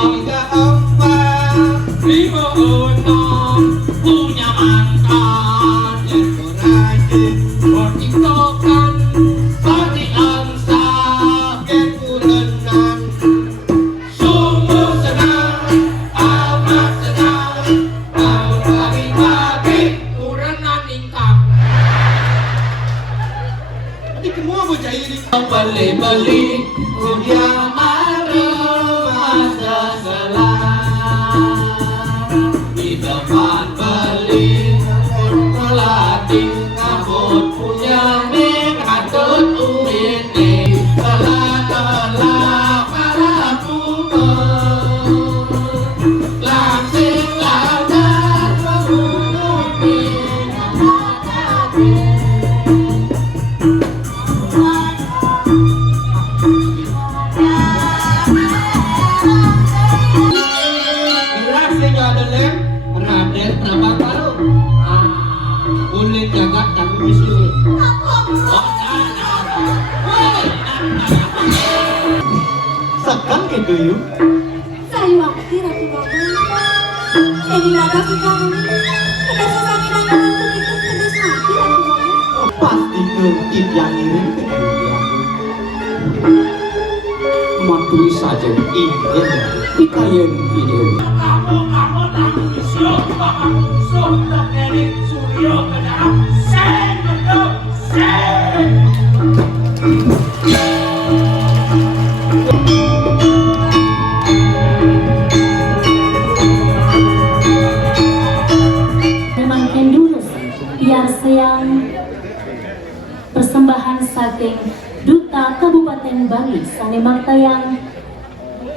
tiga empat lima enam punya mantan yang rajin bertiktokan pagi angsa yang kulenan sungguh senang amat senang tahun pagi-pagi kurenan ingkang ini semua bocah ini beli-beli punya masa selang di depan beli melatih ngabut punya mengatut uini telah para bunga langsing lawan mengundi Raden Prabakaro boleh jaga dan miskin sekarang gitu yuk saya waktu Ratu Bama jadi nada kita ada sesuatu yang aku itu kena sakit Ratu Bama pasti ke yang ngirim ke matui saja ingin dikayen ini kamu tak bisa tak erik suryo ke dalam sen betul sen memang endurus biar sayang persembahan saking Duta Kabupaten Bali Sane Maktayang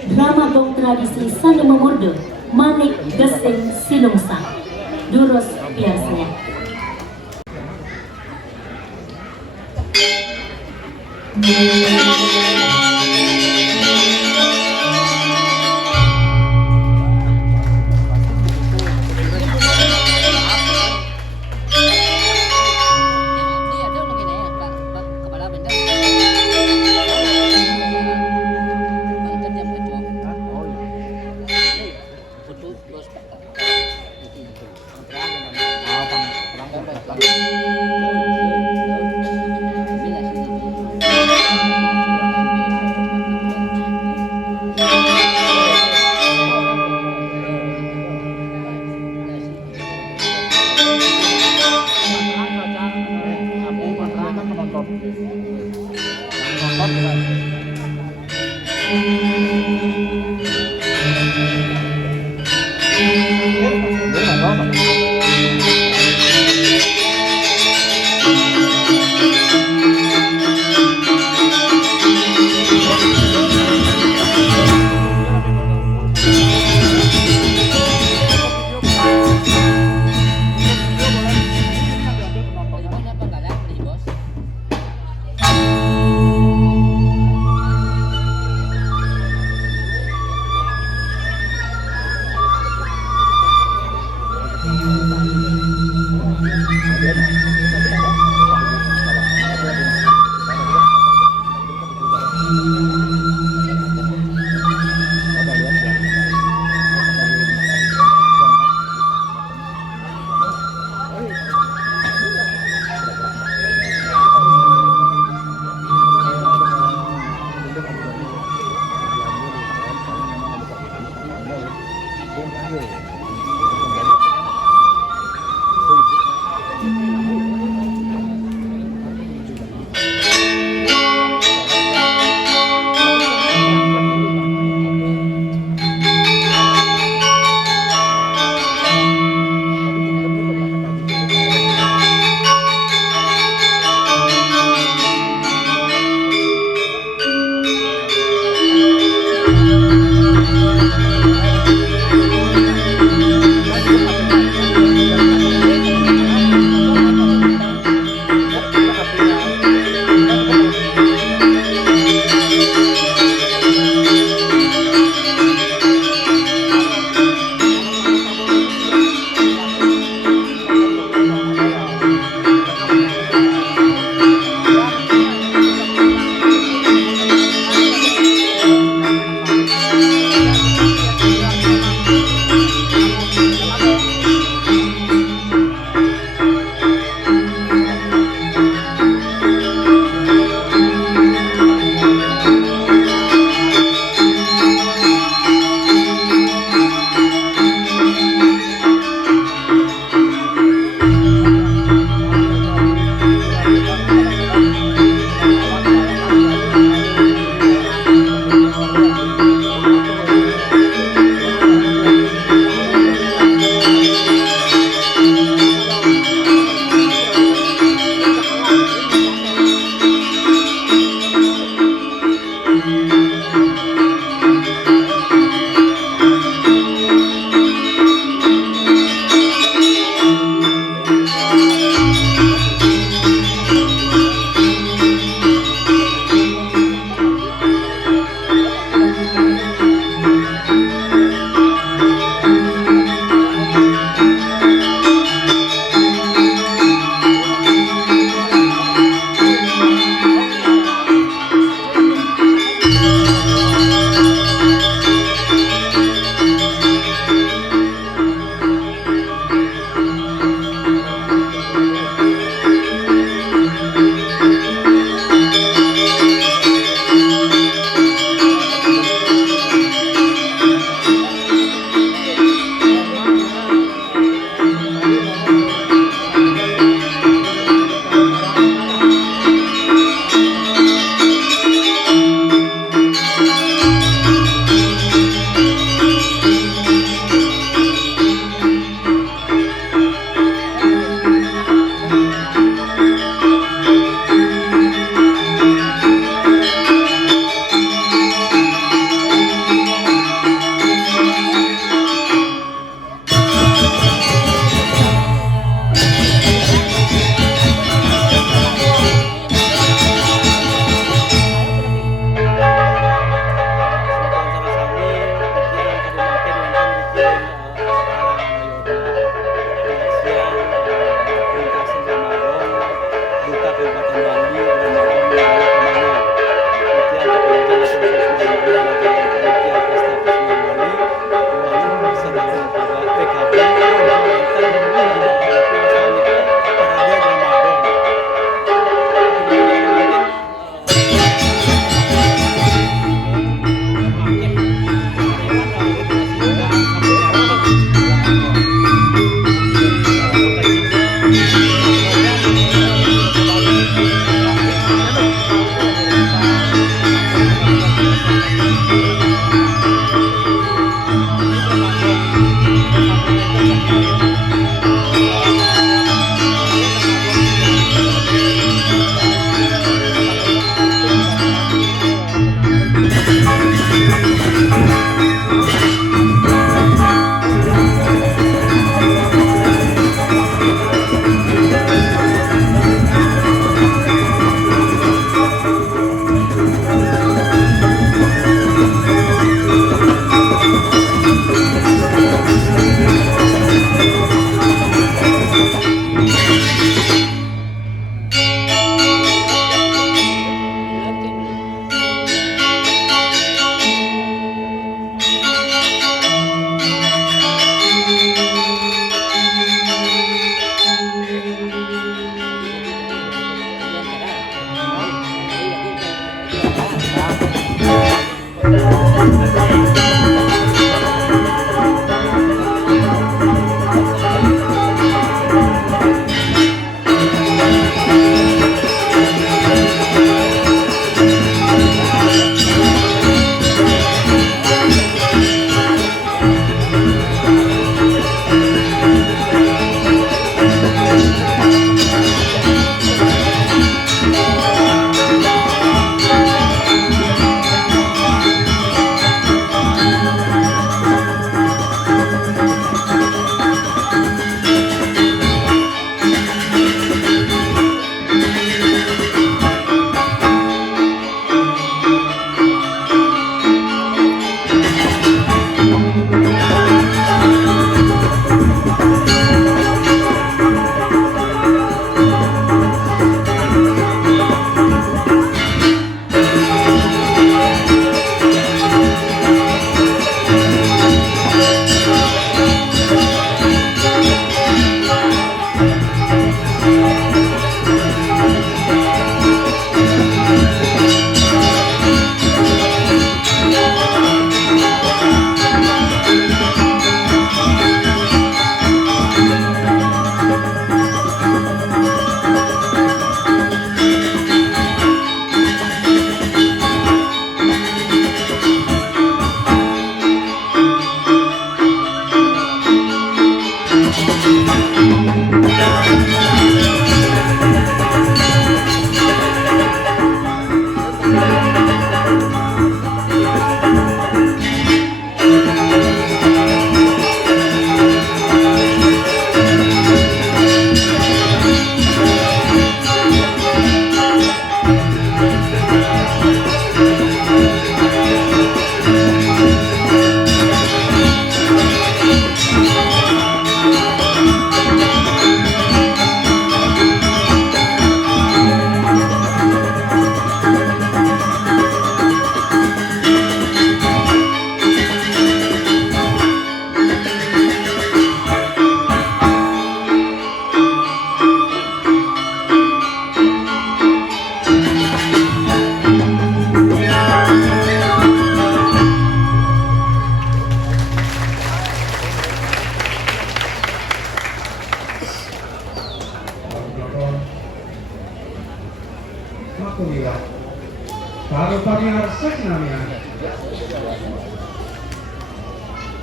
drama dong tradisi Sane Memurde Manik Gesing Sinungsang Durus biar sayang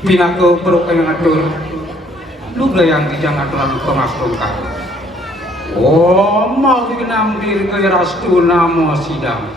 Pinako perlu kayong ngatur lu yang dijang aturan pengatur kau. Oh mau dikenam diri kaya rastu namo sidang.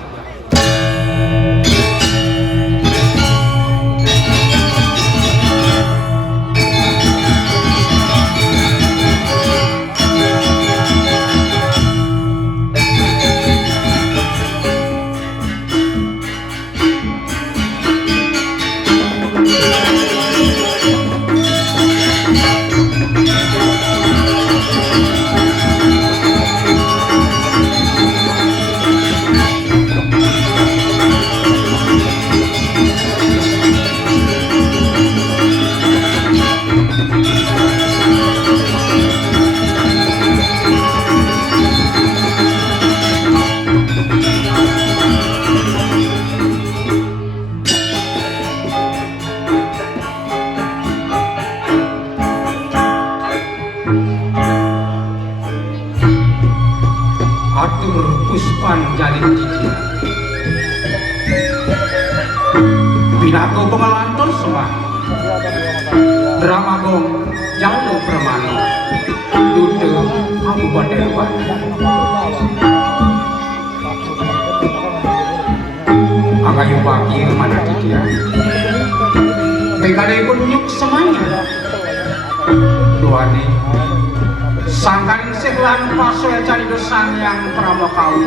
Atur puspan jalin cici Pinako pengelantur semua drama gong jalur permano duduk aku baderwa agayu bagi mana cici pekade pun nyuk semuanya duani sangkan seklan pasoy cari dosan yang pramu kau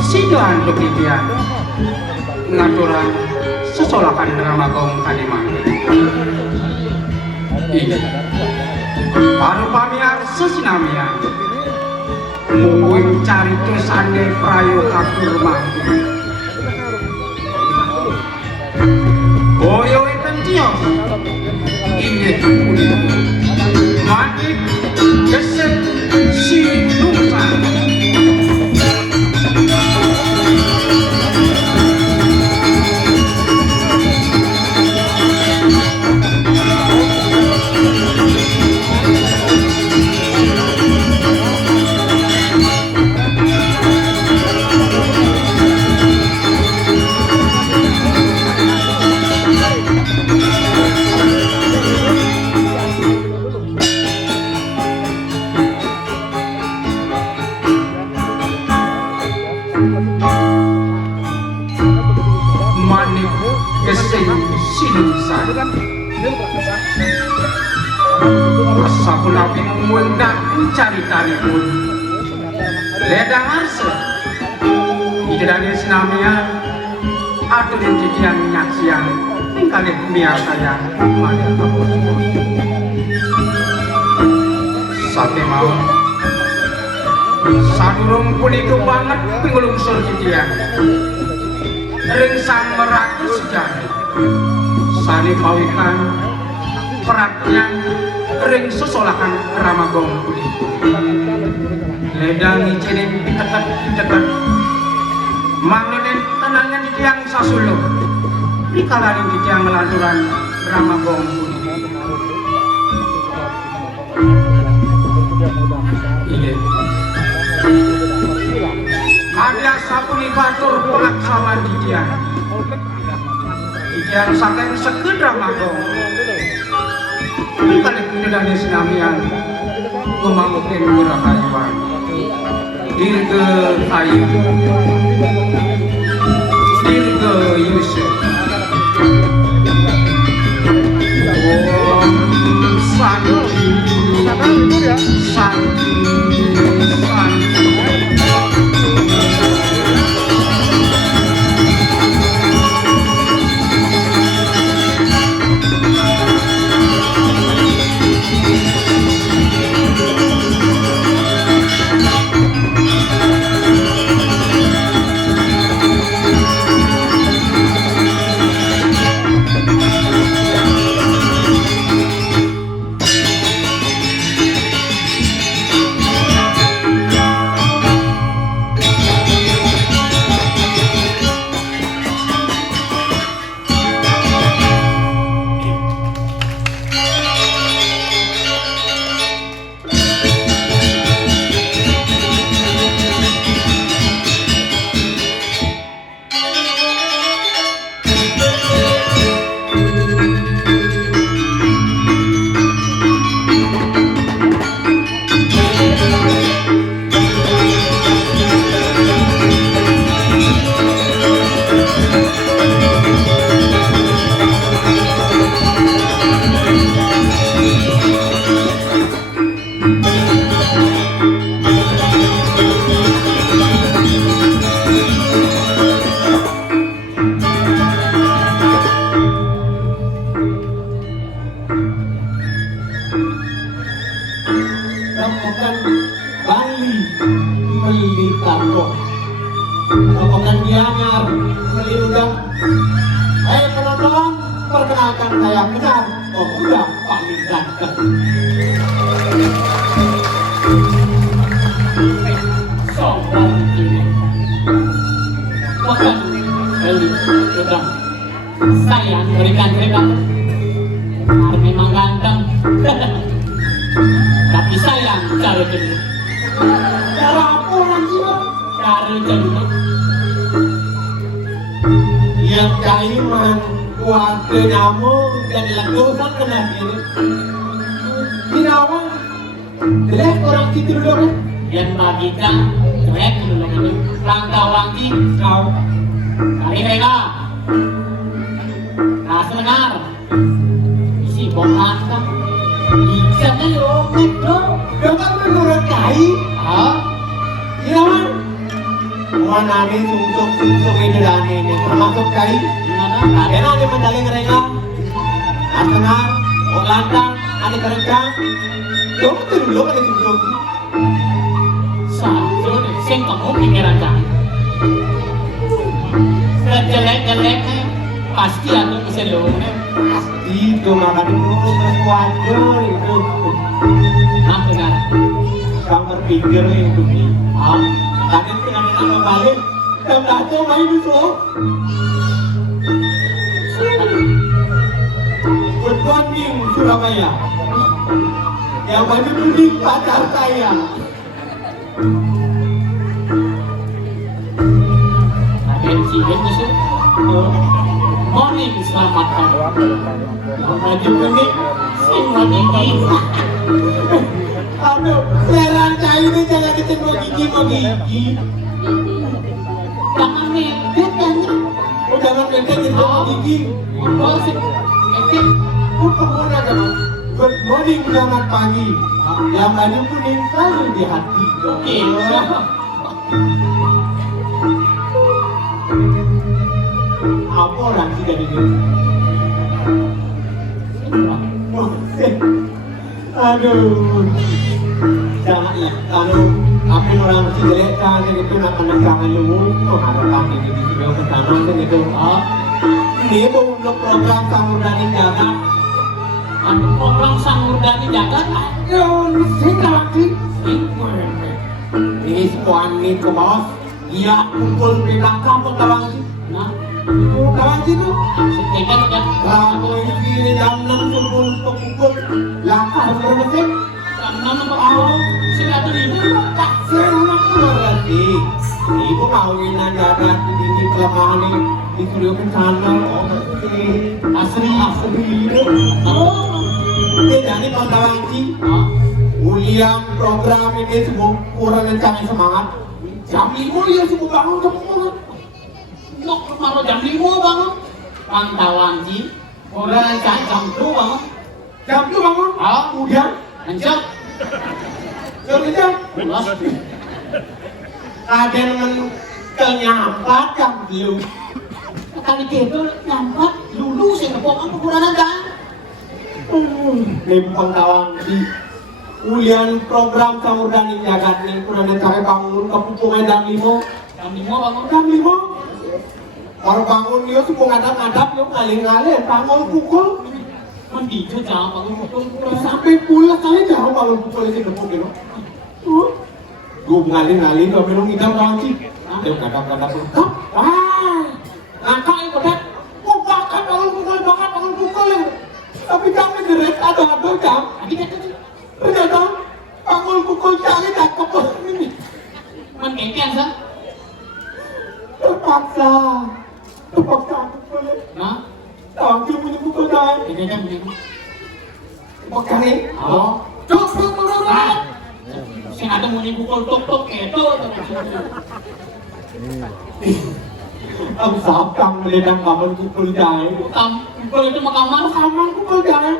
sidoan begitu ngaturan sesolakan drama gong kadiman ini baru pamiar sesinamian mungkin cari dosan de prayo katur mampu boyo ikan tios ini kulit mati gesek si nusa manik gesek si nusa rasa pun api mengundang cari-cari pun ledang arsa itu dari sinamia atur jijian nyaksian kali biar saya manik kapus sate mau sadurung puniku banget pingulung sur jijian ringsang meratus sejati sani pawikan peratnya ring sesolakan ramagong puli ledang ngicinin deket manglenin tenangan di tiang sasulo dikalarin di tiang melanturan ramagong puli iya ada sapuni batur pelaksaman di tiang saking seked ramagong ini kali kuda dari sinamian kumamukin murah kayuan dirge kayu dirge yusuf santi santi perkenalkan saya benar pemuda paling ganteng. Sombong ini. Bukan beli sudah. Saya berikan mereka. Memang ganteng. Tapi sayang cara gendut. Cara apa orang sih? Cara gendut. Yang kaiman kuat namo dan legosan kena diri. Kinawan, jelek orang situ dulu. Yang bagikan jelek dulu ini. Langkah wangi kau. Kali mereka. Rasa dengar. Isi bohongan kan. Ikannya yomit dong. Dapat menurut kai. Ah, Kinawan, mana nih sungsuk ini dan ini termasuk kai. gimana? Karena ada medali mereka. Arsenal, Orlando, ada kerja. Kamu tuh dulu ada sungsuk. Satu deh, sing kamu pikiran kan. Sejelek-jeleknya pasti aku bisa lomnya. Itu makan dulu wajar itu. Nah benar. Kamu berpikir itu nih. Ah, Tadi dengan nama balik, jam satu main itu. Berbanding Surabaya. Yang baju kuning pacar saya. ada yang sihir musuh. Morning, selamat pagi. Yang baju kuning. Sing morning ini. Aduh, heran saya ini jangan ketemu gigi. Jangan mepet kan? Oh jangan pendek ketemu gigi. Oh, sih. Mepet. Bukan aja. Good morning, selamat pagi. Yang baju kuning selalu di hati. Oke. Apa orang sih dari ini? Aduh, jangan ya. Apa orang sih jelek kan itu nak anak jangan lu. Harapan ini di video pertama kan itu. Ini untuk program Samudani Jagat. Ada program Samudani Jagat. Yo, sih lagi. Ini sebuah ini ke bawah. Dia kumpul di belakang petawang sih. Nah, Tawang sih tuh. setekan kan. Kalau ini jam 6 sebelum pukul langkah bermesin. Karena apa? Sila ribu tak. Serunak berarti. Ibu kawinan jagat ini kelemahan ini di studio kencana. Oh, asli. Oh, Ini dari pantauan sih. Ulian program ini semua kurang rencana semangat. Jam 5 ya semua bangun semua. nok maro jam 5 bangun. Pantauan ji. Orang jam 2 bangun. Jam 2 bangun. Ah, Udah. lanjut. Kerja. Ulas. Ada yang kenyampat jam 2. Kali itu nyampat lulus yang kepok apa kurang kan? Lempang tawang di ulian program Samudani Jagat nih kurang cari bangun kepupungan jam 5. Jam 5 bangun. Jam 5. Baru bangun dia semua ngadap-ngadap dia ngalir-ngalir bangun pukul. Mandi tu jam bangun pukul kurang. Sampai pulang kali jauh bangun pukul itu depok gitu. Gue ngalir-ngalir dia belum ngidam tawang sih. Dia ngadap-ngadap lengkap. Ngakak itu kan. Oh bahkan bangun pukul. Tapi kami direct ada jam. Adik kata tu. Ternyata bangun pukul cari cakep ini. Mengengkang sah. Terpaksa aku boleh. Nah, Tahu dia punya pukul dah. dia begini. Pakai ni. Oh, cok. Saya ada muni pukul tok itu. Ang sapang melidang bangun pukul jaya. Pukul itu makamar. Kamar pukul jaya.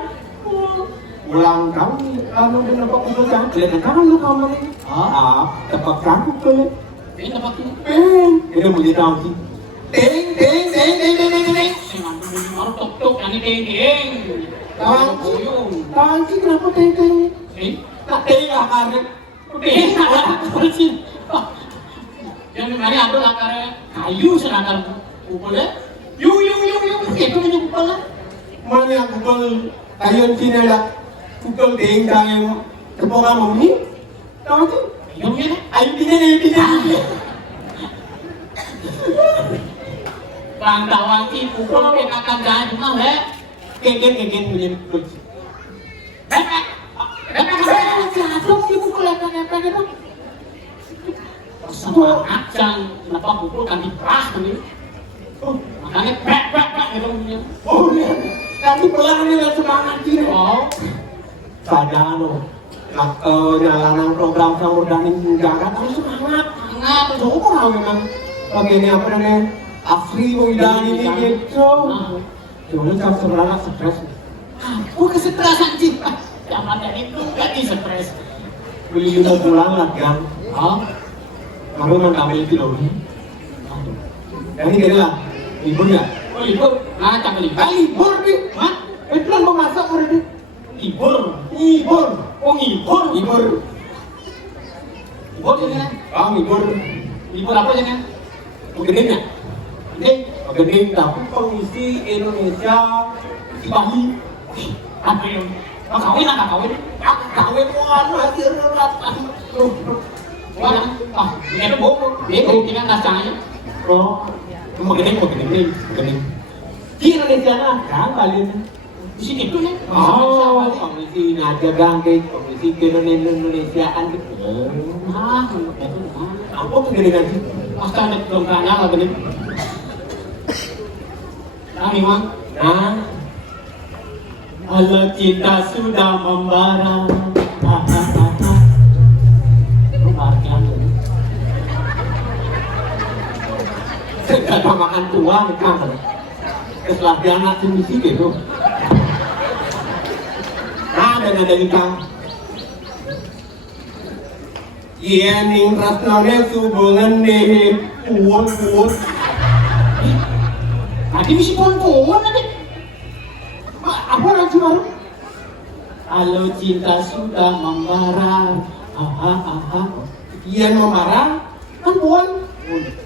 Ulang tahun anu dia nampak pukul jaya. Kelihatan kan lu kamar ni. Terpaksa pukul. Ini tempat ini. Ini boleh tahu sih. Ding. Saya ada muni baru tok yang ding. Tahu sih kenapa ding? Tak ding lah karena. Ding ada kursi. Yang kemarin ada lakarnya kayu senakal pukulnya. Yu. Itu punya pukulnya. Mana yang pukul kayon Cina lah, pukul deng kayong kepokan mau ni, tahu tu? Yung yan. Ayo pindah. Pantawang si pukul pinakan dyan mo, he? Keken punya coach. Jatuh si pukul lepek-lepek itu. Semangat yang napapukul kan di perah ni. Makanya pek gitu punya. Oh ya, tapi pelan dengan semangat Cina. Oh, Sadano, nyalanan program Samurdani menjaga harus semangat. nggak tuh. Coba memang bagiannya apa namanya? Asri Widani ini gitu. Cuma kan sebenarnya stres. Aku kesetresan sih. Zaman dari itu lagi stres. Beli 5 bulan lagi kan. Oh, Baru mengambil itu loh. Yang ini gini lah, libur nggak? oh libur. Nah, cak libur. Libur nih. Hah? Itu kan mau masak udah nih. Libur. Libur. Oh, libur. Libur. Libur jangan. Libur. Libur apa jangan? Gedenya. Ini Gedeng tapi pengisi Indonesia di Bali. apa yang? Mau kawin apa kawin? Kawin masih erat. Wah, ini tuh bohong. Ini tinggal nasanya. Oh, mau gedeng. Di Indonesia kan Bali. Di sini tuh nih. Oh, pengisi Naga Gangke, pengisi Indonesiaan gitu. Ah, itu mah. Apa tuh gedengan sih? Pasti ada dongkraknya lah bener. Nah, nih Mang. Nah, Kalau cinta sudah membara. Lu marah tuh. saya makan tua kan. Setelah dia anak misi gitu. Ada ikan. Iya ning rasanya hubungan nih puan. Tadi misi pohon nanti. Apa lagi baru? Kalau cinta sudah membara. Iya memarah kan puan.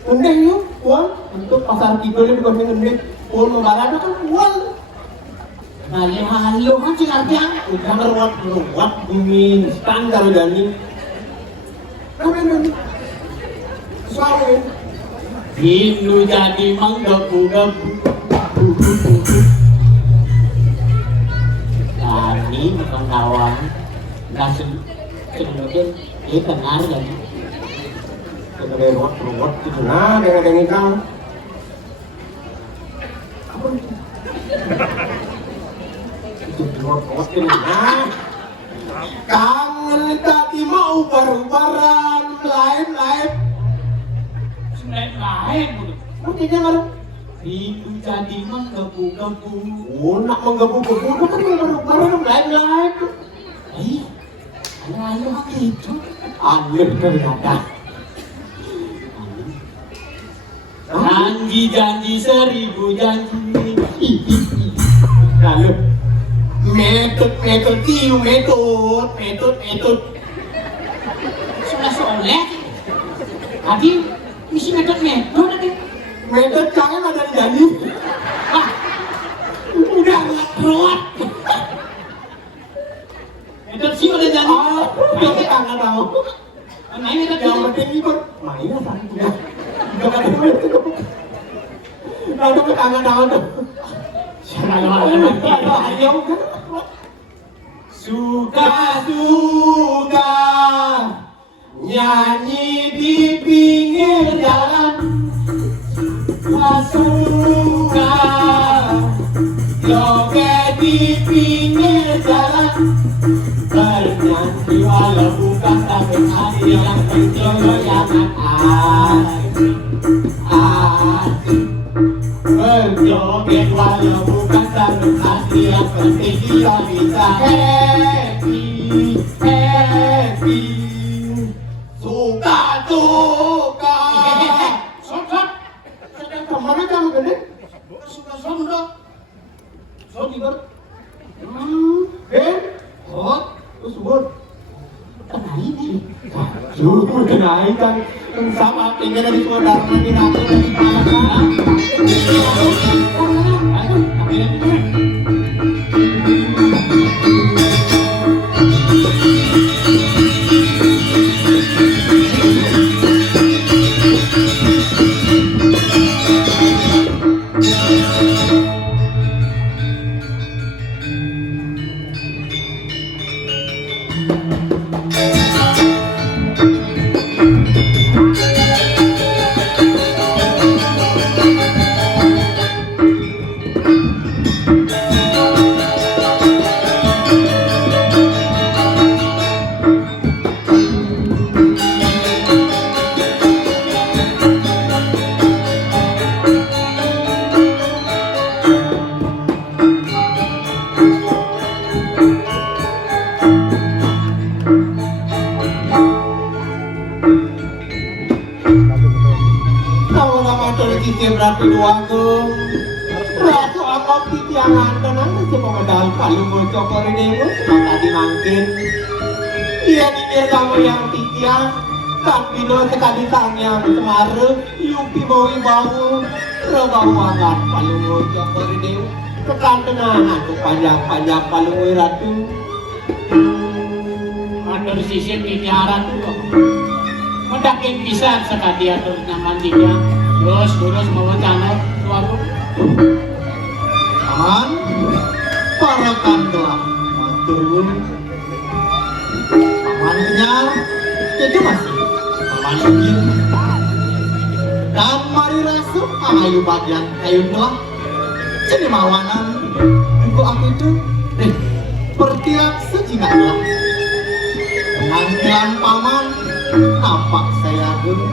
Undeh yuk puan untuk pasar kidul di kota undeh. Puan memarah itu kan puan. Halo kan sih artinya. Udah meruat bumi standar gani. Kamu suara. Rindu jadi menggebu-gebu. Ini bukan kawan. Nggak sebenarnya dia tenar jadi. Kita ruwet gitu nah dengan ikan. Itu ruwet gitu nah. Kangen tadi mau baru-baran live. Lain gitu. Mungkinnya baru. Rindu jadi menggebu-gebu. Oh, nak menggebu-gebu itu kan baru-baran live. Ih, halo gitu. Anjir ternyata. Janji 1000 janji. Lalu metode. Sudah soleh. Tadi misi metode tadi. Metode kangen ada di janji. Wah, udah nggak kuat. Metode sih udah janji. Tapi kangen tahu. Main metode Yang penting ikut main apa ya? Jangan itu. Lalu ke kangen tahu tuh. Ayo suka nyanyi di pinggir jalan. Suka joget di pinggir jalan. Bernyanyi walau bukan tapi hati yang penting goyangan asik. Berjoget walau bukan tapi hati yang penting dia bisa happy. Suka. Sedang kemana kamu gede? Sudah sudah. So tiba. Subur. Kenai kan sama tinggal di saudara di nanti lagi mana kan? ratu duagung. Ratu akop titiangan tenang si pemedal paling bocok kori dewa maka dimangkin. Ia dikir kamu yang titiang. Kan bino sekali tangyang semarang yupi mau bau rebau angan paling bocok kori dewa. Kekantengan aku panjang-panjang paling ratu. Atur sisip titiaran tuh. Mendakin pisan sekali atur nyaman tiga. Terus mau canap tuaku. Aman, para kandoa matur. Aman kenyar, itu masih aman lagi. Dan mari rasuk ayu bagian kayu telah. Jadi mawanan, untuk aku itu, bertiap sejingat telah. Penampilan paman, nampak saya dulu.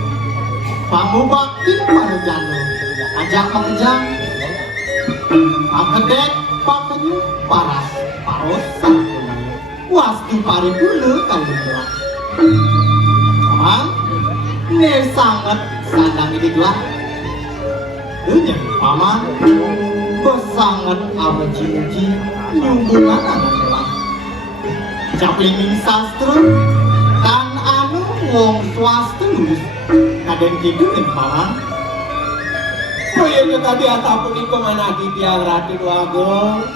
Pamu bakti para jano, ajak mengejar. Akedek pakenyu paras paros sarkungan wastu paripurna kawinlah. Paman, ne sangat sandang ini gelah. Dengan paman, besangat awaji-uji nyumbungan anak gelah. Caplingi sastra dan anu wong swasta lulus. Kaden gitu dengan paman. Proyeknya tadi atapun iko mana di tiang ratu duagung.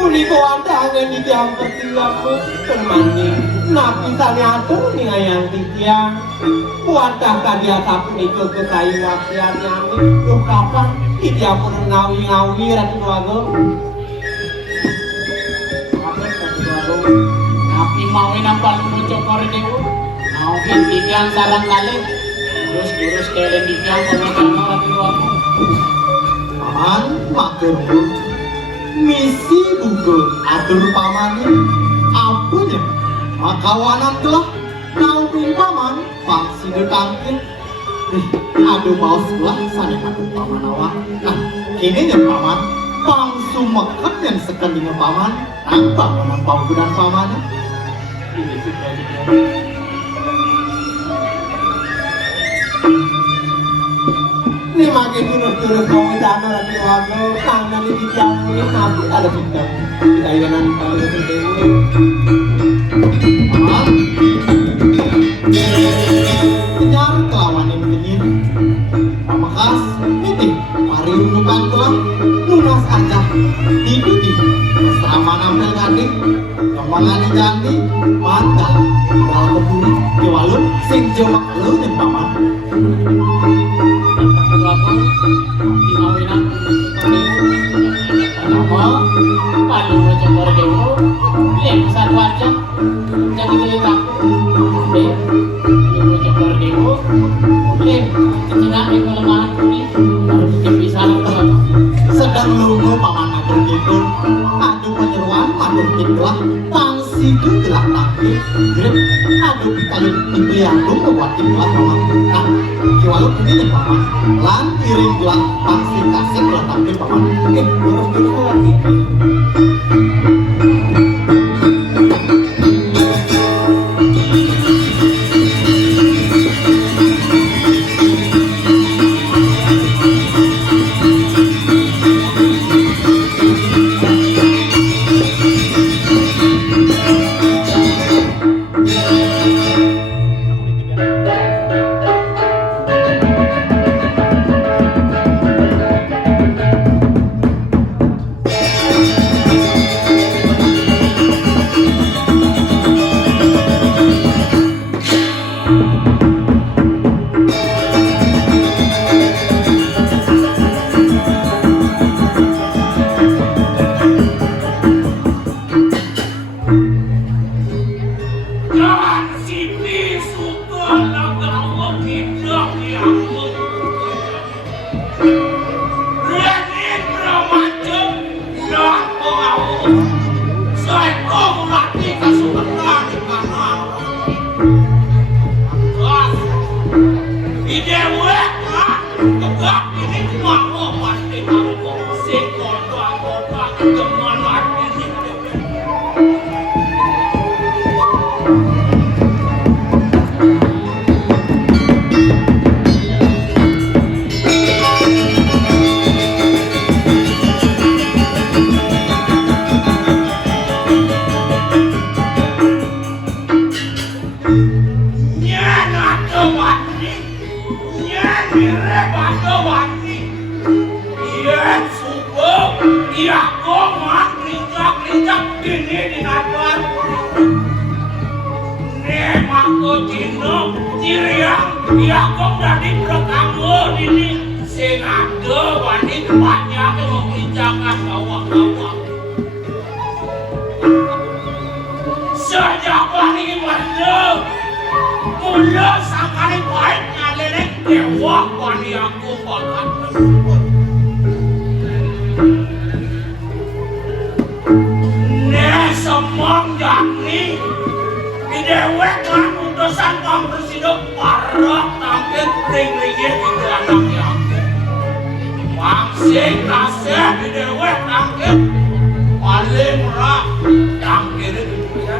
Uniko antangan di tiang pertilaku termandi. Napi tani atur nih ayang di tiang. Wantah tadi atapun iko ketayu wakian nyami. Duh kapan di tiang pun ngawi-ngawi ratu duagung. Apa ratu duagung? Napi mauin apa lu mencokor dewa? Mauin tiang sarang kali. Terus kalian di tiang pemecana ratu duagung. Paman matur misi buku atur pamane ampun ya makawanan telah naupin paman pangsi ditangkil aduh mau sebelah sana atur paman awak. Nah kini ya paman pangsu meket yang sekalinya paman nampak paman bangku dan paman Ini sudah. ini makin terus kamu sana nanti waktu tangan ini jam ini nanti ada bintang kita ibanan kalau itu dewi paman kenyar kelawan ini kenyir pamakas ini mari unukan telah lunas aja ikuti selama nampil gading kembangan jandi mata kalau keburu di walun sing jemak lu dan paman Aku dimauin aku pertama kalau mau cokor dewa besar wajah jadi milik aku mau cokor dewa cina kelemahan kulit harus dipisah sedang lungo paman atur gitu aduh penyeruan atur gitulah pangsi gelah takdir grip aduh pitalin ibu yang lungo buat gitulah paman. Nah kiwalu ini nih paman lan iring gelah pangsi kasih gelah takdir paman terus lagi siap ini dinadar Nemaku dino Ciriang Iakong dari berkanggo ini Sing ada wani banyak mengijakan gawak-gawak Sejak wani merdek Mula sakali baik ngalirek dewa wani aku bakat Semong yakni di dewek kan utusan kang bersidok parah tampil ring-ringnya di anak yaku mangsing kasih di dewek tampil paling rak tampil di dunia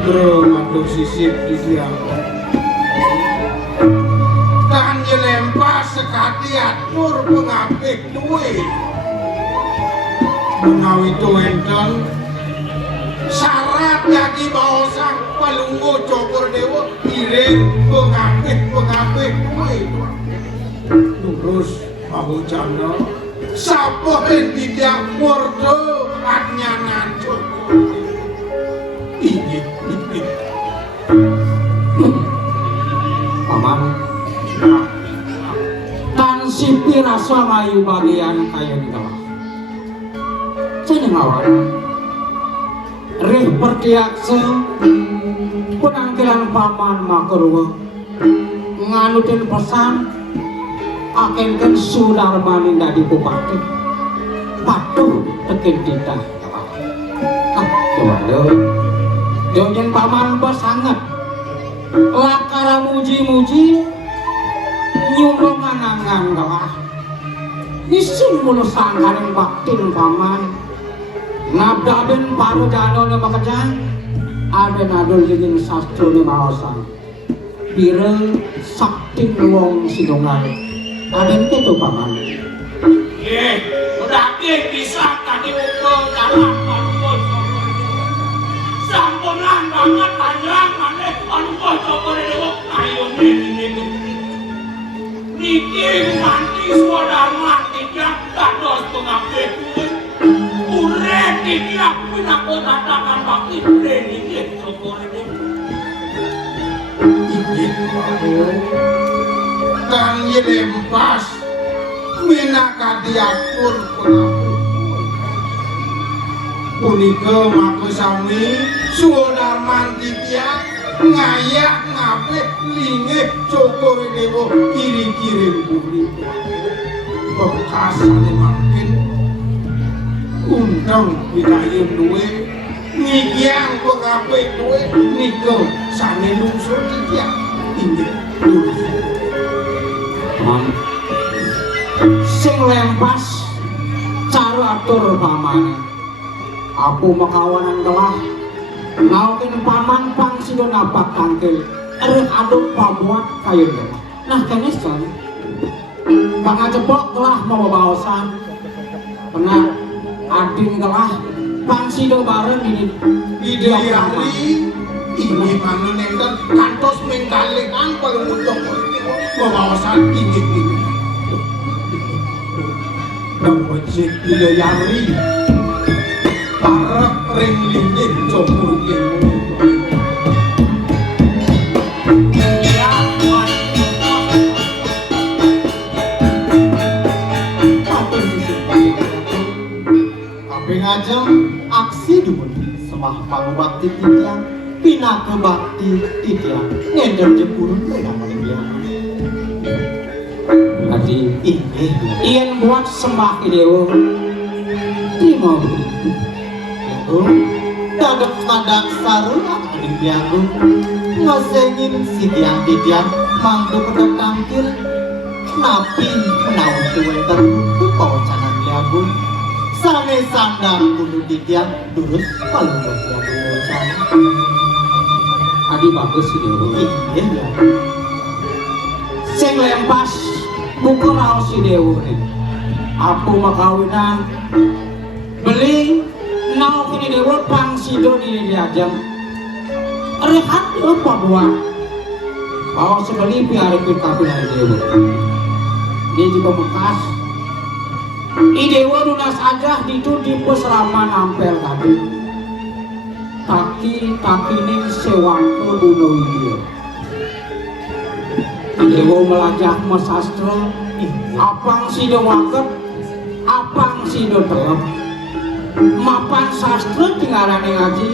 Sugro mantuk sisip di tiang kan jelempah sekati atur pengapik duit menawi itu enten syarat yaki baosang palunggo cokor dewa iring pengapik duit terus aku canda sapa yang tidak murdo adnyanan cokor ini paman tan sipi rasa mayu bagian kaya ngelah cenengawan rih pertiakse penangkilan paman makurwa nganutin pesan akenken Sudarmani dadi bupati patuh tekin kita coba Jojen paman bos sangat lakara muji-muji nyumbang anangan galah isim mulu sangkaring baktin paman ngabdaden paru jano ne makajang ada nadul dingin sastro ne maosan bire saktin wong sidongan aden ketu paman udah bisa tadi ukur jalan sampunan banget panjang maneh anu cokor dewa ayo ini niki manti Sudarman tidak dados pengabdi urep tidak punya katakan bakti niki cokor dewa kan yelempas minaka diatur pengapik punika maka sami Sudarman titiang ngayak ngapik lingih cokor dewa kiri-kirim bumi bekasane makin undang bidayun duwe ngigyang pengapik duwe nika sane lungsur titiang inggih sing lempas cara atur pamane aku makawanan gelah ngaukin paman pang sido napak tangkil erek aduk pamuat kayu gelah nah kenesan pangacepok gelah mau baosan pernah adin gelah pangsido bareng ini Ide hari ini mana nengkan kantos mengkalikan kalau muncul politik wawasan ini. Dapat cek ide hari para ring linggih jomur ilmu. Ngajeng aksi dumun semah pangubakti titiang pinake bakti titiang ngender jepurun mereka meninggal Adi ini ian buat sembah idewo terima itu dadap madak saru akan diagung ngesengin si tiang titiang mangku pedok tangkil napi menaun tuwe terbuku kawacanan diagung sane sandang kudu titiang durus kalau berlaku wacana Adi bagus idewo iya ya sing lempas buku raos idewo nih aku makawinan beli nau kini dewo pangsido di diajam rehat apa buat bawa sebeli piara pikapinan dewo dia juga bekas idewo lunas aja itu di pusrama nampel tadi taki ning sewaktu bunuh dia idewo melajah masastra apang sido waket apang sido telep mapan sastra tinggalane ngaji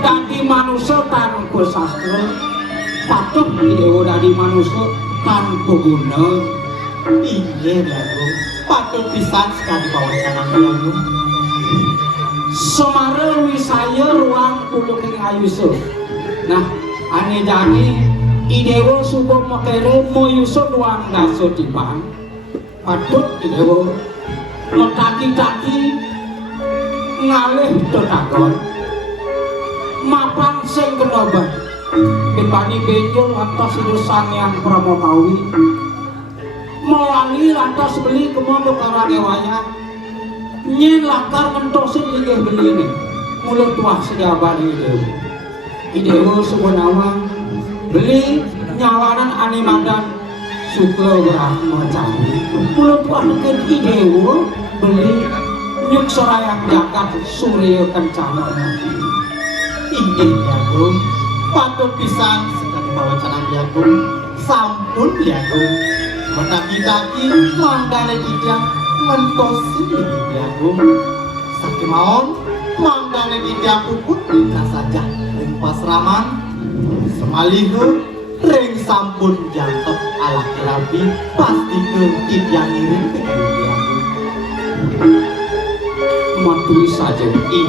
dadi manusia tanpa sastra patuh idewo dadi manusia tanpa guna iya dago patut pisan sekali kawacanan diagung semara wisaya ruang puluh king ayuso nah ane jani idewo subuh makere moyuso ruang daso tipang patut idewo metaki-taki ngalih donagon mapan sing kenoban kembali benjol lantas urusan yang pramonawi mewangi lantas beli kemondo karadewaya nyen lakar mentosin linggih beli ini mulut tuah sejabat idewo sebenarnya beli nyawanan animadan suklo berahma candi mulut tuah dengan idewo beli nyuk sorayang jagat surya kencana inggih diagung patut pisan sekali kawacanan diagung sampun diagung metaki-taki manggane titiang ngentosi diagung sakimawon manggane titiang puput bisa saja ring pasraman semalihu ring sampun jangkep ala kerabi pasti ke titiang ngirim ke diagung matui saja inggih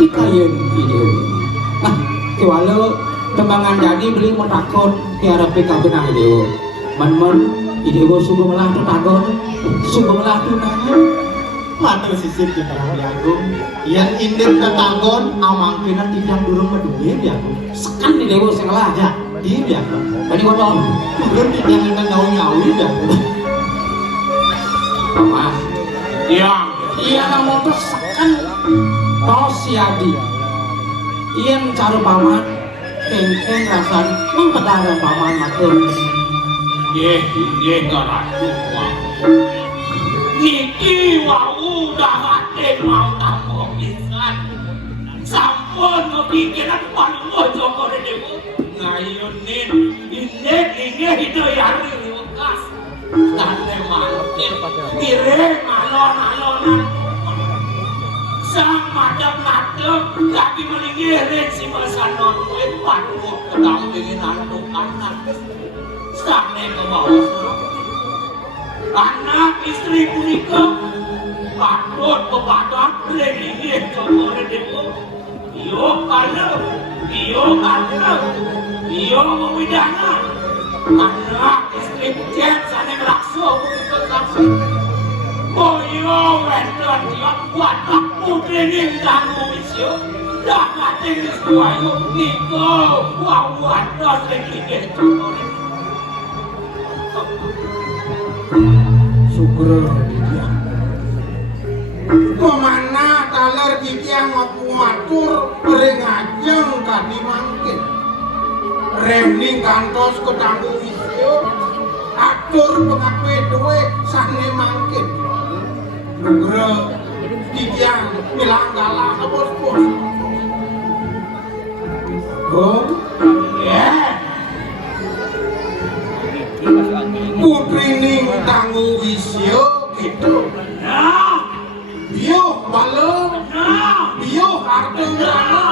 ikayen ide nah kewalo tembangan jadi beli metakon tiara PKB nang idewo men idewo subuh melah tu tagon subuh melah tu nanya matur sisip di tanah diagung yang indek tetanggon amangkina titiang durung meduwe diagung sekan idewo sing lah ya di diagung tadi kodon belum titiang ingkang nyawi diagung mama iya namun tuh sekan tau siadi iya cara paman kengkeng rasan mengkedara paman matur Ye garatu niki wau dahate mau tamu pisan sampun kepikiran paling joko dewe ngayunin ini hidayari wekas tane mangkin kire alon-alonan sang madep-madep lagi melingirin si masanon itu paduh kedampingin anak kanan sampai ke bawah anak istri punika patut ke badan religi jomore dewa iyo kalau iyo mewidana anak istri jen sana ngelakso punika kasih koyo wedon dia buat putri ninggang mumisyo dapat tingis kuayo niko wawan dos religi jomore syukur dia Pemana taler kiki yang ngaku matur ring ajeng kadi mangkin. Rening kantos ketanggu isyo atur pengape duwe sane mangkin. Negara kiki yang bilang galah bos-bos. Oh, ya. Putri ning tanggu isyo gitu. Bio balem, bio harta berana,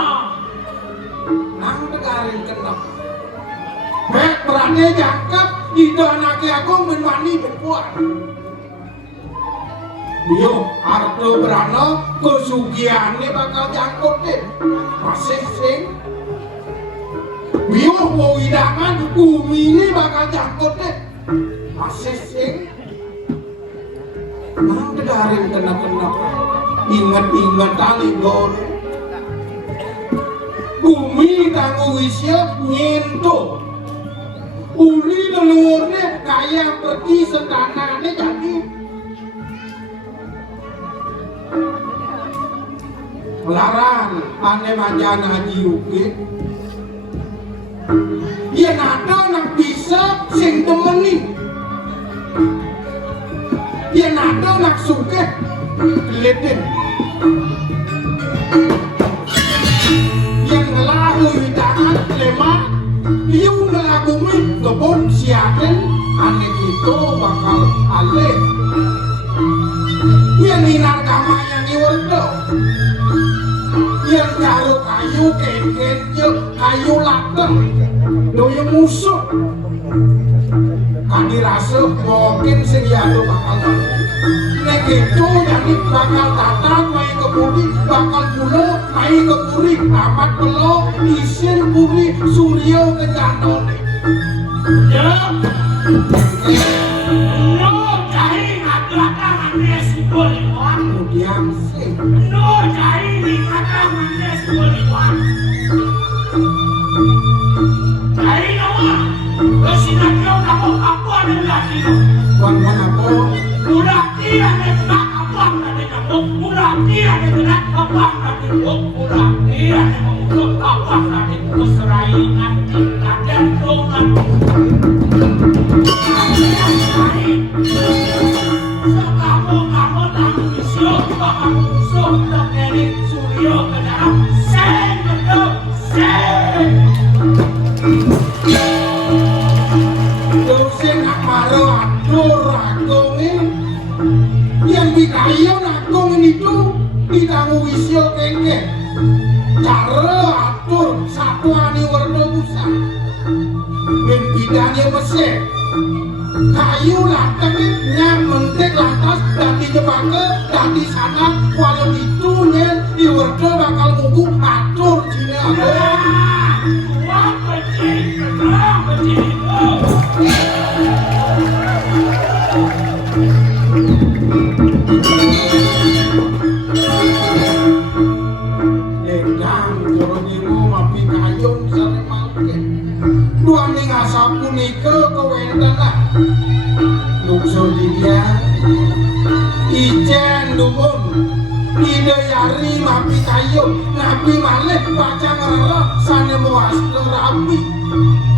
nang tegarin kenap. Bek berani jangkep, ida anake aku menmani berpuan. Bio harta berana, kesugiannya bakal jangkut deh, masih sing. Bio mau hidangan, bumi ini bakal jangkut deh, masih sing. Nang tegarin kenap-kenap. Ingat-ingat tali gor bumi tangguh isya nyentuh uli leluhurnya kaya pergi setanahnya jadi larang ane majana haji ukit ya nada nak bisa sing temenin ya nada nak suket Leten yang ngelagu hidangan lemah yang ngelagu mi kebun siaten aneh itu bakal aleh yang hinar kama yang iwerdo yang karo kayu ken-ken kayu lateng doyong musuh kadi rasa mungkin sediado bakal nek itu jadi bakal tatat mai keburi bakal pulo mai keburi amat pelo isin buri suryo kejanone ya no cari ngadakan anes boleh kemudian sih no cari ngadakan anes boleh cari nama kesinatyo kamu apa ada lagi wan apa murah dia nak abang nanti kamu murah dia nak abang nanti murah dia nak abang nanti keseraingan kadang dongan kamu tanggung isyo kamu musuh tak dari suryo ke dalam sen betul sen dosen nak marah atur agungin yang dikayo nakong itu ditanggung isyo kengke cara atur satu ani warna busa dan bidangnya mesir kayu lateng yang mentek lantas dati jebake dati sana walau itu nyen di warna bakal mugu atur cina wah becik Lendang jero-jero mapi kayun sare mangke duane ngasapu nike kewendan lah lungso dia ijen dumun ide yari mapi kayun nabi malih baca ngerela sane muas rapi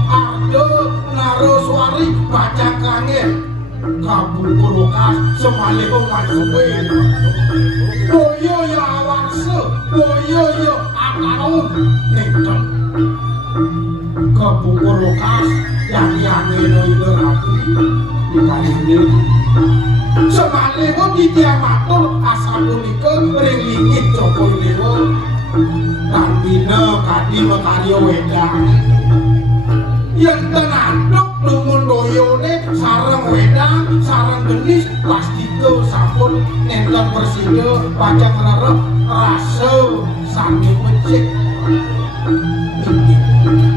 ado naro suari baca kangen kabur kas semalih masuke boyo ya awanse boyo ya akaun nenten kabur kas yang ilo rapi dikali semalih ditiang matur asal punika ring lingit Joko Dewa dan bina kadi makarya wedang yang tenaduk lumun doyone sarang wedang sarang genis plastiko sampun nenten persida baca ngerarep rasa sami becik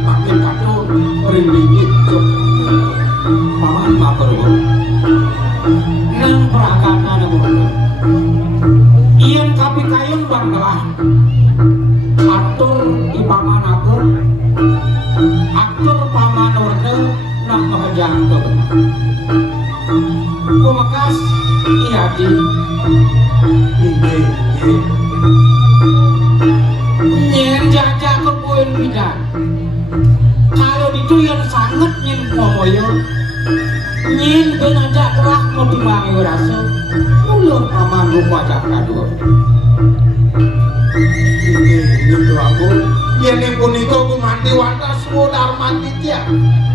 makin kadung ringgit paman matur nang prakata namun yen kapi kayun banglah atur di paman atur paman orde nang mahajang to kumakas iya di yang sangat nyen momoyo nyen benajak kerah mau dimangi rasa ulur paman rupa jakadu Gitu aku yen ning punika gumanti wates modar manti dia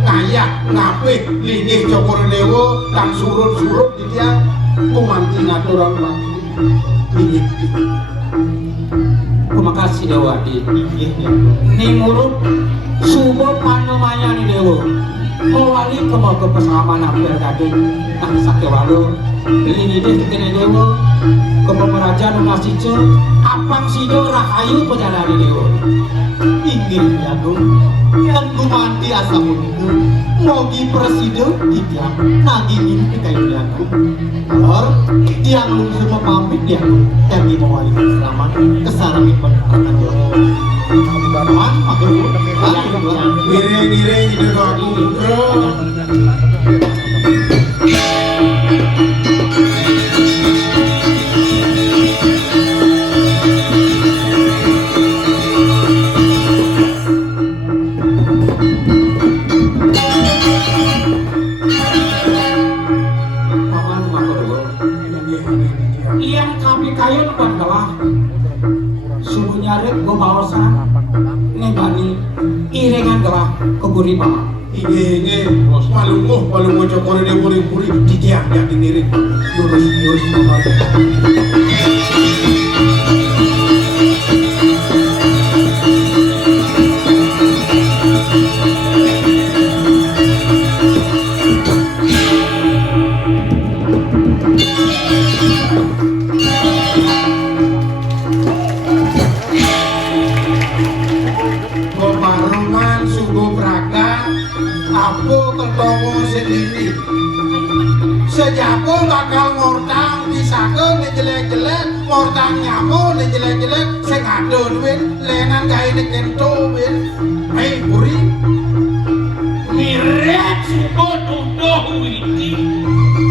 ngayak ngapik linggih Joko Dewa dan surut-surut di dia gumanti ngaturan pati linggih terima kasih Dewa di linggih ni murid subuh panemanya ni Dewa mewali ke pesaman hampir gading nah sakewalu ini dia kena Dewa ke pemerajaan Nasice apang sido rahayu perjalanan Dewa inggih jago yang gumanti asa punika mogi presiden di dia nagi mimpi kayu jago alor tiang lu semua pamit dia kami mewali selamat kesarangin pendapat Tuhan pakai Gire-gire gitu aku yang kami kayu buat kalah subuh nyarit gue bawasan nebani iringan kalah keburi paman Inge malunguh Joko Dewa puri di tiang yang dinirik lurus paman Sejako bakal ngortang pisake ne jelek-jelek ngortang nyamo ne jelek-jelek sing ado duit lenan gawe ne kento win hei puri Mirip suko witi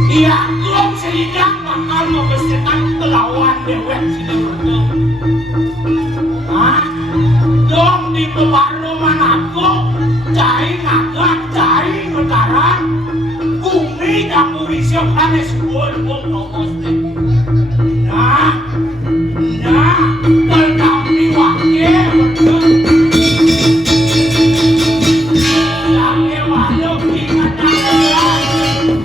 dianggap sehingga bakal membersihkan kelawan dewek Sidoarjo dong di pewarungan aku cai ngagak cai ngetaran bumi kamu isiok hanes buol pokoknya nah terkami wakil betul sampai walau ingat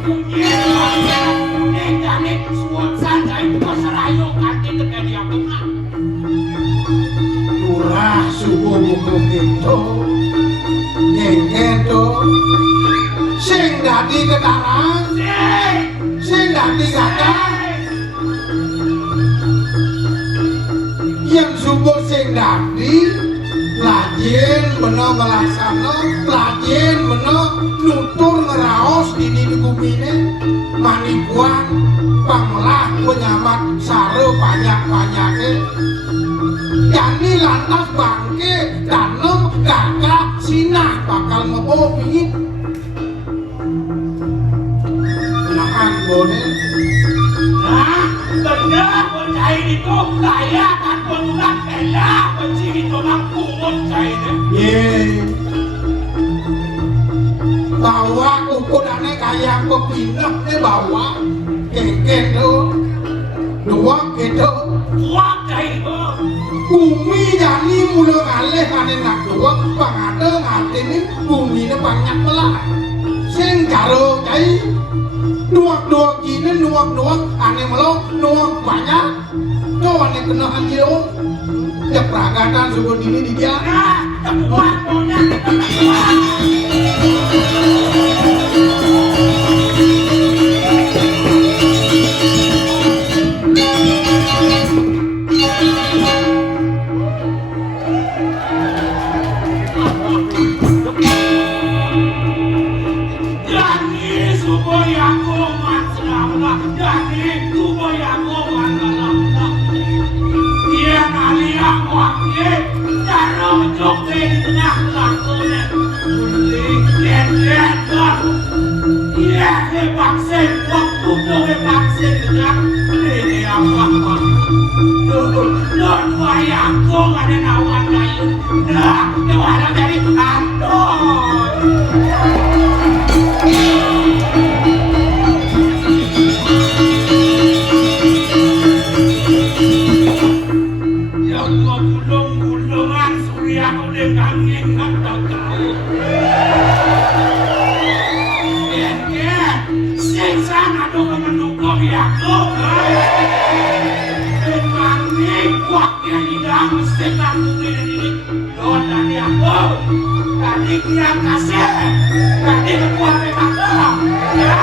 bunyi wakil neganik suat saja itu serayu kaki terjadi yang benar murah suku buku gitu ngengketo sing dadi ketaran sing dadi gadang yang subur sing dadi lajin beno ngelaksana lajin beno nutur ngeraos di bumine manipuan panglah penyamat saro banyak-banyake yani lantas bangke danem kakak sinah bakal ngopi nahan boleh benar percaya itu saya akan mengulang bela menciri tolak kumut saya bawa ukurannya kayak pepinah bawa keket tuh dua gitu kuat saya bumi jadi mulai ngalih kanen nak dua pangade ngatini bumi ini banyak belah sing karo cai nuak kini nuak ane melo nuak banyak tuh ane kena anjir ya peragatan suku dini di dia kuat punya vaksin waktu gue vaksin dengan ini apa dua yang gue ada nawan lain nah ada dari kantor dengan terkait. Dan siksa aduh menunggu aku. Kemarin waktu tidak mesti kamu ini. Doa tadi aku. Tadi dia kasih. Tadi keluar memang ya.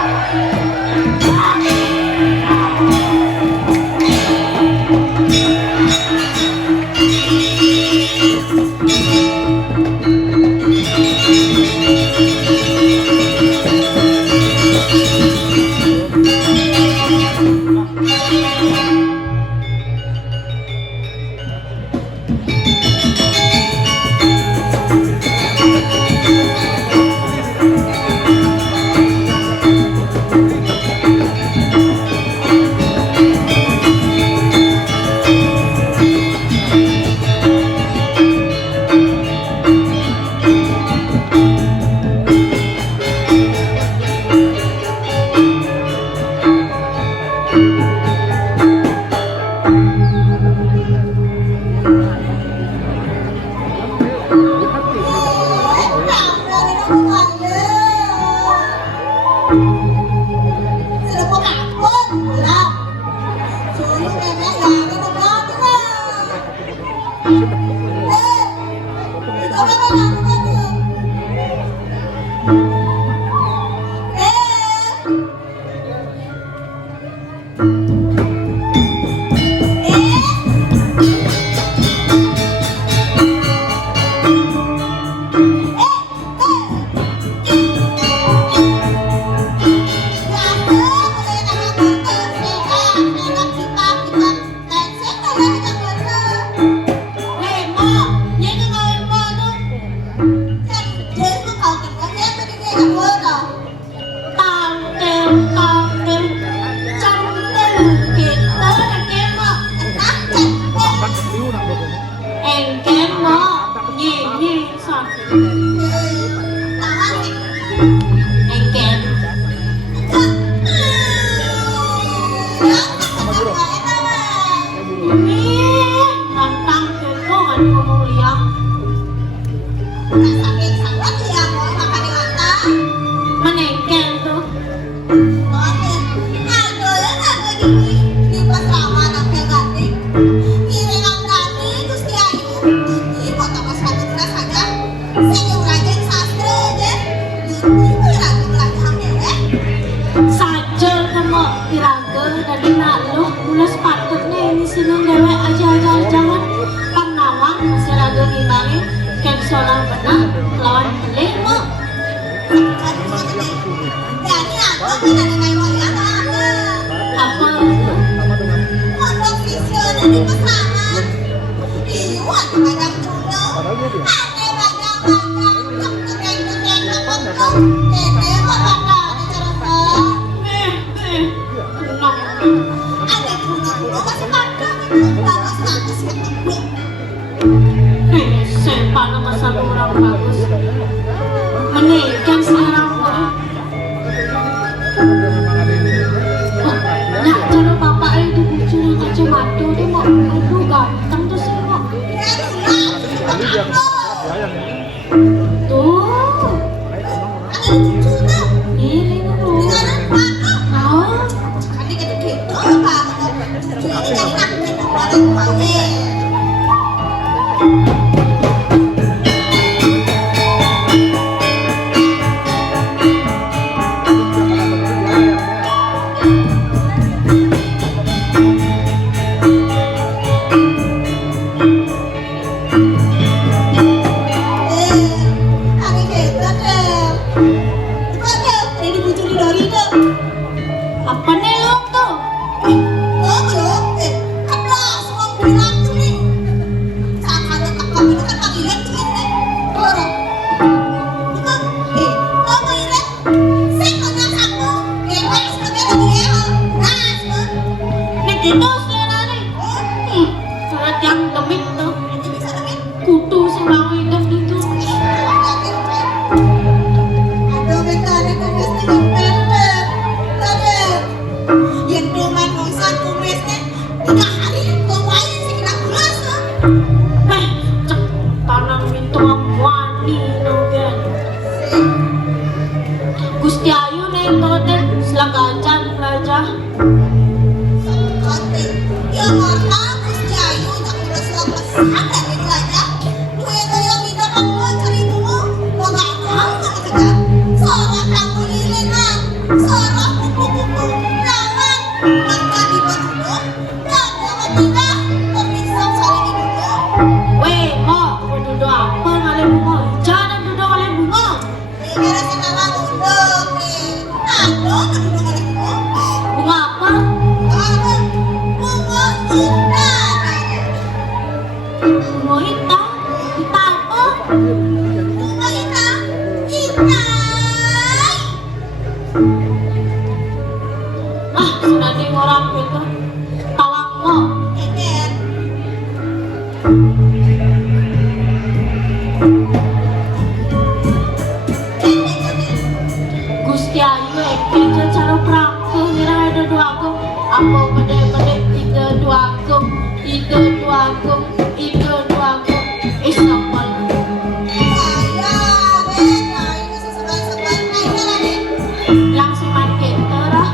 Ah, senanding orang itu tawang mo. Gusti Ayu eknya cara prangko ngira ada dua agung. Apa bedek-bedek tiga dua agung, tiga dua agung, tiga dua agung. Isapal. Langsung makin terah.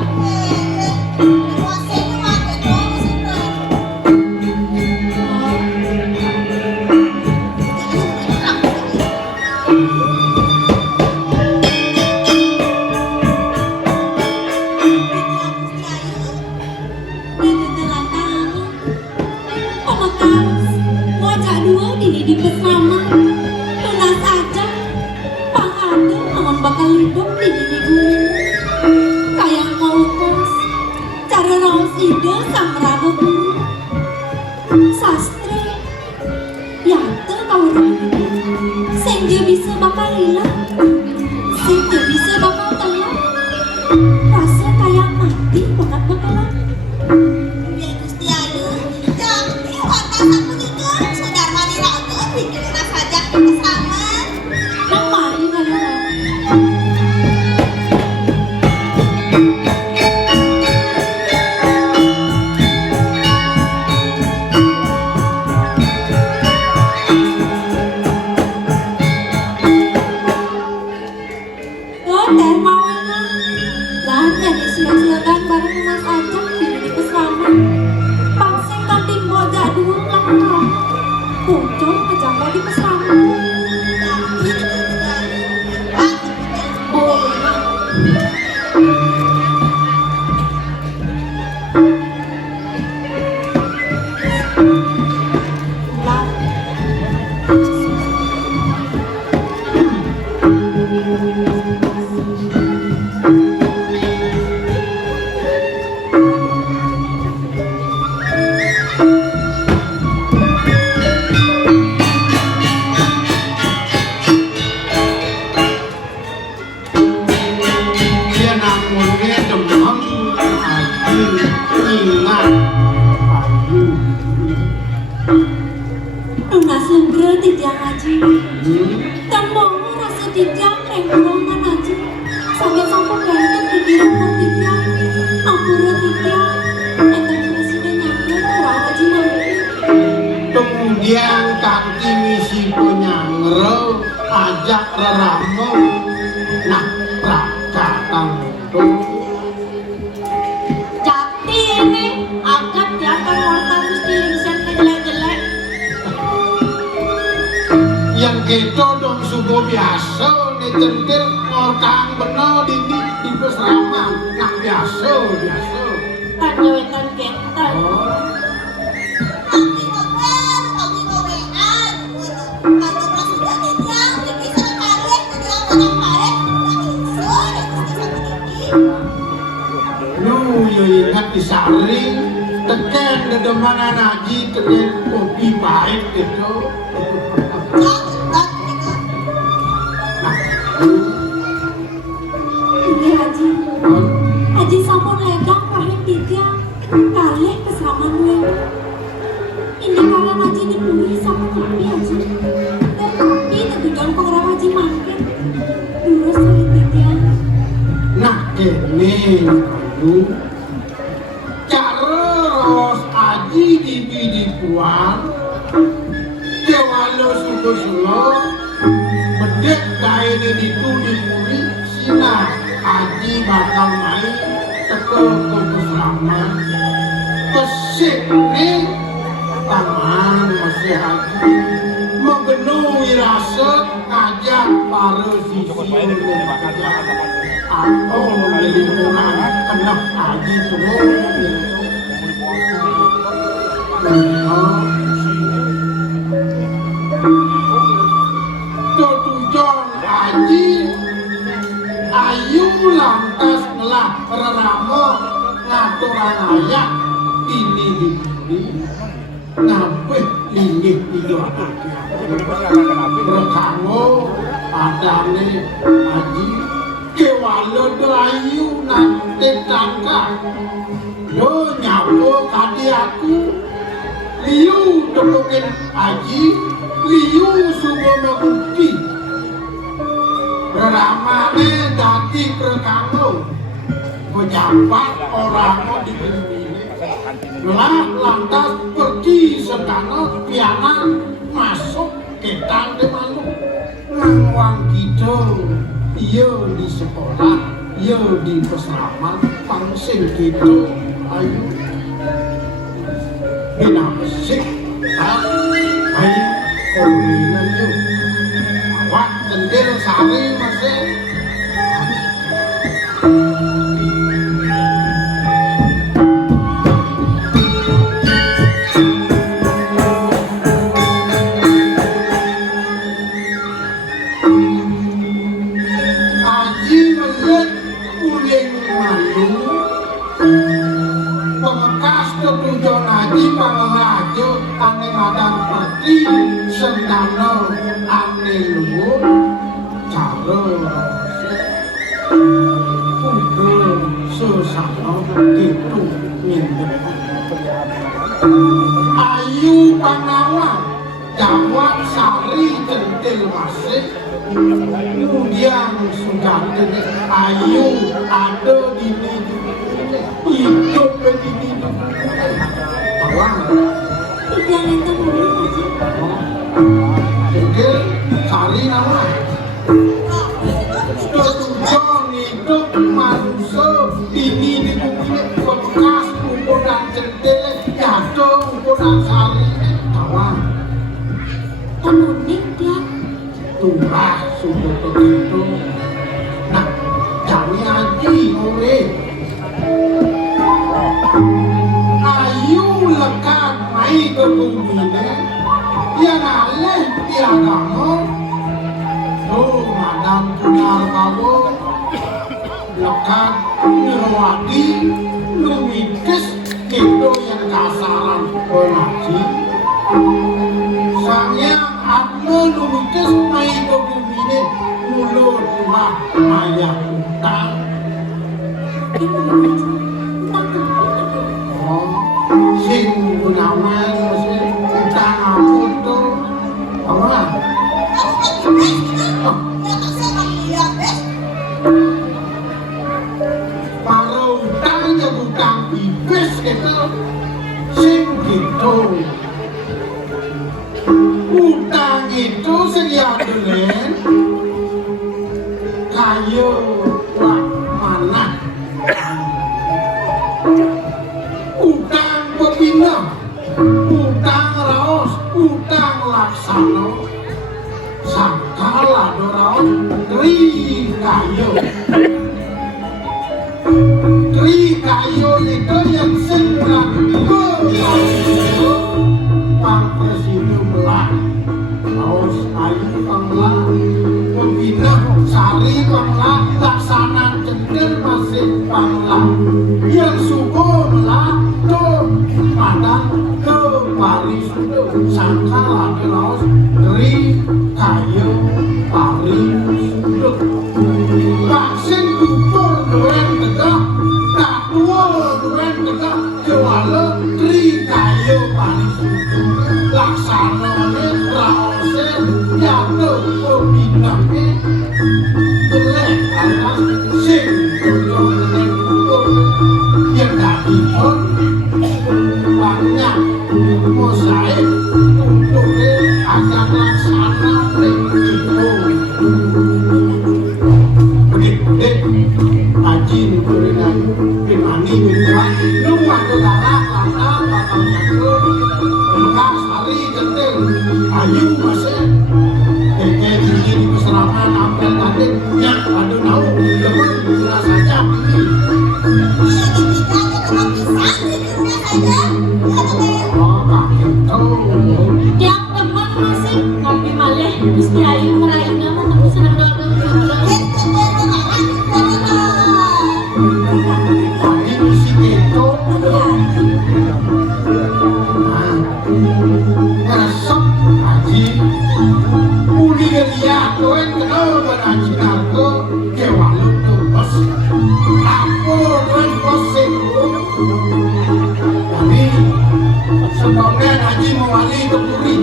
Di pesama tunas aja pang ada namun bakal hidup di gunung kayak mau kos cara raos ide samraga bulu sastra yata kau senja bisa bakal hilang senja bisa bakal telat rasa kayak mati banget bakalan. Ya Gusti Ayu, jadi watak aku juga sudah mari raga pikirin saja kesama. Kemarin ada oh dermawan lah jadi sia-siakan bareng mas ajak di pesama pangsing kanting boda dua lah kucing kejangka di pesama oh lah Dia namun dia demam Ayu ingat Ayu. lunas lenggel titiang aji tembong rasa titiang renggulangan aji sampai kayaknya pikiran pun titiang ampura titiang enten presiden nyampe kurang aji mampu Kemudian kaki misi penyangre ajak reramo nah prakatang itu jati ini agak kelihatan warta mesti lingsen ke jelek-jelek yang gitu dong subuh biasa dicentil orang bener di peseraman nah biasa kan jawetan kental Nanti ngobrol, nanti ngobrol, nanti pas sudah diam, jadi sekali jadi orang baik, nanti usul, nanti sampai gigi. lu yo ingat disaring teken dedeman aji teken kopi baik gitu Ya, tetap gitu. nah ini aji aji sampun legang pahit titiang kali keseraman gue ini kalian aji dipenuhi sama kopi aji dan kopi tujuan pengeram aji makin lurus dari titiang nah kene lu cara ros aji di puan kewalo suku selo bedek kain itu dipuri sinar aji bakal main teko keselaman kesik nih tangan masih aji memenuhi rasa ngajak para sisi atau lingkungan kena aji turun tujuan aji ayu lantas ngelah reramo ngaturan ayak ini ngampeh ini tiga anaknya berkango adane aji kewalo doayu nanti tangka do nyapo kadi aku liu temukin aji liu subo mabukti beramane dati perkano pejabat orang mau dipilih lah lantas pergi sekana piana masuk ke tante malu ngawang gitu iya di sekolah iya di peseraman pangsing gitu ayo bina besik ayo kominan yuk awak tendil sari masih sendano ane luhur cara udah sesano gitu minum ayu panawan jawab sari centil masih kemudian sudah ayu ada gini hidup begini awang Tidak itu boleh aja. Jadi cari nama tujuan hidup manusia ini di bumi bekas ukuran jendela jatuh ukuran sari kawan Unik ya. turah sudah begitu nah jami aji ore ayu lekat mai ke bumi yang alih tiagamu oh madam punar kamu lekat nirwati lumikis itu yang kasaran penaji sangyang atmo lumikis mai ke bumi ini mulut rumah maya utang oh sing gunawan sing utang aku tuh apa para utang ya utang bibis gitu sing gitu utang itu sedia delen kayu wak mana utang pepindah utang raos utang laksana sangkala doraos tri kayu itu yang segera Pak Presidium lah raos ayu panglah pembina sari panglah laksana cendel masih panglah yang syukur lah tuh padan ke Paris itu sangkala raos tri kayu Paris itu vaksin tutur duen tegak tak tua duen tegak kewala tri kayu Paris itu laksana raosnya jatuh ke bidangnya jelek atas sing yang tak ikut banyak mosaik untuk agar laksana itu begitu haji diberikan dimani minta lu waktu darah lantar bakal nyakul bekas hari gentil ayu masih keke di peseraman kenal berhaji naga kewalut terus aku dan posing tapi sebabnya haji mewali kepuri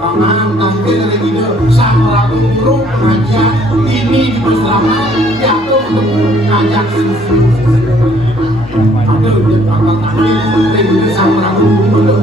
panganan tampil dari kita sang ragu buruk pengajian ini di bersama jatuh ngajak susu aduh dia bakal tampil dari kita sang ragu buruk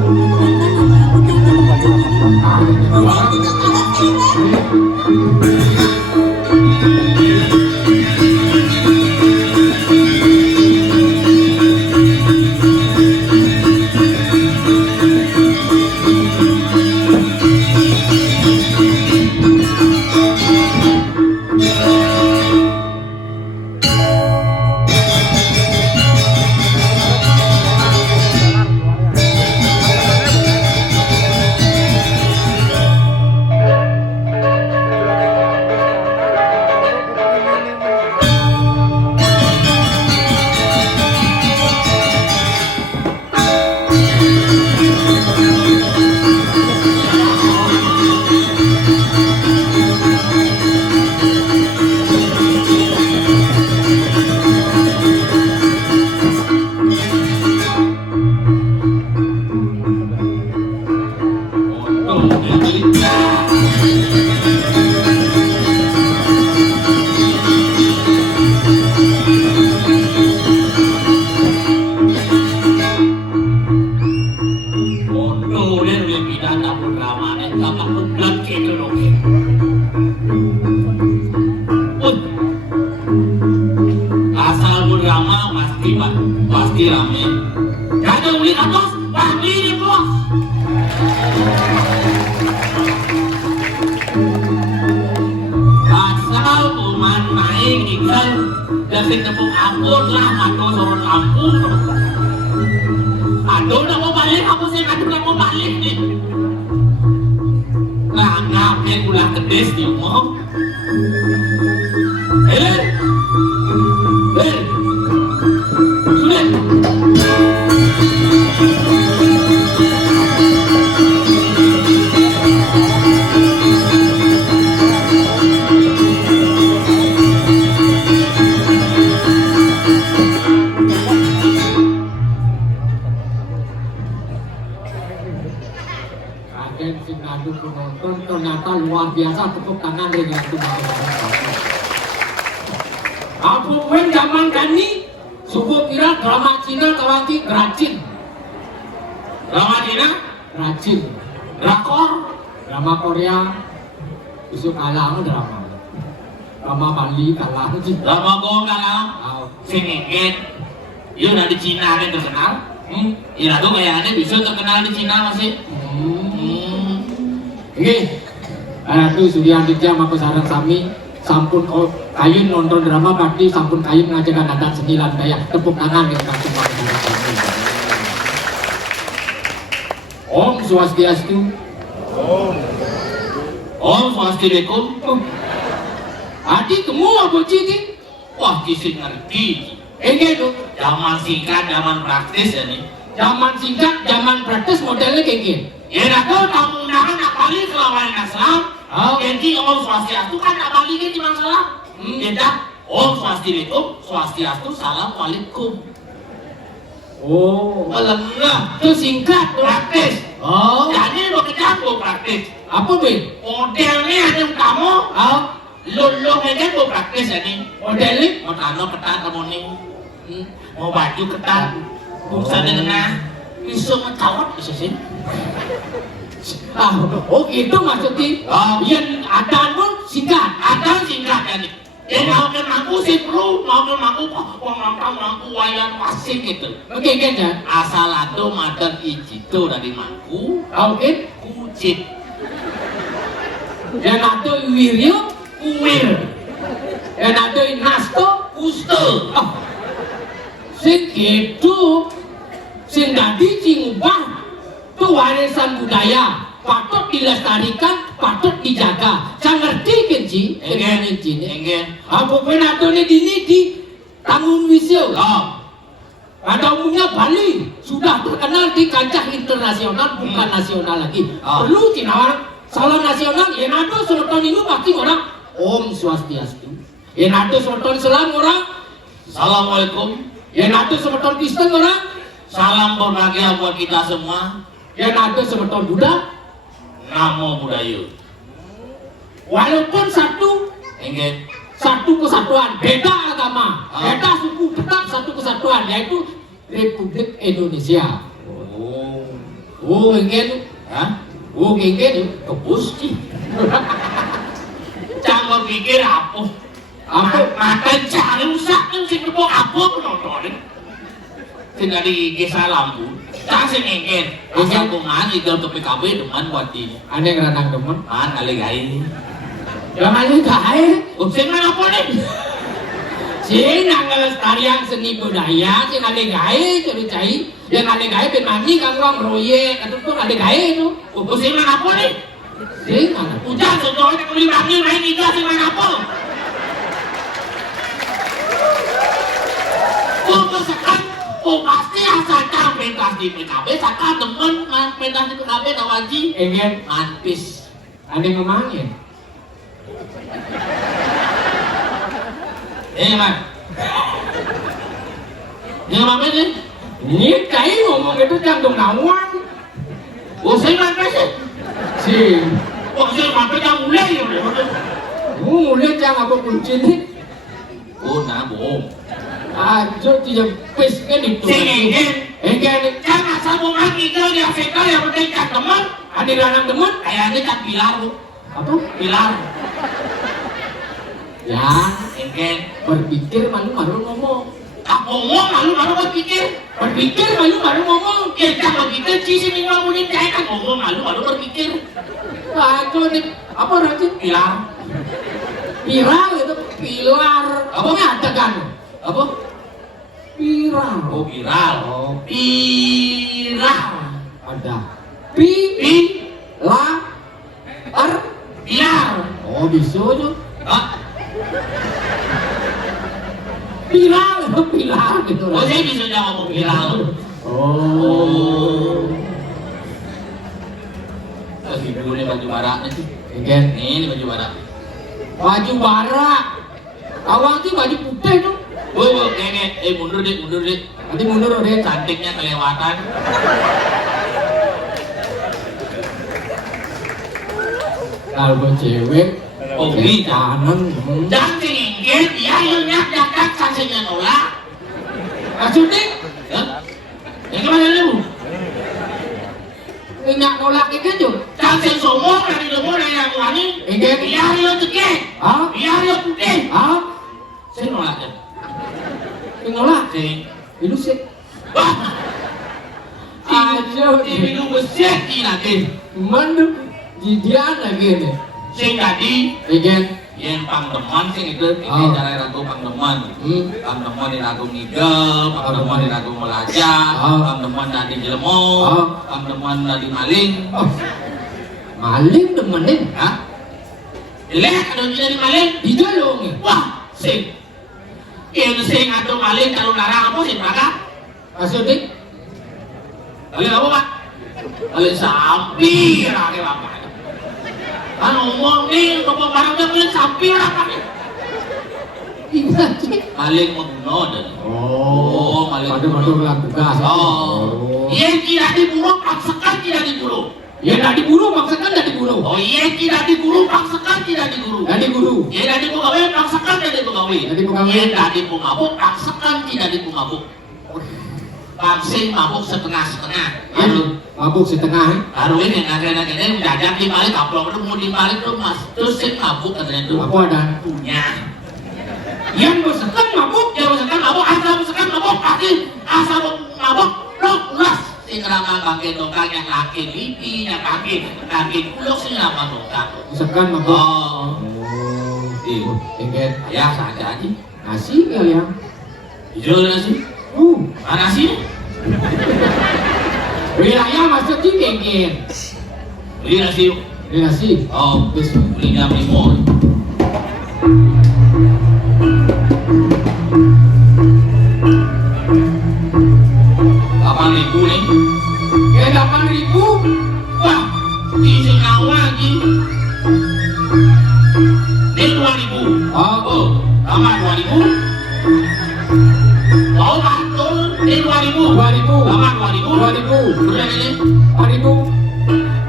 pasti rame. Kagak beli atas, beli di bos. Asal kuman naik ikan dari tepung ampun lah, atau sorot ampun. Aduh udah mau balik, aku sih udah mau balik nih. Nah, ngapain udah kedes nih mau? Penonton ternyata luar biasa, tepuk tangan dengan itu. Aku pun zaman kani suku kira drama Cina kawati rajin. Drama Cina rajin. drakor, Drama Korea isu kalah drama. Drama Bali kalah sih. drama gong kalau singeket, iya udah di Cina ada terkenal. Iya tuh kayaknya bisa terkenal di Cina masih. Oke, itu Sudian Dijam aku sarang sami sampun kayun nonton drama pasti sampun kayun ngajakan adat senilan kayak tepuk tangan yang kasih Om Swastiastu. Om Swastiastu. Adi kamu apa citi? Wah kisih ngerti. Tuh. Zaman singkat, zaman praktis ya nih. Zaman singkat, zaman praktis modelnya kayak gini. Ya aku tamu undangan apalagi kelawan Islam. Jadi Om Swastiastu kan apalagi kan cuma salam. Beda Om Swastiastu Assalamualaikum. Oh, Melengah itu singkat praktis. Oh, Jadi lo kecampur praktis. apa be? Modelnya ada kamu. Lo aja gue praktis ya nih. Modelnya? Mau tano ketat kamu nih. Mau baju ketat. Bisa dengar. Bisa ngecawat bisa sih. Oh gitu maksudnya? Yang adaan pun singkat. Ada singkat ya nih. Mau ke mangku sih perlu, mau ke mangku mangku wayang wasing gitu. Oke kan? Asal ado madan ijito dari mangku. Oke. Kucit. Dan ada wiryo Kuwir. dan ada nasto Kuste. sing gitu sing dadi sing ubah itu warisan budaya patut dilestarikan, patut dijaga. Saya ngerti kan sih? Enggak. Apa penatone dini di Tangun Wisyo. Pada umumnya Bali sudah terkenal di kancah internasional, bukan nasional lagi. Perlu tinawar salah nasional, ya nanti seleton ini pasti orang Om Swastiastu. Yen atuh semeton Islam orang, Assalamualaikum. yen atuh semeton Kristen orang, Salam berbahagia buat kita semua. yen atuh semeton Buddha. Namo Buddhaya. Walaupun satu kesatuan, beda agama, beda suku, tetap satu kesatuan, yaitu Republik Indonesia. Oh. Ingin, Hah? ingin, Kebus sih. Jangan pikir apa. apa? Makan cari usah kan sih kebuk apa penonton. Tinggal di kisah lampu. Tak sih ngengken. Asal bungan igal ke PKB teman buat ini. Aneh ngeranang temen, Man kali gay. jangan kaya. Sing mana apa nih? Sing ngelestarian seni budaya, sing ada gaya, cari-cari, yang ada gaya penani kang orang proyek, atau tuh ada gaya itu. Sing mana apa nih? Sing mana? Udah contohnya beli bagi main igal sing mana apa? Sekan, pasti asal pentas di PKB, sekan temen pentas di PKB nawaji. Ingin, Mantis. aneh ngomongin. Man. Yang apa nih? Ini kayak ngomong itu jantung nawan. Saya mantis sih. Sing, Saya mantis yang mulai ya. mulai jangan apa kunci nih. Nah bohong. Ajo tidak peskan itu. Ingin, Jangan asal bungan igal di Afrika yang penting kan teman. aneh ranang temen. Kayaknya kan pilar bu. Apa? Pilar. Ya, Engken. berpikir malu-malu ngomong. Tak ngomong malu-malu berpikir. Berpikir malu-malu ngomong. Ya jangan berpikir sih nih ngomongin kayak kan ngomong malu-malu berpikir. Ajo nih, apa rajin? Pilar. Pilar itu pilar. Apa ada kan? Apa? Pilar. Oh viral. Oh, Viral. ada. Pi, Pi. la, ar. Pilar. Oh, bisa aja. Hah? Pilar itu pilar gitu. Oh saya bisa ngomong viral. Oh. Lagi dulu nih baju baraknya sih. Ingin. Ini baju barak. Baju barak. Awang sih baju putih tuh. Woi, nengek. Mundur deh, mundur deh. Nanti mundur deh. Cantiknya kelewatan. Kalau cewek, Oh, gitu. kanan. Dan tinggi dia yang nyak saksinya nolak. Maksudnya, Ya? Yang kemana lu? nggak nolak itu tuh. Saksi semua dari demo dari yang wangi. Ingin. Biar dia cekik. Ah, Biar dia putih. ah, Saya nolaknya. nolak. Sing. Itu sih. Wah. Aja. Ini lu besar lagi. Manduk jidian lagi nih. Sing tadi Ingin. yang pangdeman sing itu Oh. cara ragu pangdeman. Hmm. Pangdeman di ragu ngigel, pangdeman di ragu melajak, Oh. pangdeman tadi jelemo, Oh. pangdeman tadi maling. Oh, maling demenin. Hah? Jelek ada jadi maling. Dijalong. Wah, sing. Yang sing atau maling kalau larang apa sih berangkat? Maksudnya, Kali apa pak? Kali sapi lagi apa? Kan ngomong nih, toko barangnya kalian sapi apa? gimana sih? Maling membunuh dan. Oh, maling Madu-madu ulang tugas. Oh, iya tidak diburu, paksakan tidak diburu. Ya nggak diburu, maksakan nggak diburu. Oh iya tidak diburu, paksakan tidak diburu. Nggak diburu. Iya tidak dipunggawe, paksakan tidak dipunggawe. Nggak dipunggawe. Iya tidak dipunggawe, paksakan tidak dipunggawe. Pangsing mabuk setengah-setengah. Lalu Mabuk setengah. baru ini nagre-nagre mendadak di balik kaplok itu mau di balik tuh mas terus sing mabuk katanya tuh Apa ada? punya. Yang besekan mabuk. Ya misalkan mabuk asal misalkan mabuk kaki asal mabuk lok las. Sing ramang kaki dongkang yang laki lipi yang kaki kuluk sing ramang dongkang. Besekan mabuk. Oh, Iya. Ingin. ya saja aja. Nasi kali ya. Hijau nasi. Mana sih? Wilayah maksudnya ingin. Beli nasi yuk. Ini nasi. Oh, Terus beli jam 5. Ribu nih. ya 8.000. Wah, isi kawa lagi. Ini 2 Oh, kamar 2000. Oh, betul. Ini 2000. 2000. Kamar 2000. 2000. Udah ini. 4000.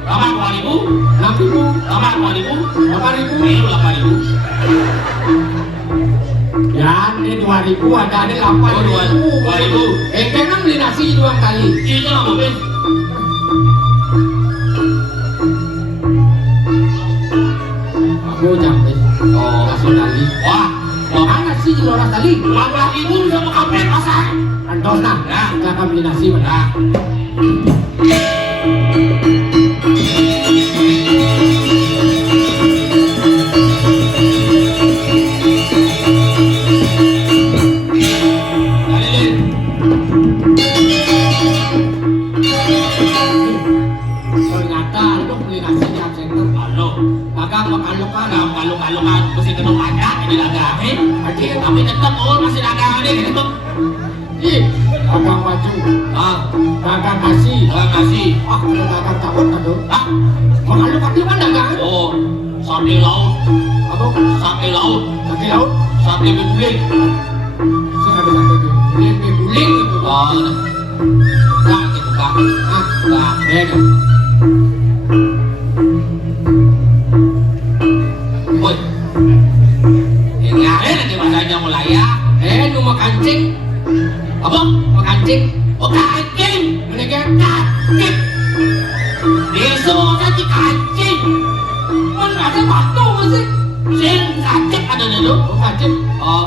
Kamar 2000. 6000. Kamar 2000. 8000. Ini 8000. Ya, ini 2000 ada 8000. Oh, 2000. Kan beli nasi 2 kali. Ini lah mobil. Aku jambe. Oh, Nasi kali. wah. Mana sih 200 kali? 12.000 sama kampret pasar. Antos nah. Ya. Kita akan beli nasi mana? Ternyata lu beli nasi di Hub Center. Agak makalok-kalok. Kalau masih ketemu ada ini lagi. Tapi tetap masih ada ini gitu. Ih, dagang baju, dagang nasi. Kasih. Ah, udah dagang cabut aduh. Ah, Makalok di mana dagang? oh, sate laut, Apa? sate laut, Kaki laut? sate bebuling. Saya ada sate itu. Beli guling itu. Oh, nah, gitu kan. Ah, Nah, beda. woi. Ini ada nanti masanya mulai ya. Nu mau kancing, Apa? mau kancing. Oh, kancing. Mana kan? Kancing. Besok nanti kancing. Mana ada batu masih? Sing kancing ada dulu. Oh, kancing. Oh.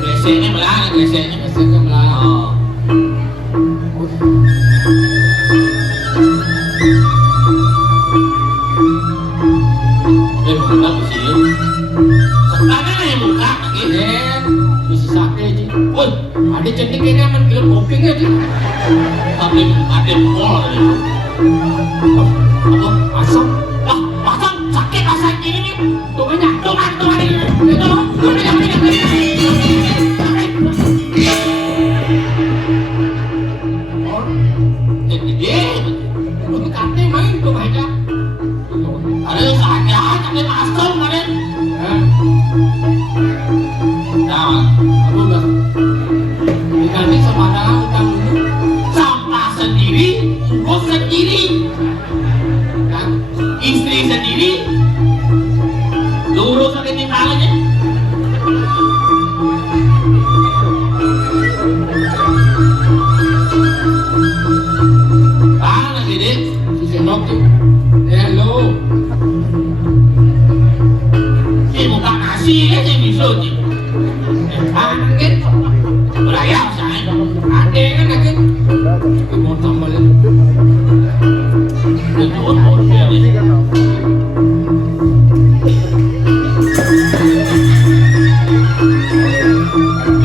Geseknya belah, geseknya. Biasanya melah. Oh. Buka museum. Sekarang yang buka lagi. Bisa sate ji. Woi, Ada cantik ini aman kilo koping aja. tapi ada mall itu. Apa? Asam. Wah, pasang sakit rasa ini nih. Tuh banyak. Tuhan ini. Gede. Lu kate main tuh aja. Ada yang sakit, tapi masuk ada. Nah, Aku udah diganti sama ada utang dulu. sampah sendiri, bos sendiri, Kan? istri sendiri, lurus ke timbalannya. Mana gede? Si Senok tuh. Hello. Si muka nasi aja bisa sih. Angin. Beraya saya. Ada kan angin. Mau tambalin. Betul dia ini.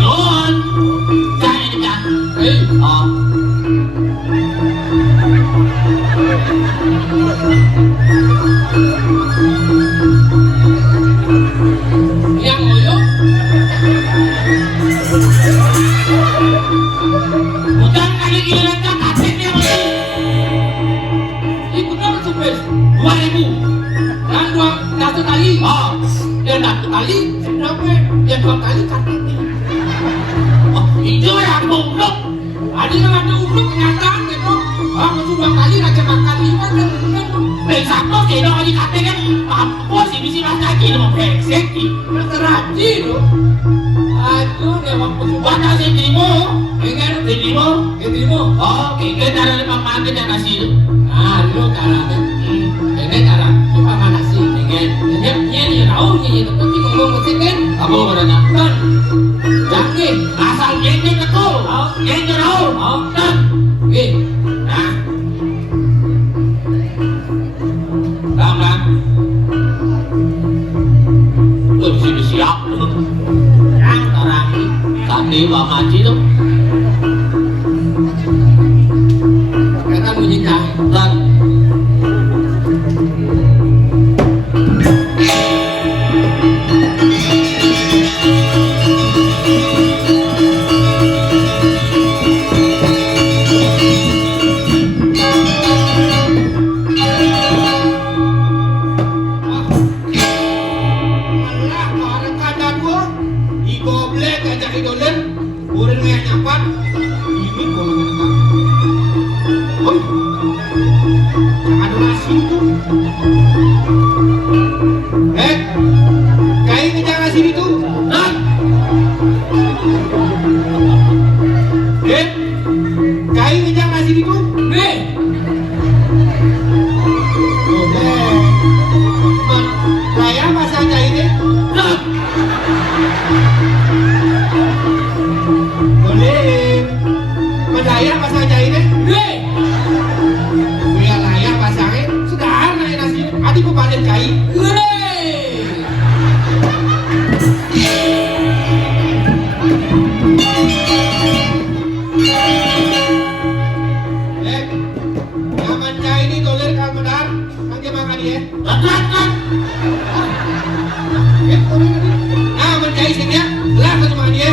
Yon, saya dekat. Hei. Oh. Yang ngoyo. Bukan kali giliran kakak dia masih Ikut apa supes? 2000. Kan dua satu kali. Oh, Yang satu kali berapa? Yang 2 kali KTP. oh, itu yang goblok. Ada yang ada umroh kenyataan gitu. Ah, masuk 2 kali raja makan 5 kan. Besok tuh kena lagi kate kan, apa sih bisa mas kaki nama brengsek ki. Teraji loh. Aduh, dia waktu sudah. Buat nasi terima, Ingat terima. diterima. Oh, kita cara lepas makan dan nasi itu. Ah, lu caranya. Ini cara coba mana sih? Ingat, Nyanyi tahu nyanyi tapi ngomong musik kan. apa katanya? Kan. Jangan. Asal nyanyi itu, nyanyi tahu. Dan, Eh, nah, ramlan. Tuh siap. yang orang Tadi Pak Haji tuh, kata bunyi kan. dan Kain kejar nasi itu. Kain kejar nasi itu. Saya pasang kainnya. Boleh. Saya pasang kainnya. Biar layak pasangnya. Sedar naik nasi. Adi pembalik kain. Jangan kain ini dolir kalau benar. Nanti makan ya. Ah, mencari sini ya. Lah ke rumah dia.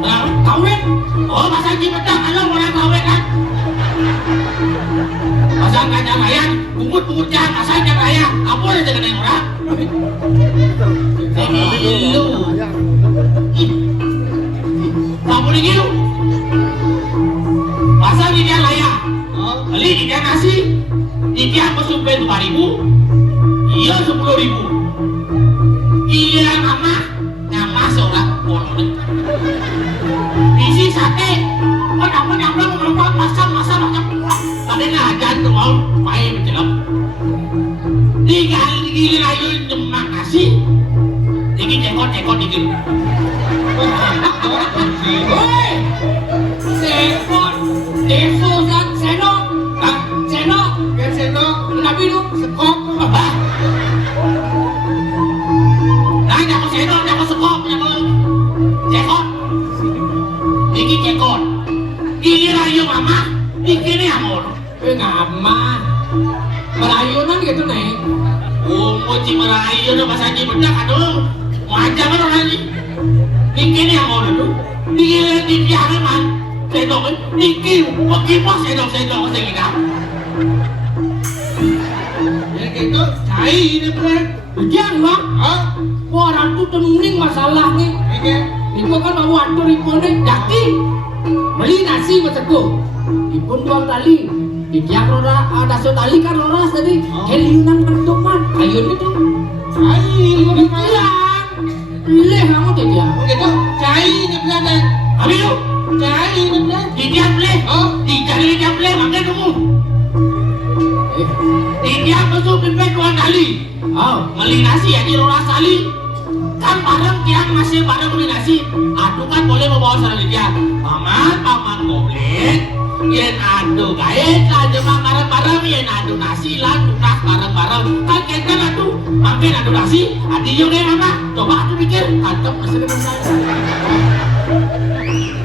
Kawin? Oh, masa Cipete kalau orang kawin kan? Masa kacang raya, bungkut jangan, masa kacang raya, apa yang dengan orang? Ini lu. Kamu lagi lu? Masa di dia layak? Beli di dia nasi, di dia pesumpe 2.000, iya 10.000. Iya nama seorang bodoh. Isi sate, kenapa merokok masak macam padahal ajan tuh mau main menjelap. Digilin ayo demak nasi, dikit cekot dikit. Hei, cekot, deso dan senok, tapi lu sekop apa? Jangan senok, jangan sekop, jangan cekot. Iki cekot, ini rayu mama, iki ni amor. Ngaman. Merayunan gitu nih. Moci merayu na masanya bedak aduh. Wajah kan orang ini. Iki ni amor tu. Di tiada man. Sedok, iki, pos sedok saya kita. Ya gitu, cai ini bener. Jangan bang. Orang tuh temuning masalah nih. Itu kan mau atur ipone daki. Beli nasi masakku. Ipun doang tali. Dikiak rora ada so tali kan rora tadi. Heliunan pentuman. Ayun itu. Cai udah mayan. Pilih kamu dia. Begitu. Cai nyebelah deh. Habis tu. Cai nyebelah. Dia boleh. Dia boleh makan kamu. Dia masuk pimpin dua kali. Beli nasi ya di rora sali. Kan bareng dia masih bareng beli nasi. Aduh kan boleh membawa salah dia. Paman goblet. Yen adu gaet lah jemang bareng-bareng. Yen adu nasi lah tunas bareng-bareng. Kan kita adu mampir adu nasi. Adi juga mama. Coba aku pikir kantong masih besar.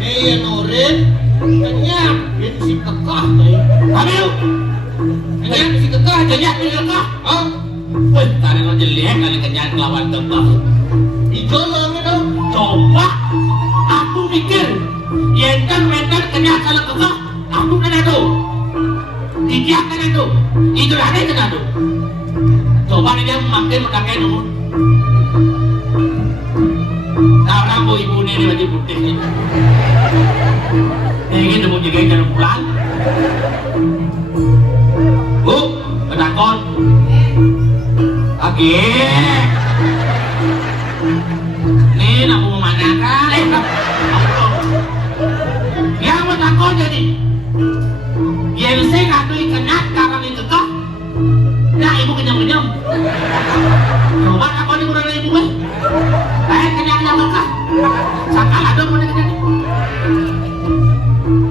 Nih Nurin, kenyang. Ini si kekah tuh. Ambil. Kenyang si kekah. Kenyang ni kekah. Wih, tadi lo jelek kali kenyang kelawan kekah. Dijolong itu. Coba aku pikir yen-yen kenyang kalau kekah. Aku kena tu. Dia kena tu. Itu ada kena tu. Coba dia makin makakai dulu. Orang ibu ni dia baju putih ni. Ini dia punya gaya dalam bulan. Bu, penakon. Okey. Ni nak mau mana kan? Yang penakon jadi. Yang saya kata ikan nak kakak ni kekah. Nah ibu kenyang. Coba aku ni kurang ibu kan? Kenyang kekah. Sakal ada pun kenyang.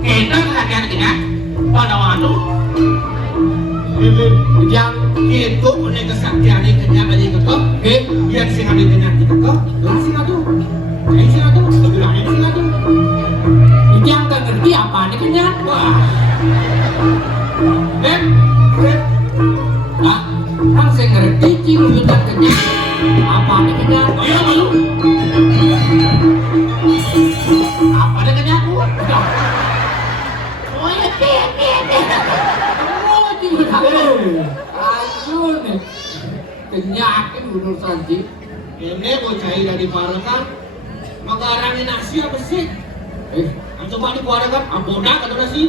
Kita lagi kenyang. Pada waktu Yang itu punya kesaktian yang kenyang aja kekeh. Biar sih ada kenyang di kekeh. Lah sih atuh. Kayak sih atuh. Bilangnya sih atuh. Yang tak ngerti apa nih kenyang. Wah. Kan saya ngerti cing udah kenyang. Apa nih kenyang? iya malu. Apa ada kenyang? Oh ya Oh cing Ayun nih. Kenyang menurut Sanji. Ini bocah dari Parakan. Magarangin nasi apa sih? Ang coba di Parakan, amboda kata nasi.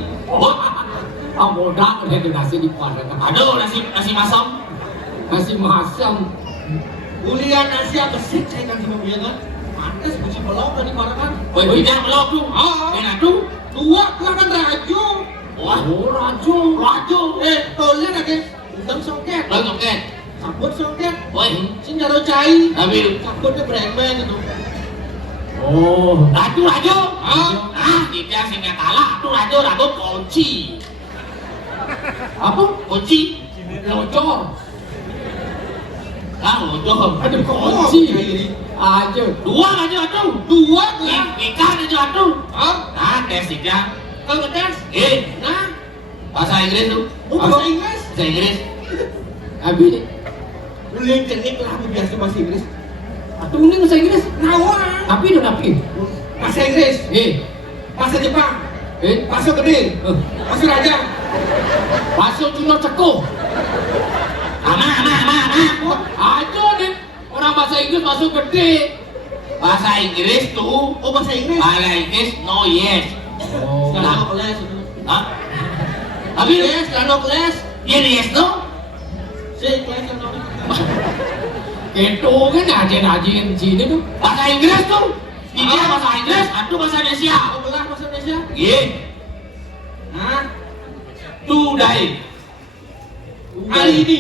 Amboda kata nasi di Parakan. Aduh nasi masam. Nasi masam. Ulian nasi apa sih? Saya kan cuma bilang kan. Pantas biji pelok dari Parakan. Woi bidang belok tu. Enak tu. Tua kan raju. Wah, Raju. Tolnya lagi. Udang songket. belum kan? Sabut songket. Woi, Sing jaro cai. ambil. Sabutnya brengmen itu. Raju. Tidak sehingga kalah. Tu raju kunci. Apa? Kunci. Locor. Locor. Ada kunci. Aja. Dua raju atu. Dua kan? Ikan raju atu. Hah? Tes tiga. Kau ngetes? Nah. Bahasa Inggris tu. Bahasa Inggris? Bahasa Inggris. Abi. Lu yang cenik lah biasa bahasa Inggris. Atau ini bahasa Inggris? Nawa. Tapi. Bahasa Inggris. Bahasa Jepang. Bahasa gede. Bahasa raja. Bakso Cina cekuh. Ama. Ajo nih. Orang bahasa Inggris masuk gede. Bahasa Inggris tuh. Oh, bahasa Inggris. Bahasa Inggris no yes. Sekarang kelas. Hah? Tapi Yes, sekarang kelas. dia yes no? Kelas sekarang. Itu kan ajen sini tuh. Bahasa Inggris tuh. Ini bahasa Inggris, itu bahasa Indonesia. Oh, belah bahasa Indonesia. Iya. Hah? Today. Hari ini.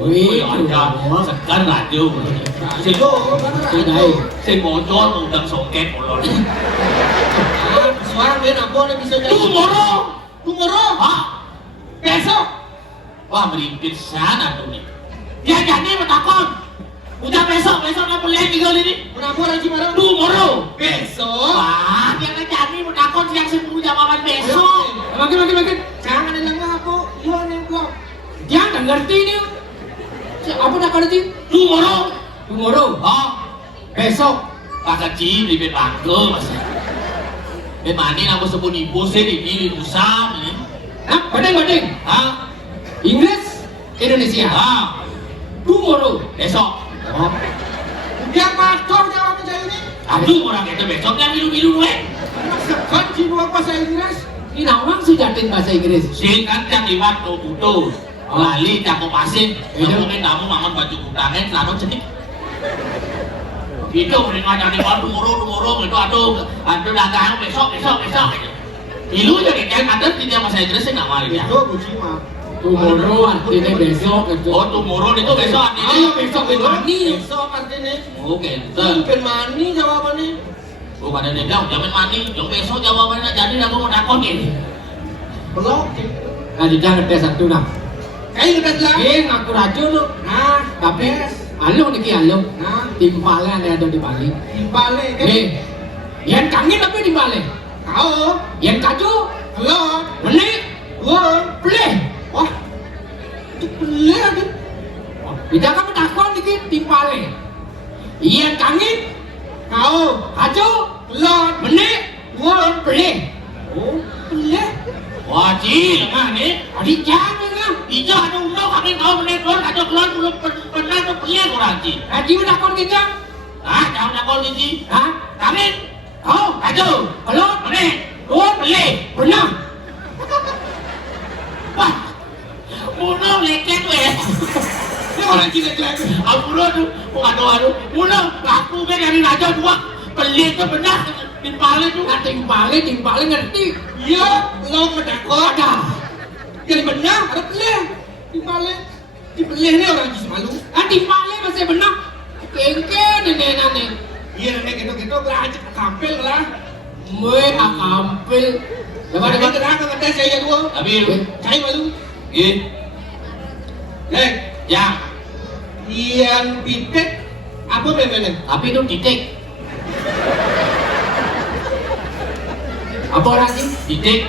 Wih, ada segar radio. Sing bocor undang songket ulun. Suara dia apa nih bisa jadi? Tomorrow. Hah? Besok. Wah, merimpit sana tuh nih. Dia jadi bertakon. Udah besok nak boleh tinggal ini. Kenapa orang Cimarang? Tomorrow. Besok. Wah, dia kan jadi bertakon siang 10 jawaban besok. Makin. Jangan dengar aku. Iya nih gua. Dia nggak ngerti nih. Apa nak ngerti? Tomorrow. Oh, besok. Kata Ci, ribet bangke mas. Memani nama sebut ibu saya di Musam ini. Hah? Bading. Hah? Inggris? Indonesia. Hah? Tomorrow. Besok. Oh. Dia pastor jawabnya saya ini. Aduh, orang itu besoknya milu-milu weh. Kan si dua bahasa Inggris. Ini orang sujatin bahasa Inggris. Singkat yang liwat tuh butuh. Lali cakup asin. Mungkin kamu mangan baju kutangnya selalu cedik. Itu mendingan jadi tomorrow itu aduh dagang besok gitu. Ilu jadi kayak ada tidak bahasa Inggrisnya nggak mari ya. Itu Bu Cima. Tomorrow artinya besok itu. Oh, tomorrow itu besok artinya. Ayo besok mani. Besok artinya. Oke, Bukan mani jawabannya. oh pada dia jauh jangan mani. Yang besok jawabannya jadi aku mau dakon ini. Belum. Nah, jangan tes satu nah. Kayak udah jelas. Ngaku racun lu. Nah, Tapi alo niki alo. Nah, Timpalnya ada di Bali. dibalik kan. Yang kangen tapi di Bali. Kau. Yang kaju, Belum. beli, Belum. beli. Wah. Itu beli lagi. Tidak kamu takon dikit timpale. Yang kangen, Kau. kaju, Belum. beli, Belum. beli. Oh, beli. Wah, ci, lemah nih. Adik jangan lah. Ija ada umroh kami kau beli keluar, kaju keluar belum pernah tuh beli orang ci. Haji udah takon kita. Ah, jangan takon ci. Hah? Kangen, kau, kaju, keluar, beli, keluar, beli, pernah. Wah, muno leket weh. Orang Cina jelek. Ampun tuh, aduh, muno laku kan dari raja dua, beli itu benar. Timpale tuh, timpale ngerti. Iya, belum mendakor. Ada. Jadi benar, ada beli. Dibalik. Dibeli ini orang Cina malu. Timpale masih benar. Kengke nenek. Iya, nenek gitu-gitu berajak kampil lah. Mue akampil. Ada kenapa ngetes saya dua. Tapi, Saya malu. yang Yang pitek apa memangnya? tapi itu titik. Apa orang sih? Titik.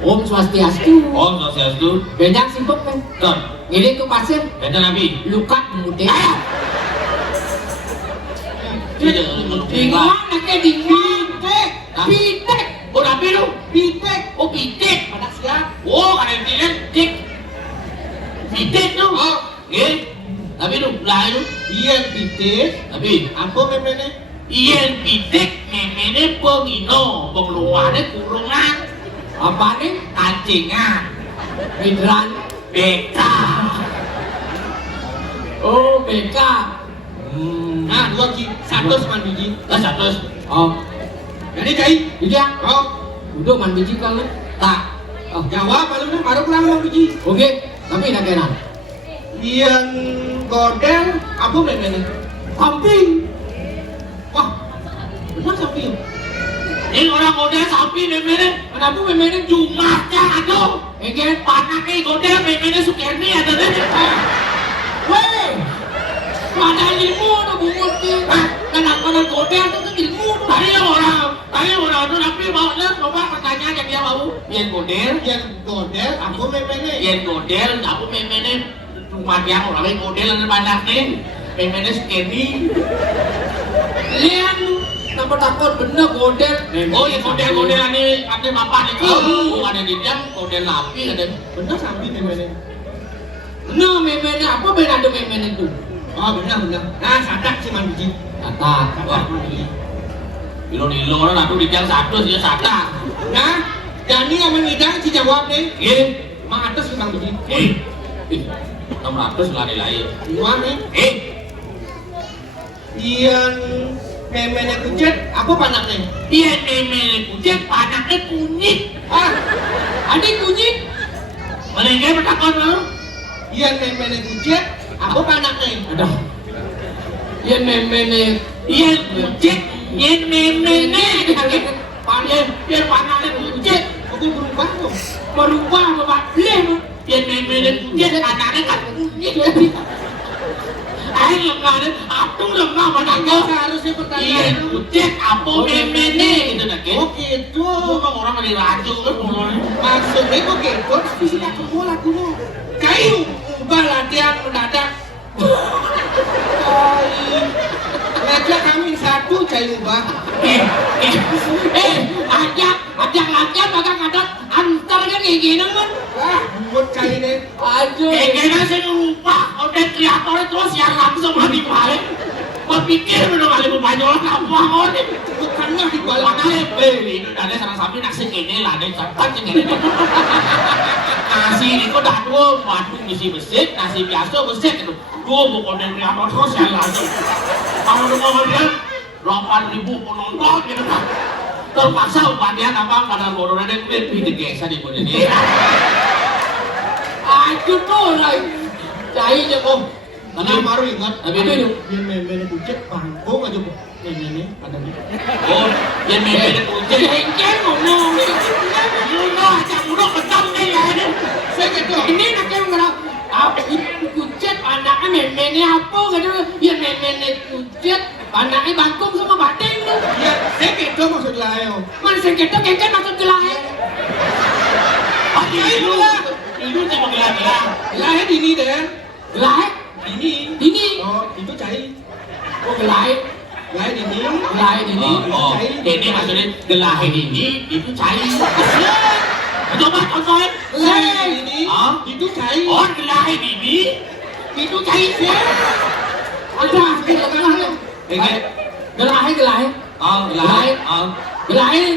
Om Swastiastu. Om Swastiastu. Benjang simpuk kan? Tuh. Ini tuh pasir. Beda nabi. Luka mudik. Di mana ke di pitek? Pitek. Oh nabi lu? Pitek. Oh pitek. Pada siap. Oh ada yang tik. Pitek tuh. Oh. Tapi lu lah lu. Iya pitek. Tapi Apa memangnya? Iyan pitik memene pengino pengeluarannya kurungan apa nih kancingan hidran BK oh BK Nah, dua ki, satu sama biji. satu oh Jadi kai. iya Oh, udah man biji kalau tak oh jawab malu nih, baru pulang mau biji. oke tapi nak kena Yang godel apa memangnya? samping Wah, benar sapi. ini orang model sapi memene kenapa memene jumatnya aduh ini panaknya godel memene Sukerni ada deh weh ada ilmu ada bumut nih kenapa godel itu ilmu tadi orang itu tapi maunya coba pertanyaan yang dia mau yang godel Apa memangnya? yang godel apa memene cuma dia orang godel ada panaknya memene Sukerni lihat Nama takut bener godel. Oh ya model-model ini bapak itu ada di dia model napi ada. Bener sambil memene. Bener memene apa beda ada memene itu? Oh bener. Nah sadak sih man biji. Kata. Wah, ilo lah aku di dia satu sih satu. Nah, jadi yang mengidang si jawab nih. Eh, Mang atas sih Mang biji. 600 lari lain. Gimana nih? Yang memene kucet, apa panaknya? Iya memele kucing anaknya kunyit. Adik kunyit. Mereka bertakon mau. Yang memene kucet, apa panaknya? Ada. Iya memene. Iya kucing, iya memele. Iya panaknya kucing. Aku berubah dong. Berubah bapak lem. Iya memele kucing anaknya kan kunyit. Ayo lemah, atung lemah anaknya. Seharusnya Iya pertanyaan. kucing apa memele gitu nak. Oh gitu. Orang ada raju kan ngomong. Maksudnya kok gitu? Tapi sih aku mau lagunya. Kayu ubah latihan mendadak. Ngajak kami satu kayu ubah. Ajak kadang antar kan kayak gini kan. Buat kayu deh. Aduh. Kayak gini saya lupa, udah kreatornya terus yang langsung lagi balik. Berpikir udah kali berbanyak apa orang. Bukannya di balik. Makanya ini ada sarang sapi nasi kene lah, ada cepat kene. Nasi ini kok dah dua, madu isi besik, nasi biasa besik itu. Dua bukan dari kreator terus yang langsung. Kalau udah ngomong dia 8.000 penonton gitu kan. Terpaksa upatian abang pada corona dan lebih digesa di pun ini. Aduh tuh lah. Cai je kok. Karena baru ingat. Tapi itu Yang memene kucet panggung aja bu. Memene ada nih. oh, yang memang kucing. Cengkeh ngomong. Udah aja udah ketemu nih ya. Saya gitu. Ini nak yang ngerap. Apa itu kucet anaknya memene apa gitu. Ya memene kucet anaknya bangkung sama batin tuh. Ya, saya gitu maksud layo. Mana sengketa kengkeh masuk ke lahir. Itu cuma gelar-gelar. Lahir dini deh. Lahir? Dini. Oh, itu cai. Oh lahir. Lahir dini. Lahir dini. Oh, ini maksudnya gelar ini itu cair. Coba contohin. Lahir dini. Ah? Itu cai. Oh, gelar ini itu cair sih. Ada gelahir. Gelahir. Oh, gelar. Oh, Gelahir.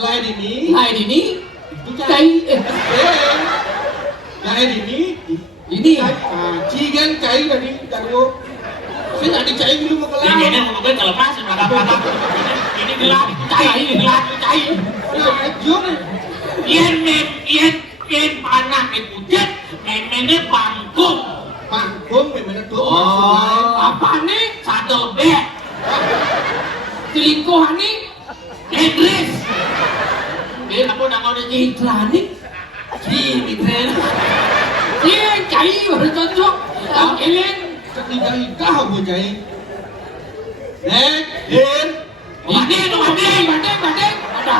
Lahir dini. Lahir dini. Itu Cai. Lahir dini. Ini. Cigan cai tadi taruh. Saya nggak dicai dulu mau kelar. ini mungkin terlepas pada ini gelar cair. Ayo nih. Yen panah kucing, memene panggung. Panggung memang tuh. Apa nih? Satu B. Selingkuhan nih. Idris. Dia kamu nak mau Iklan nih. Idris. Iya, cai baru cocok. Kalian. Ketika aku cai. Din. Badai. Ada.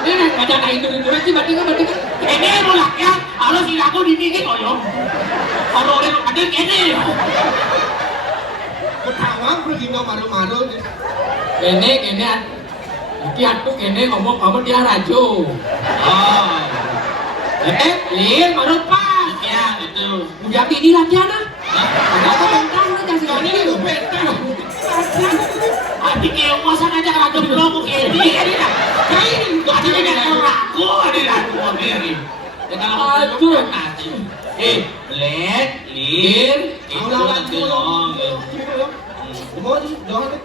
Ini ada kain dulu sih badai. Ini mulak ya. Harus aku dipikir koyo. Kalau orang ada kene. Ketawang pergi mau maru-maru. Kene. Iki aku kene ngomong dia rajo. Oh. Lin, baru pas. Ya, itu. Udah ini latihan ah. Ada apa bentang lu kasih Ini ini. lu petang. Adik kewasan aja kalau ada belum kene. Kain, ada yang ragu, ada ragu ini. Aduh. Lin, itu lagi dong. Mau jangan.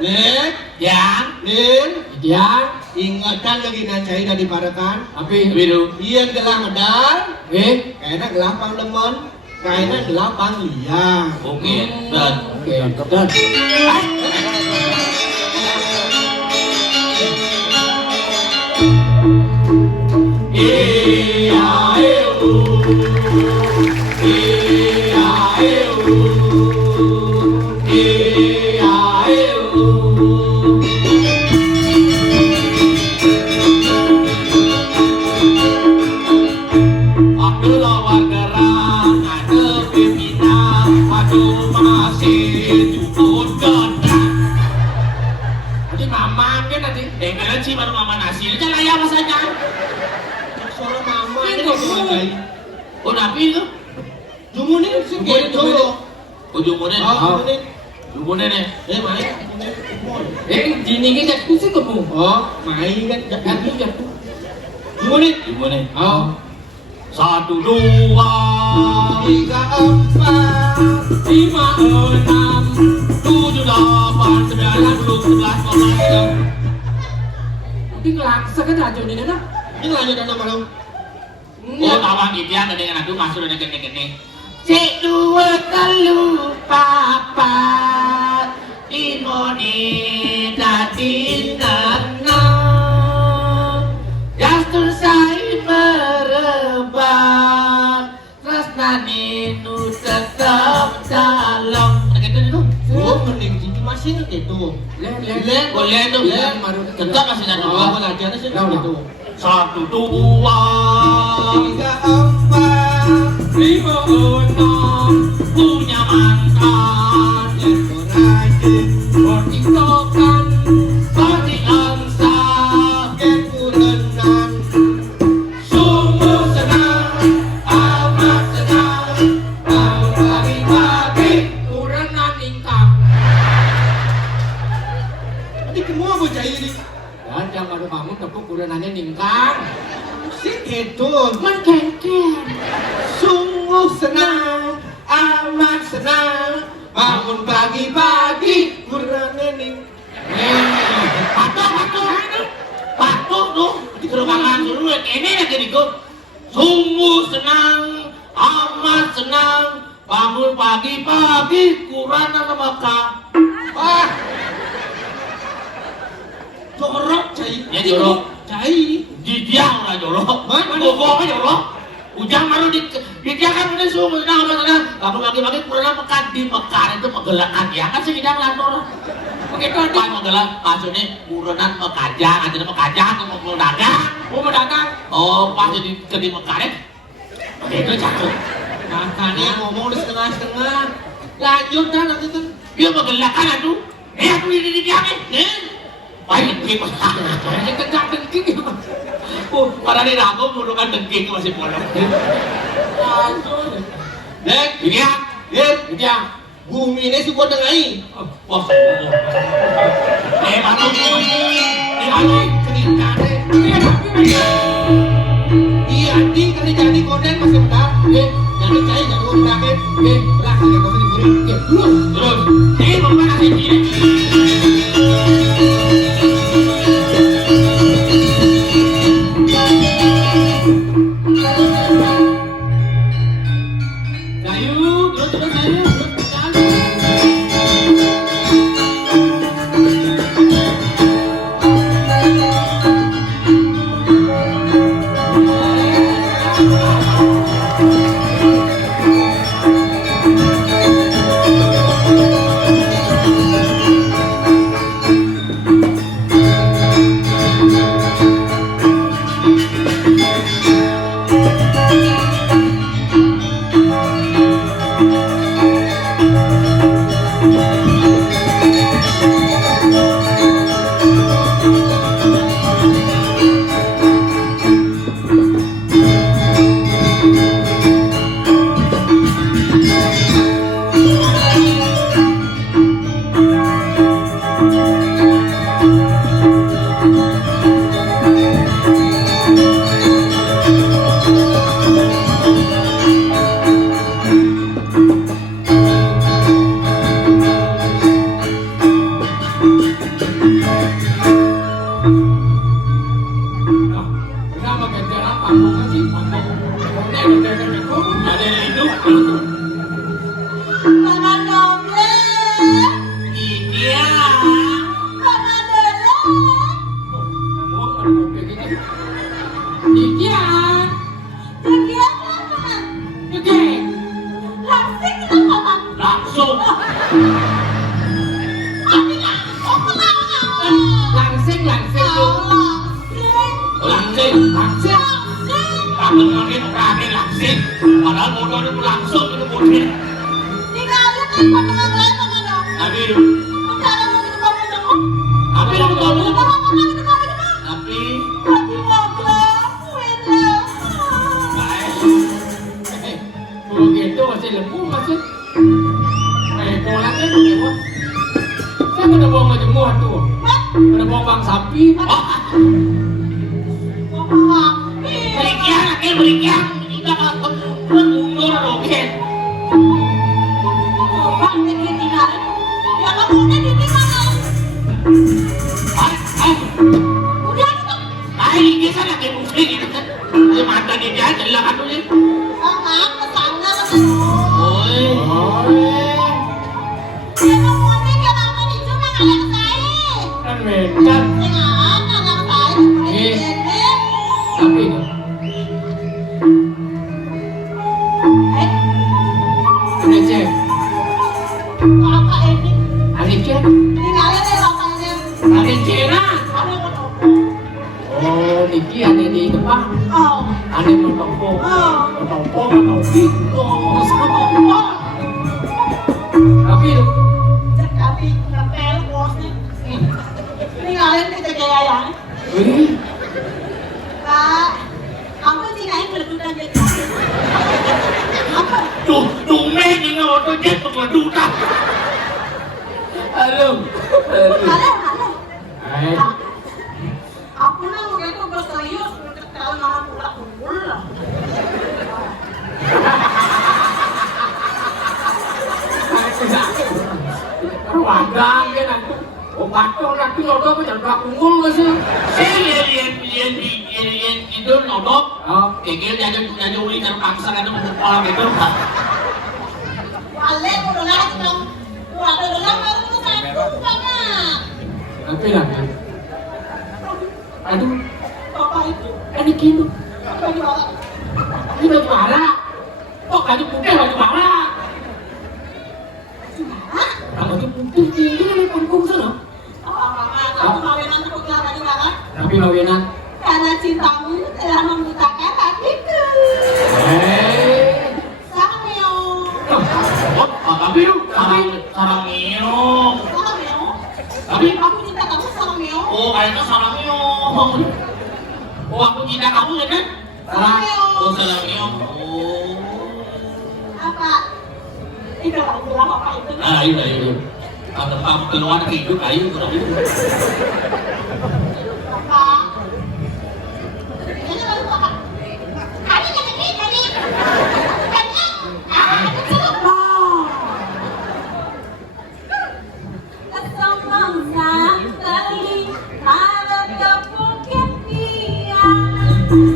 Lek, Yang Lin, Dia, ingatan lagi nancai dari parakan. tapi biru. Iyan gelang medal, kayaknya gelang pang lemon, kayaknya gelang pang liang. Oke, dan oke, dan masih cukup dan Oh, napi itu? Jumunin sih gitu. Ujung model. Ujung model nih. Main. Jiningin jatuh sih kamu. Oh, main kan jatuh. Jumunin. Jumunin. Oh. 1, 2, 3, 4, 5, 6, 7, 8, 9, 10, 11, 12, 13. Nanti ngelaksa kan racun ini nah. Ini lanjut anak malam. Oh, tawang gitu ya, dengan aku masuk dan gini-gini. Cek 2 telu papat Imoni datinana Jastur sai merebak Tresnani nu tetap dalam. Gitu itu. Oh, mending jadi masih gitu. Boleh tuh. Tetap masih ada. Oh, belajar sih gitu. 1, 2, 3, 4, 5, 6 punya mantan yang rajin bertiktokan pasti angsa yang kurenan sungguh senang amat senang tahun pagi-pagi kurenan ingkang. Nanti semua bocah ini. Dan jangan ada bangun tepuk kurenannya ningkang. Sih gitu. Menkengkeng. Sungguh senang, amat senang. Bangun pagi-pagi, kurenening. Patuh tuh diterbangkan dulu ini lagi dikut. Sungguh senang, amat senang. Bangun pagi-pagi kurana Mekah. Ah, jorok cai. Ya jorok. Cai. Di dia ora jorok. Mana? Pokoknya jorok. Ujang baru di dia kan udah sungguh senang amat senang. Bangun pagi-pagi kurana Mekah di Mekah itu megelakan ya kan segidang lantor. Begitu ada magelang maksudnya kurenan Mekajang, aja Mekajang mau dagang. Mau dagang. Oh, pas jadi ke Mekah deh. Itu cakep. Makanya ngomong di setengah-setengah. Lanjut dah nanti tuh. Dia megelakan atuh. Aku ini dia nih. Baik dengking. Jadi kencang dengking. Pada di ragu bunuhkan dengking masih bolong. Dek, Ini ya. dia. Bumi ini sih buat dengai. Wah, mana ini Keringkane. Iya, di kali jadi koden masih muda. Jadi cai jadi muda kan. Lah kali kau sendiri. Terus. Ini memang ada ini. Mama Doble. Iya. Mama Doble. Didian. Jadi apa, Mama? Oke. Langsing kita, Mama. Langsung. Tapi langsung kenapa? Langsing Langsing. Langsing. Langsing. Kamu makin rakyat langsing. Padahal bodoh itu langsung itu bodoh. Tinggalin kan pandangan lain, Mama dong. Tapi, Bicara mau kita bangun dong. tapi yang betul itu. Mama, Mama, kita bangun dong. Tapi, Tapi mau kelakuin lah. baik. bang sapi. Berikian, akhir berikian. Kita akan mundur roket. Coba ditinggal. Ya kamu udah ditinggal. Udah itu. Ay, kita na kayo muslim. Ay, mata ni dia, jalan ka tuloy. Sama kesana kan. Oy. Ya kamu udah kenapa di cuma anak saya. Kan medan. Jangan anak saya. Tapi itu. Ada cek. Apa ini? Ada cek. Tinggalin deh bapaknya. Ada cek na. Ada yang mau Oh, Niki ada di depan. Oh. Ada yang mentopo. Oh. Mentopo, mentopo. Tapi itu. Tapi ngepel bosnya. Tinggalin kita kayak ya. Ini. Kak, kamu tinggalin berduka jadi. Apa? Tumeng dengan auto jet pengeduta. Halo. Halo. Hai. Aku nang begitu berserius kalau nama pula kumpul. Wadah kan aku. Oh, batok nanti lodo ko jangan kungul kasi. Saya lihat itu nodok. Oh, Kegel jadi uli terpaksa karena menepal gitu. Wale udah lagi dong. Wale udah lama itu satu banget. tapi lagi. Aduh, Bapak itu ini gitu. baju apa? Ini baju mana? Kok baju putih baju mana? Hah? Baju putih tinggi di panggung sana. Kamu mawinan cukup baju apa? Tapi lawinan. Karena cintamu telah membutakan hatiku. Samio. Tapi sarang minum. Samio. Tapi Aku cinta kamu Samio. oh kayaknya sarang minum. Oh aku cinta kamu ya kan? Samio. Oh sarang minum. Oh. Apa? Itu lagu bilang apa itu? Nah itu. Kalau kamu keluar hidup ayo kurang itu. Apa? Ini lagu apa? Ada kata kita nih. Kayaknya ada cukup. Kesempatan sekali ada kepukian dia.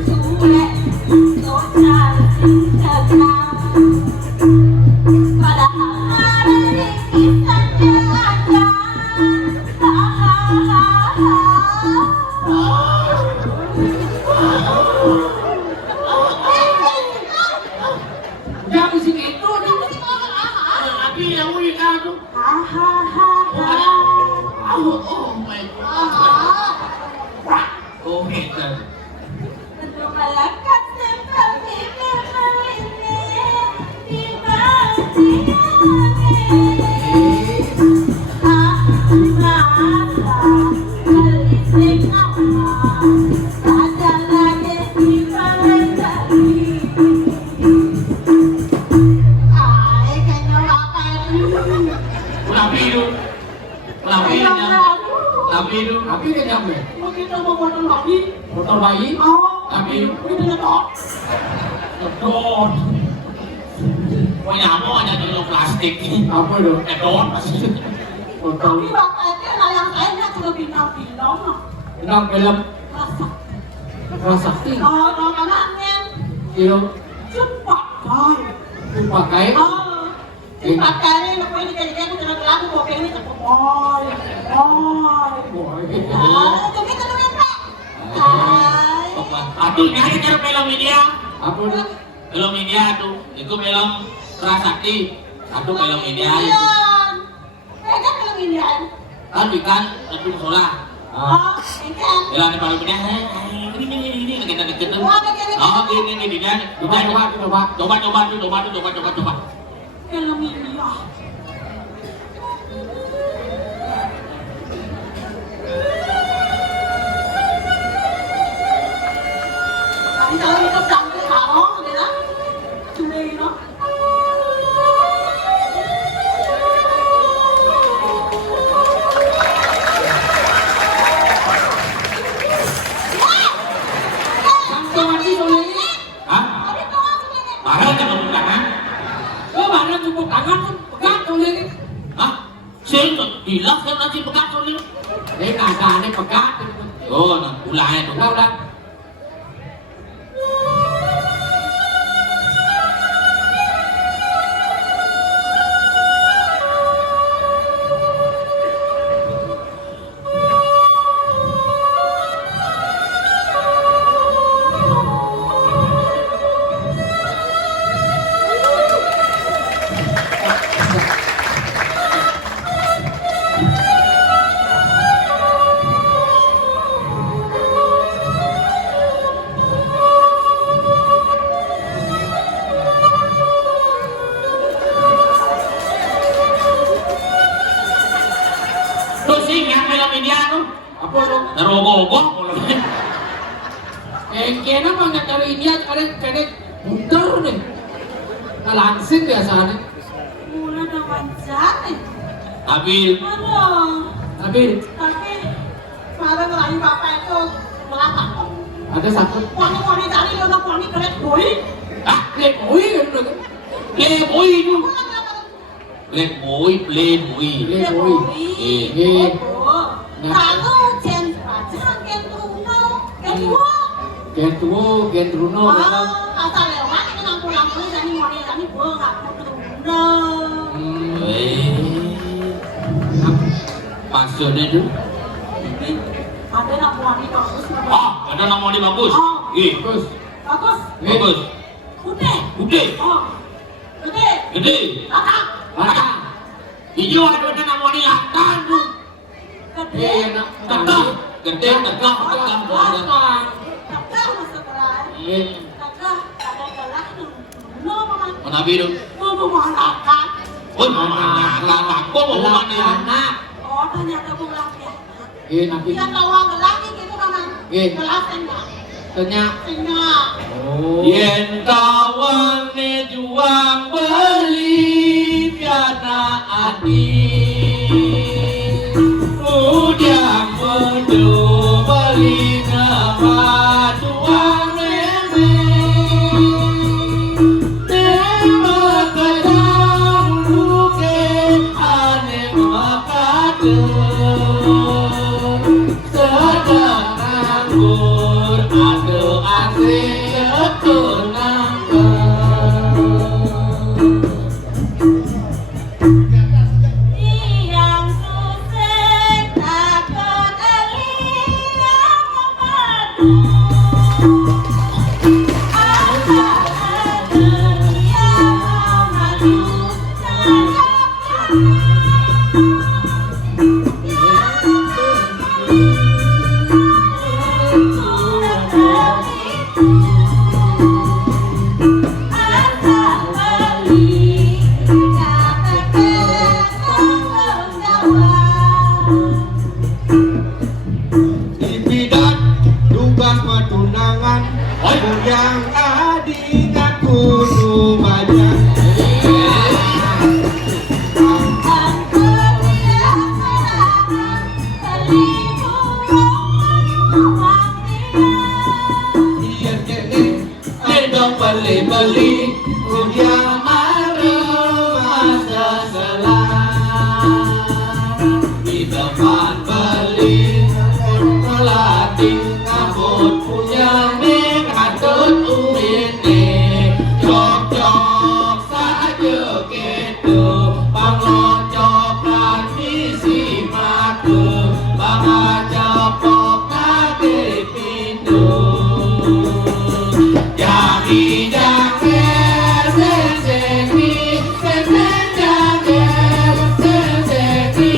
Sulit total cinta. Padahal ada di kisahnya aja. Jangan musik itu. Tapi yang unik aku. Oh my god. Oh hebat. Untuk melekat seperti ini di bagian Tapi kenyang deh. Motor bayi. Tapi kedot. Wah nyamo aja di plastik. Apa itu? Kedot. Motor. Enam film Rasakti. Kilo dipakai. Aduh nyari cara film media. Apa itu? Film media tuh. Itu film Prasakti. Aduh film media itu. Tapi kan lebih sekolah. Bilang di paling media. Ini kita deket tuh. Oh gini kan. Coba. Kalau itu sampai kalau, dia, cuma itu. Hilaf kan nanti pekat soalnya. Ada nih pekat. Oh, nah, ulangnya tuh. Udah. Tuh sih yang film India tuh. Apa lo? Narogogok. Kena banyak dari India kadang bunter nih. Ngalangsing biasanya. Mula dah wajar nih. Abil. Aduh. Tapi Tapi pada ngelain bapak itu melangkah. ada satu. Poni tadi dia udah poni keren boy. Ah, Playboy kan udah. playboy itu. Playboy. Playboy. Lalu Jen pacaran Ken Bruno, Ken Bruno. Gen Bruno. Asal lewat itu nang pulang ini jadi moni jadi gua nggak Bruno. Maksudnya tuh. Ada nang moni bagus. Ah, ada nama dia bagus. Bagus. Bagus. Bagus. Udah. Gede. Oh. Gede. Gede. Kakak. Mana? Hijau ada nama dia lantan tuh. Gede. Enak. Gede, tegak. Kakak masuk keras. Kakak ada galak itu. Bruno mama. Mana biru? Mau makan. Oh, mana? Aku mau mana? Anak. Oh, ternyata bukan ya. Nabi. Dia tawang lagi gitu mama. Kelas enggak. Ternyata. Enggak. Oh. Yen kawane juang beli piana adil Udiang mundu beli nama juang meme Tema kadang luke ane makadem Sedang nganggur ado asik tenangkan Yang susah takut eling madu. Apa dunia madu Di bidang tugas petunangan yang adingat kudu banyak. Iya kene Edong beli-beli Kudia mari masa selang Di tempat beli Melatih ngabut punya ning Atut umine Jok-jok saja gitu Panglocok misi matu Pangajapok nade pindu Jangi jange senseki sensen jange senseki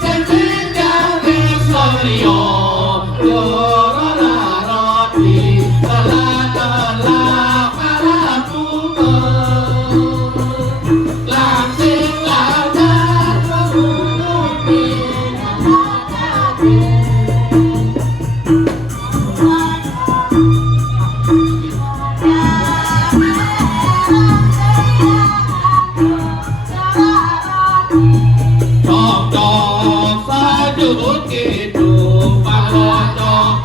sensen jange soryo Yorona roti Tala-tala kalapunga Langsing ladan mengunuti Cok-cok sajut gitu Pangocok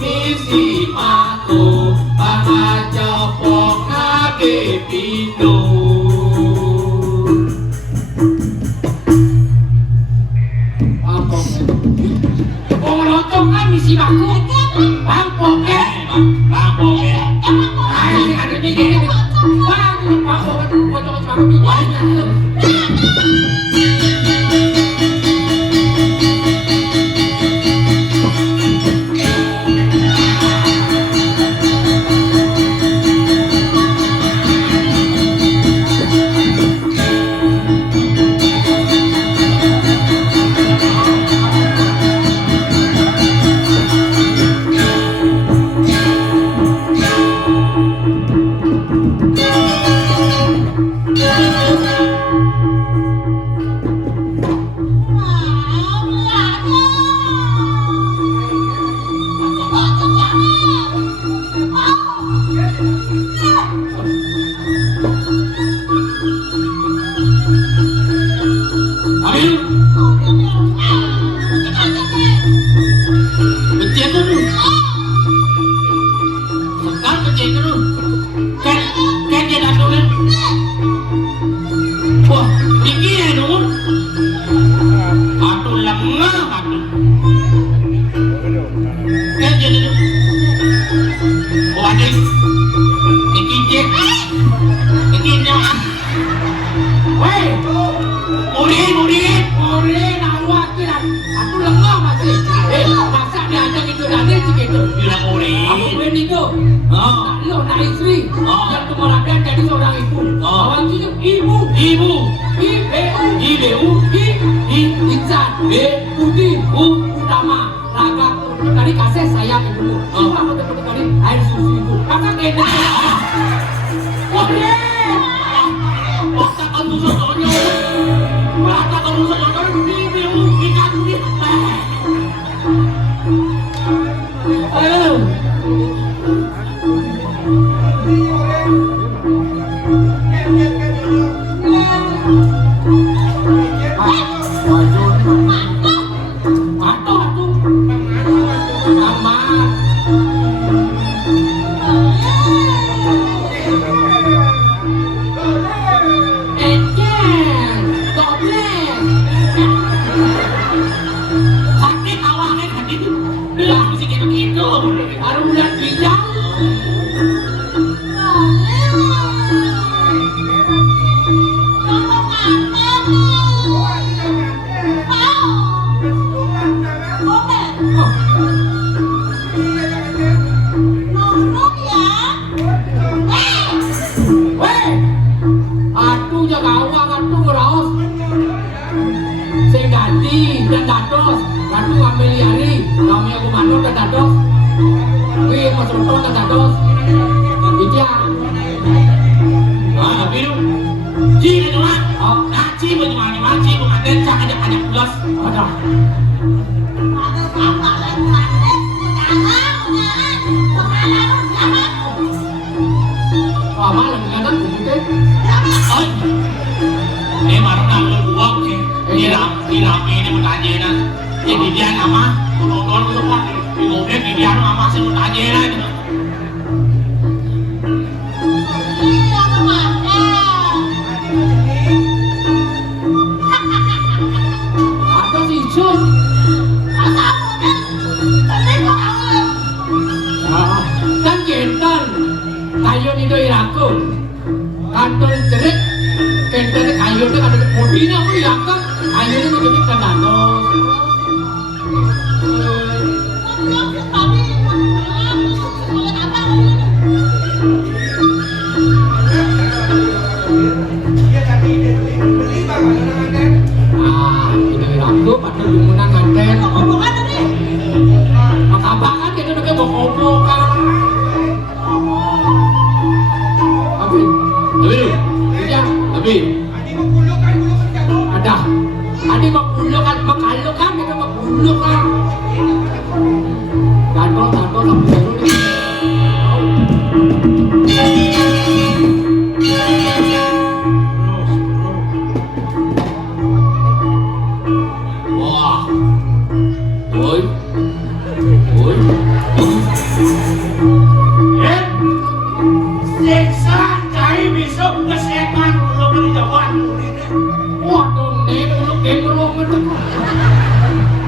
misi matu Pangajapok nage pindu Bang Boben. Ayo ada gini. Bang Boben potong sama minyak.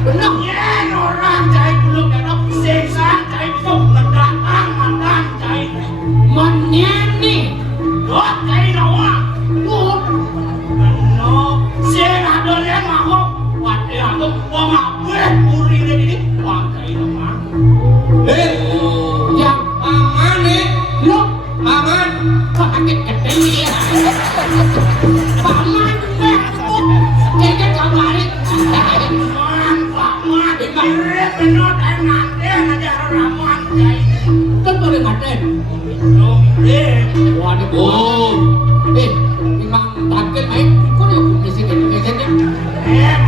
Benar ya orang cai kuluk dan siksa cai besok tendang Waduh, Oh, memang tangkel main. Kau yang punya sini Indonesia ni.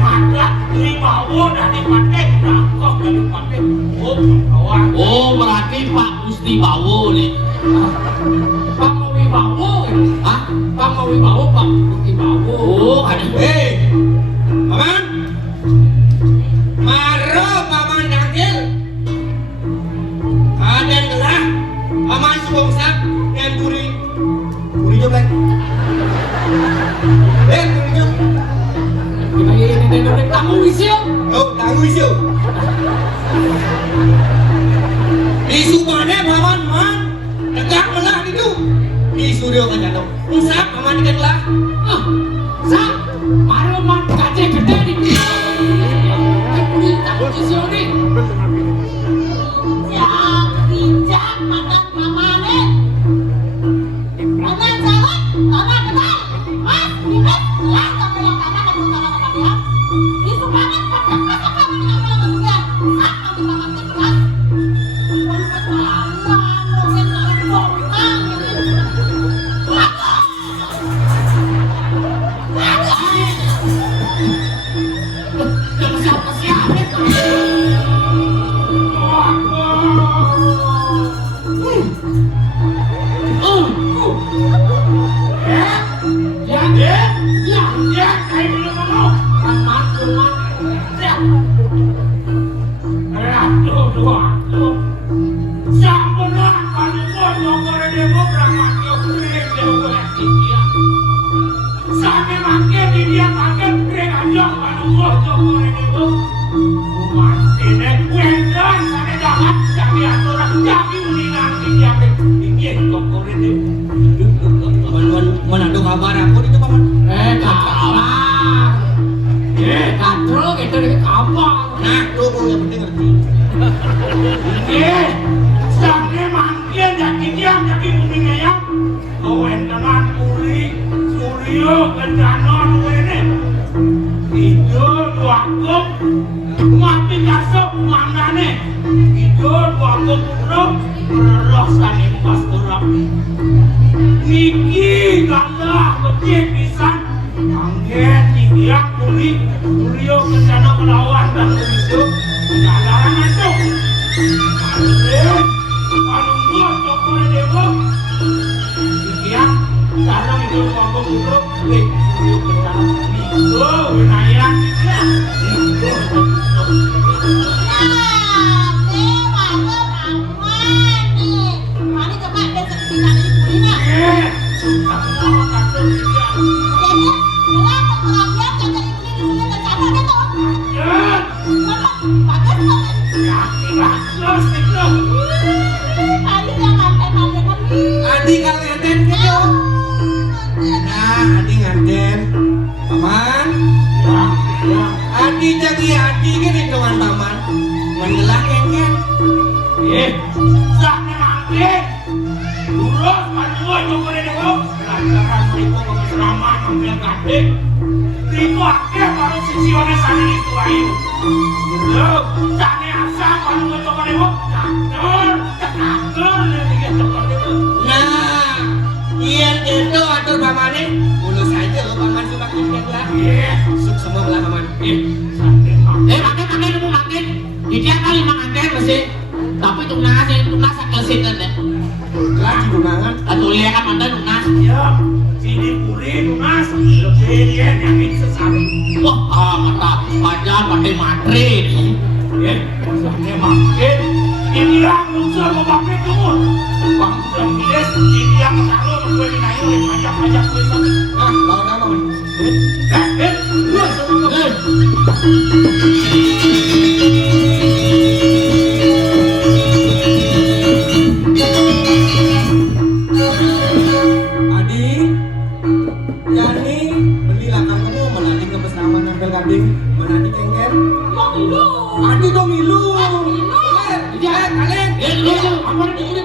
maklak wibawa dari patek rakok dari patek. Oh, kawan. Oh, berarti Pak Gusti Bawo nih. Pak mau wibawa. Hah? Pak mau wibawa, Pak wibawa. Oh, ada. Paman. Maro paman tangkel. Kaden gelah. Paman sebongsak dan buri. Buri joblek. Buri job. Kita ini tamu wisio. Oh, tamu wisio. Di Subane paman man. Tegak melah itu. Di Suryo kan jatuh. Usap paman ikan lah. Sak. Maro man kace gede di. Buri tamu wisio ni. Bijak makan mamane. Paman salah, tanah kenal. Mas, ribet, lah sampai yang tanah dan tanah tempat dia. Di Subangan pakai masak kamu dengan malam dia. Sak kami makan keras. Paman salah, mungkin tanah bongkang. Mana ada kabar aku itu paman? Kabar. Katro kita ada kabar. Nah, lu mau yang penting ngerti. Sampai mangkin jadi dia jadi bumi ya. Kawan dengan Puri, Suryo, Kendanon, ini. Hidup wakuk, mati kasuk mana nih? Hidup wakuk bro, berroh saling pas terapi. Niki kalah betul pisan. Anggen Nikiak Puri, Suryo, Kendanon melawan dan begitu. Jalanan itu. Kalau gua tokore dewa, Nikiak sekarang itu wakuk bro, Suryo, Kendanon. Oh, wilayah kita. Adi nganten gitu. Nah, Adi nganten. Paman. Adi jadi Adi kan hitungan paman. Mengelah kengken. Sakne mangke. Urus panjua tokore dewa. Lantaran mereka kebesaran ambil gading. Riko akhir baru sisiwane sana itu ayu. Lo, sakne asa panjua tokore dewa. Cakar, tiga tokore dewa. Nah, iyan itu atur pamane. Ulus aja lo paman suka kengken lah. Suk semua belah paman. Sakne mangke. Makin nemu makin. Di tiap kali manganten masih. Tapi tunas akasitan deh. Lagi tunangan. Atau lihat kan mantan tunas. Ya, sini Puri lunas. Lebih dia yang sesari. Wah, mata aja pakai matre. Sakne mangke. Ini yang unsur memakai tumur. Bangsa Giles, ini yang taruh berdua di nayu. Pajak-pajak besar. Nah, bawa nama. Adi, Yani, belilah kamu menanti kebesaran nempel gading, menanti kengken. Adi dong milu. Kalian. Apa ini?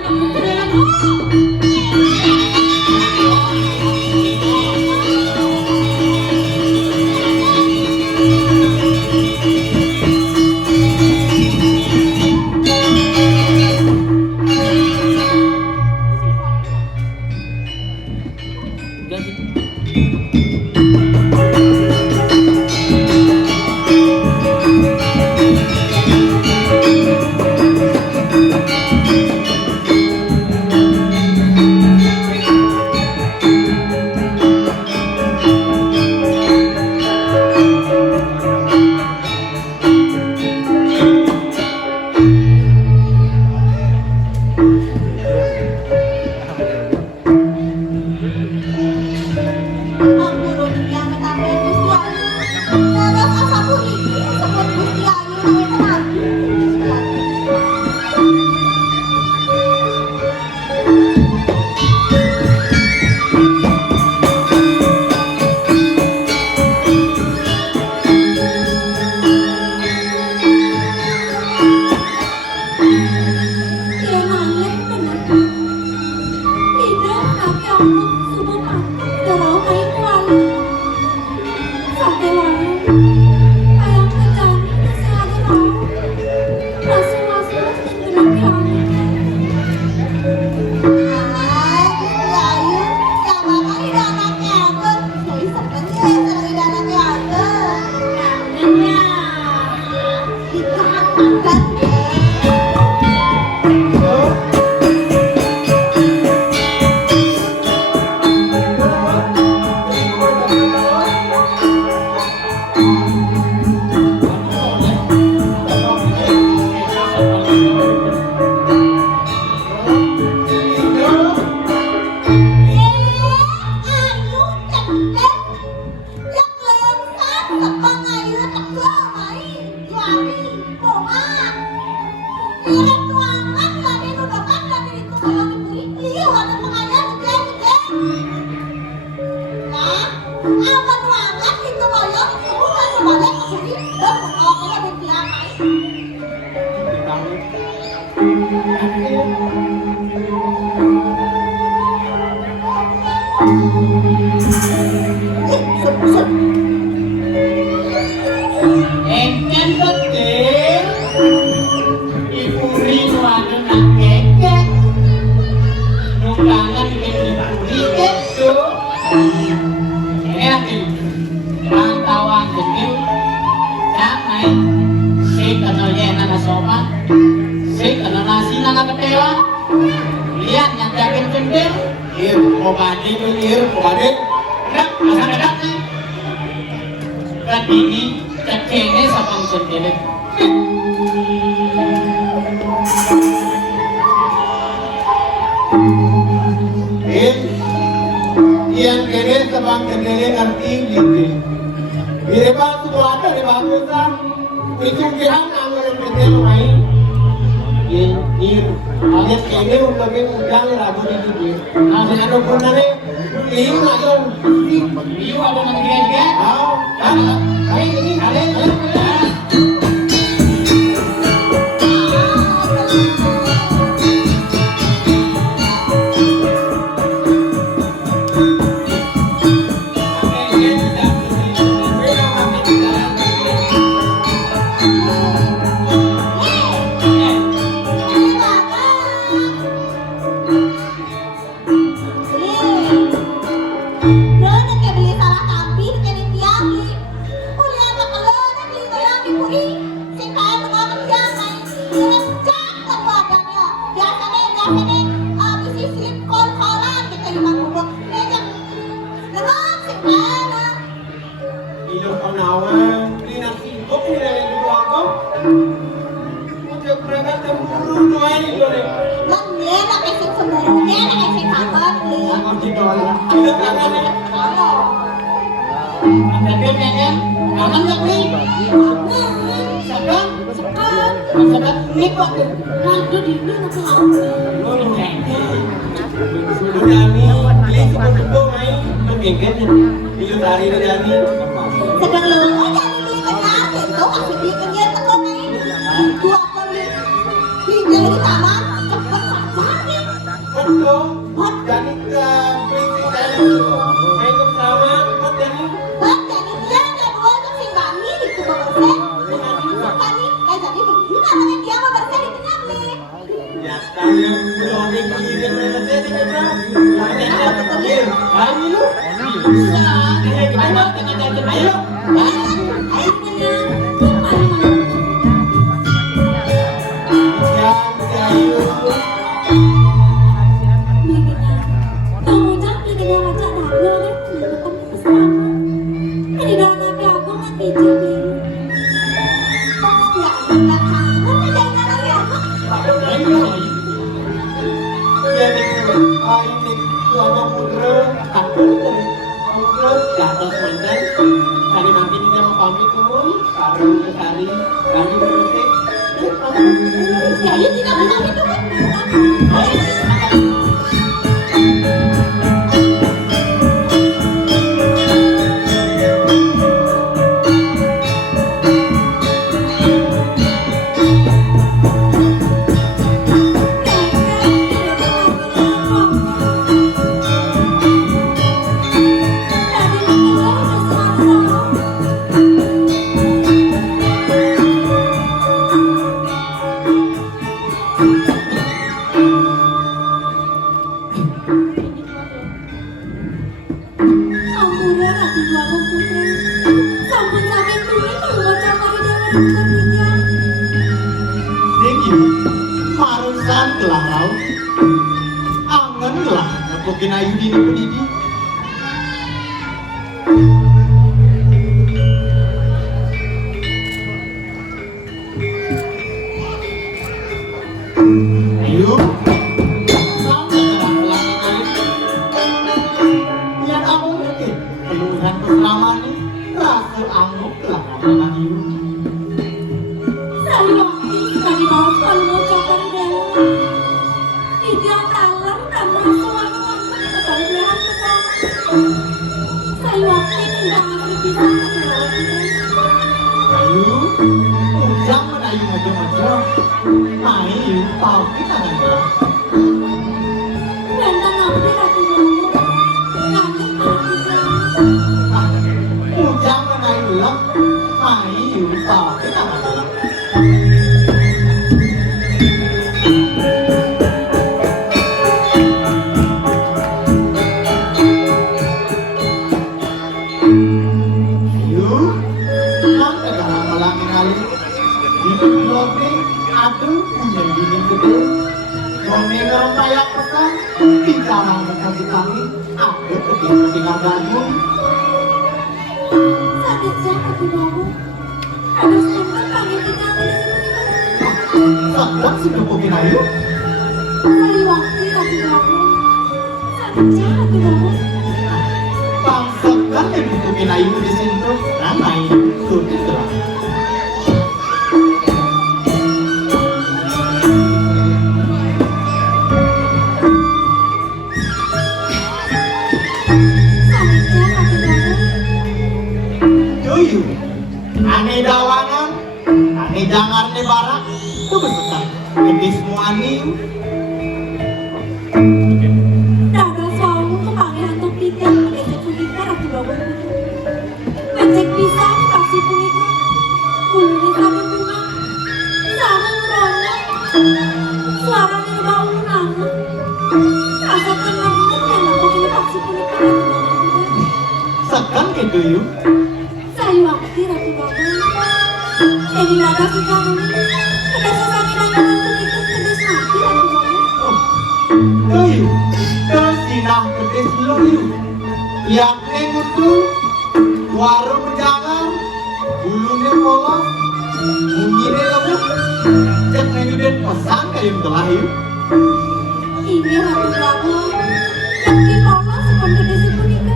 Engken betul. Ibu Rino ada nak kekek. Nunggangan dengan Ibu Rino. Ini lagi. Pantauan kecil. Jangan. Si kenalnya nana sopan. Si kenal nasi nana ketewa. Lihat yang jamin kendil. Obadi belir, obadi. Dak, masa dak nih. Dan ini cekene sapang sendiri. Iyan kene sabang kendele ngerti gitu. Bireba tu ada di bagusan. Itu kira angin kendele main. Alias kene umpamanya ujang ragu di sini. Ada anu punane, liu ayo. Liu ada nang dia. Ini. Ilok kawan, ini nasi kok ini dari dulu aku. Udah berangkat terburu doa ini dulu. Aku ciptaan. Ilok kawan ya. Tapi kayaknya kangen gak nih? Sedang? Sedang nih kok. Waduh, di mana tuh? Sudah nih, beli suku-suku main menggengget. Ilok hari ini jadi. Sedang lu jadi beli penyakit tuh kasih beli kenyat teko main. Dua kali. Beli di taman cepet saja nih. Betul. Jadi ke beli tadi. Main bersama, jadi. Bang jadi dia ada dua tuh si Bani di tuh bersih. Bani jadi gimana nih dia mau bersih di tengah nih. Ya, saya belum beli dia berarti di mana? Banyak betul. Bani lu. Bisa. Ayo, kita ayo. Ayo jadi tidak bilang itu kan. Marusan telah rau, angen lah napokin ayu dini penidi. Ayu, sampai terang-terang ayu. Yang kamu ngerti, peluhan bersama ini rasa angguk telah ramah ayu. Saya waktu tadi baru kalau mau coklat dewa. Tiga talang dan masuk sekali belahan bersama. Saya waktu ini jangan berpisah Ayu, ujang menayu macam-macam. Ayu, tahu kita kan? dan nanti aku ngomong kami Bang, bicara kasih kami, ada ketinggalan bangun. Sakit jangan dibangun. Ada sebentar panggil kita di sini. Sedap sih gebukin ayu. Kali waktu lagi bangun. Sakit jangan dibangun. Bang segan yang gebukin ayu di situ. Ramai, sudah terang. Sakit jangan dibangun. Yuyu, ane dawangan, ane jangan ne barak, itu besetan. Gede semua ane. Daga suamu kepanggil untuk kita. Besok kita ratu bangun. Becek pisang kasih punika. Bulunya sama bunga. Sama ngerona. Suaranya bau nama. Rasakan banget yang aku kini kasih punika. Segan gitu yu. Saya waktu ratu bangun. Jadi daga kita ini. Ada sesami dengan punika. Kedes mati ratu bangun. Yuyu, kesinah gede silo yu. Yang nengutu, warung berjangan, bulunya polos, mungkinnya lembut. Cek nengutin pesan kayak telah yu. Ini ratu bangun. Yang polos sepon kedes punika.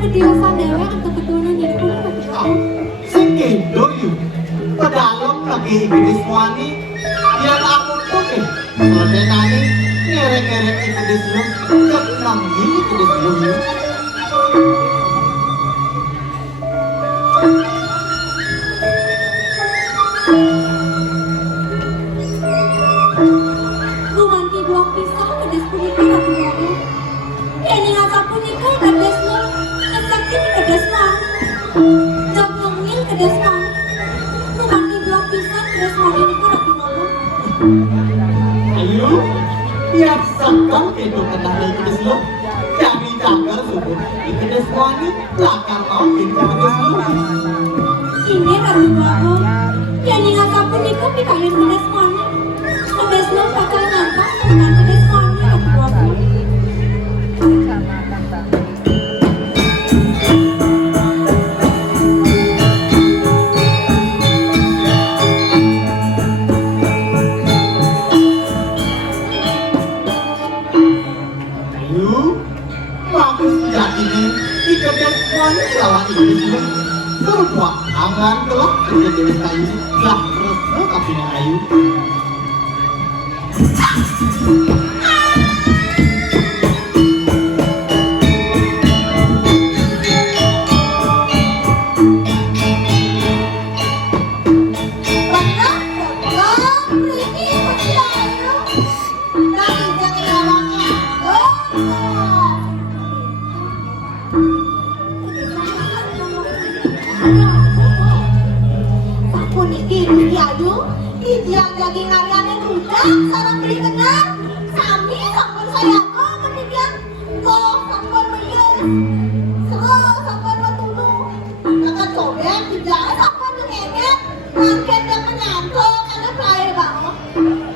Media sandewa untuk keturunan yang pun ratu bangun. Sekedo yu. Pedalem lagi gede semuanya. Yang aku tuh selesai nani, ngerek-ngerek itu di silo. Cek nanggi itu di silo yu. Gumanti buah pisah kedes punika ratu bangun. Ini ngasa punika kedes lo. Kesakit kedes man. Jam ngomil kedes man. Gumanti buah pisah kedes man ini ratu bangun. Ayo, biar segan itu kena dari ke silo. Jadi jagar subur, itu di semuanya. Lakar mau pindah ke silo. Ini ratu bangun. Ini ngasa punika pikain kedes man. Kedes lo bakal nantang dengan kedes man ratu bangun. Ayo, bagus jadinya. Ikan dan semuanya lawan itu di silo. Semua angan telah terjadi kayu. Lah resno kapinya ayu. Benar, benar, ini percaya. Dari jangan lawangnya. Aku niki Gusti Ayu, ijang daging ariane rujak sareng beli kenal. Sami sampun saya kemudian kok sampun meyes. Serah sampun metunu. Akan sobek ijang sampun ngenget. Makin yang menyantol karena bae banget.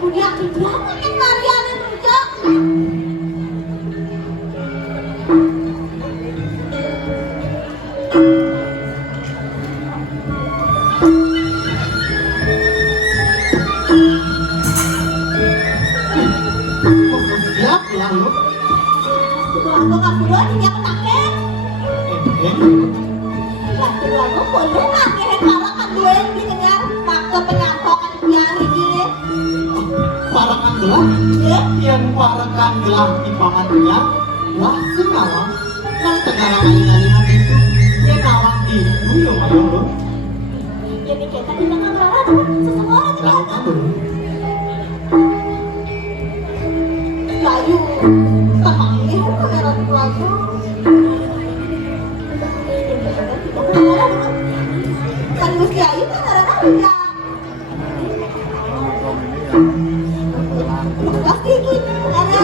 Udah ijang makin ariane rujak. Kok siap lah lu? Aku nggak duluan dia ketaken. Lah duluan lu boleh nggak kalau kan dua yang didengar waktu penyampokan biar ini. Parakan gelah, Ya, yang parakan gelah di pamannya, lah senawang, lah sekarang alin-alinan itu, ya nawang itu yang ayo lo, jadi kita di tengah jalan seseorang tahu kamu lo, kayu tenang ini kamera di lagu. Kan Gusti Ayu kan ada ya. Pasti iki ada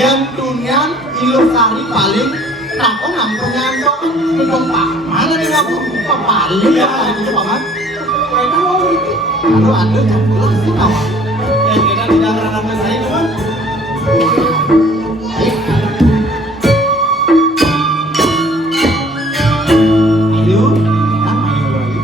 yang dunia ilosari paling nako nang penyanto minum paman nih aku paling ya itu paman mereka mau ini kalau ada yang pulang sih kawan yang kita tidak pernah saya teman. ayo kan ayo lagi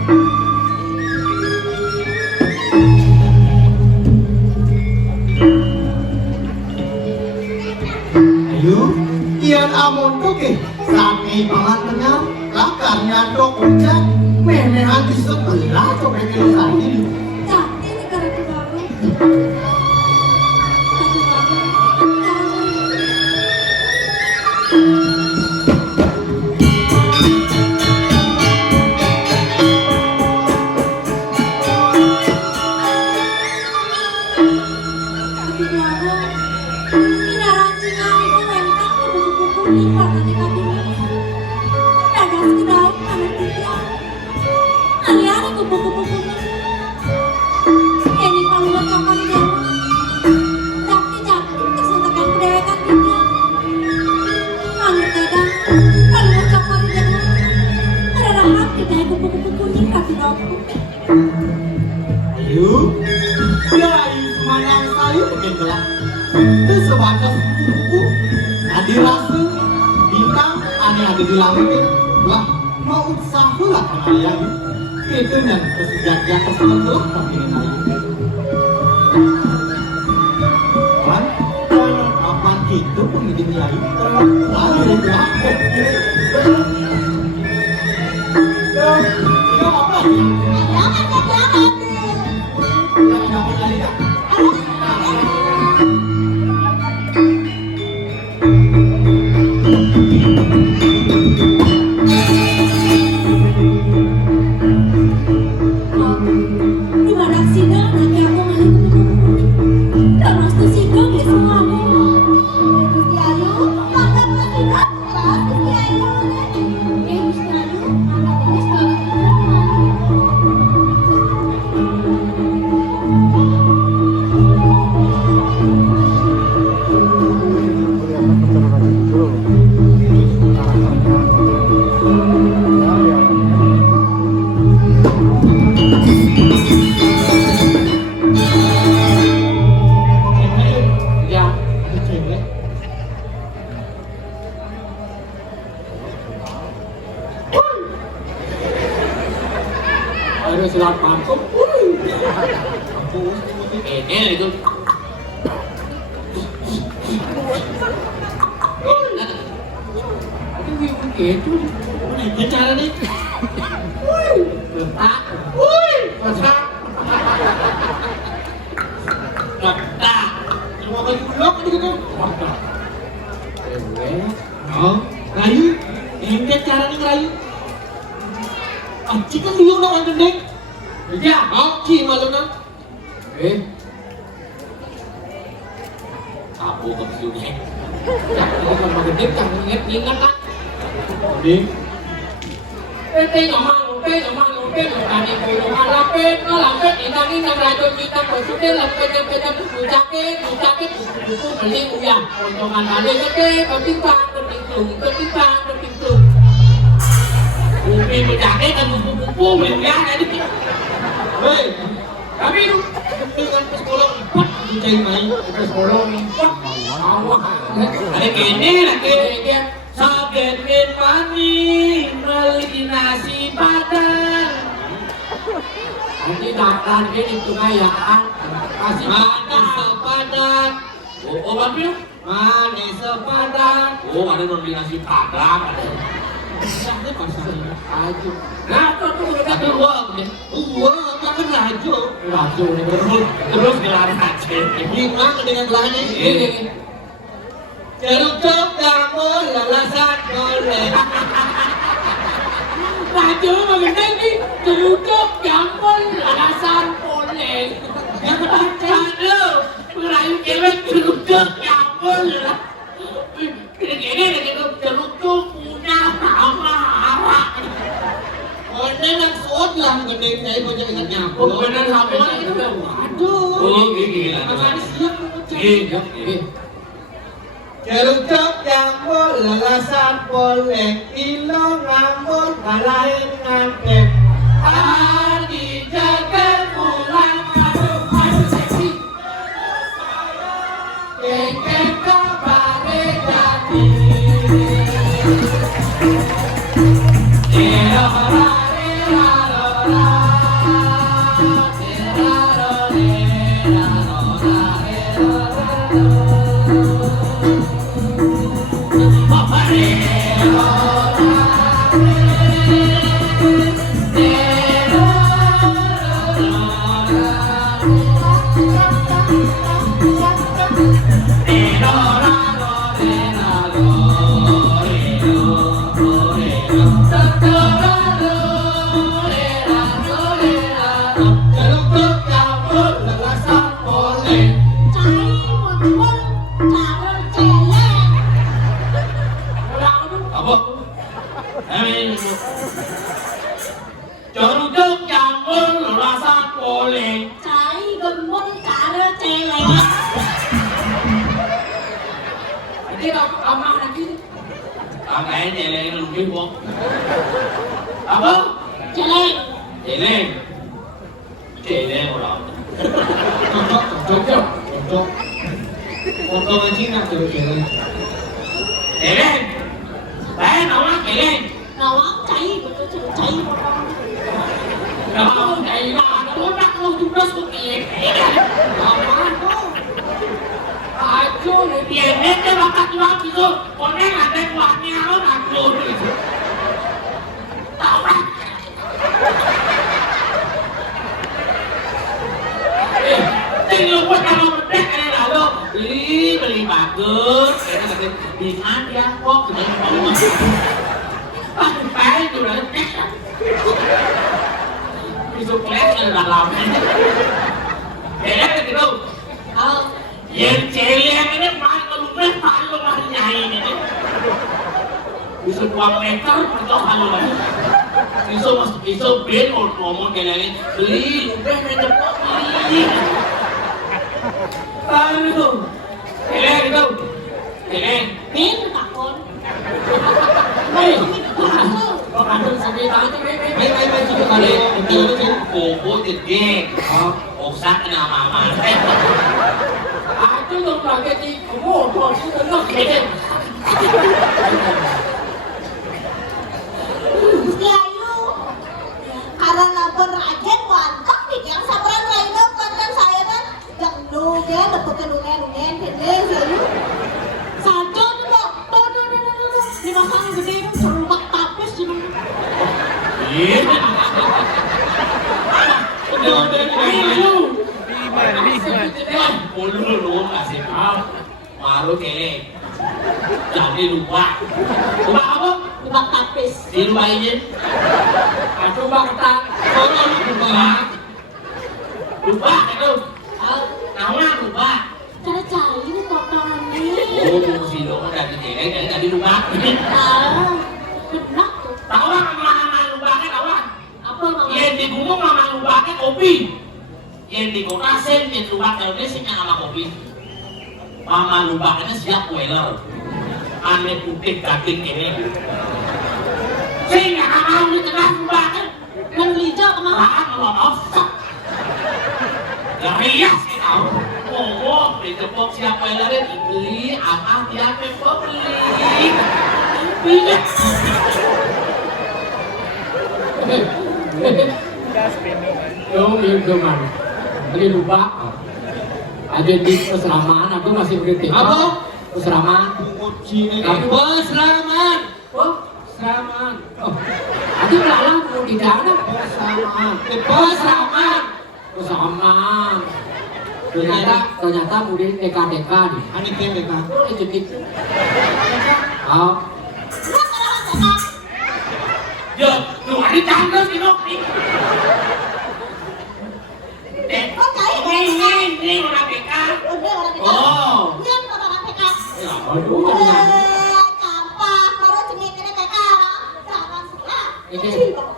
ayo kian amon tuke sampai pangan tengah lakarnya dok ucap memehan di sebelah coba kilo tadi Cantik nih karena baru. Cantik ayo dari manang saya bikin gelap itu sebatas buku ada rasa bintang ada di langit lah mau usaha lah kalian itu yang kesejahteraan tersebut tapi ini kan apa gitu pengidim lain lalu ya apa sih yang dapat lagi tak di mana sih nanti aku ngeliat terus tuh sih kok dia sama aku. Gusti Ayu, mangkat lagi kan? Bahas Gusti Ayu. Gusti Ayu, mangkat ini sebagai ya ada cewek ada selat pantum itu gitu ini cara nih letak letak letak cuma kali blok gitu oh rayu ini cara nih rayu anjing kan liung dong gendeng ya anjing malu nang aku ke sini ini kan gendeng kan ingat kan gendeng Pete ngomong, tani kulo alapet, itani nang rajo kita kosuke lepet bucake, buku beli uyah, potongan tali gede, ketimpang. bumi bucake kan buku-buku miliar jadi hei Tapi itu dengan psikolog empat dicari main psikolog empat awah ada gini lagi sakit min mani beli nasi padang nanti datang ini kekayaan kasih manis sepadan oh bapak manis sepadan ada beli nasi padang ada ini pasarnya aja nah itu tapi uang kan rajo terus gelar aja gimana dengan lainnya ini Ceruk damul lalasan golek Rajo mengenai ini ceruduk gampol alasan poleng aduh merayu kewek ceruduk gampol gini ceruduk punya sama arak One nak suot lah gede saya baca ingat nyampe benar sama itu Aduh oh gila Masanya siap iya Cerucuk jambul lelasan boleh ilo ngambul kalahin ngangkep Adi jaga pulang aduh seksi Kengkeng kabare jadi Jeruk campur rasa koleng. Cai gemun cara celeng. Jadi ramah lagi. Kakaknya celeng lebih kok. Apa? Celeng. Celeng. Celeng orang. Cocok potongan Cina celeng Celeng. Saya nama celeng. Nawang cai betul ceru cai potong. Kalau dari mana lo nak lo juga suki. Aman kok. Ajo lo Dia ini bakat jual gitu. Koneng ada kuahnya lo ngaco. Tahu kan? Tinggal buat kalau berdek ini lalu beli bagus. Karena kata ingat ya kok dengan kamu. Baik juga cek. Besok kelas ada dalam. Celeng gitu. Yang celeng ini paling nyai ini. Bisa 2 meter atau kalau lagi. Bisa beli ngomong celeng ini beli udah cepet beli. Aduh, celeng itu, celeng. Bin takon. Aduh sampai tangan Baik, sudah kali itu Bobo gede, osak nama. Aduh lo lagi di motor itu lo gede. Gusti Ayu, karena beragen mantap nih yang sabaran lainnya kan saya kan yang nungen, dapat nungen, pendek Ayu. Saja nih dok, di masang gede serubak tapis sih. Ulun kasih kau, maru celeng. Jadi lupa apa? Rubak tapis. Di rumah ini. Aduh bangtan. Lupa itu. Nama lupa. Cara cai ini potongan Oh, nih. si lo udah di celeng dari tadi lupa. Benak tuh. Tahu kan mama lupa kan tahu kan? Apa mama? Yang di gunung mama lupa kan kopi. Yang di kota sen yang lupa kalau dia sinyal sama kopi. Mama lupa kan siap kueler. Aneh putih daging ini. Sehingga mau di tengah lupa kan? Yang hijau kemana? Makan melonok. Gerias kita. Oh, ditepok siapa yang lari dibeli, apa dia beli. Pilih. Itu man. Beli lupa. Ada di peseraman, aku masih berhenti. Apa? Peseraman. Cina Peseraman. Oh, peseraman. Oh, aku lalang mau di sana. Peseraman. Peseraman. Ternyata mudah TK nih. Ani kene kan. Gitu. Oh, Yo, lu ada tangga sih lo. Oh, cai. Ini orang PK. Udah orang PK. Oh. Iya, orang PK. aduh. Campak, baru cemik ini PK. Jangan sebelah. Ini. Cibang.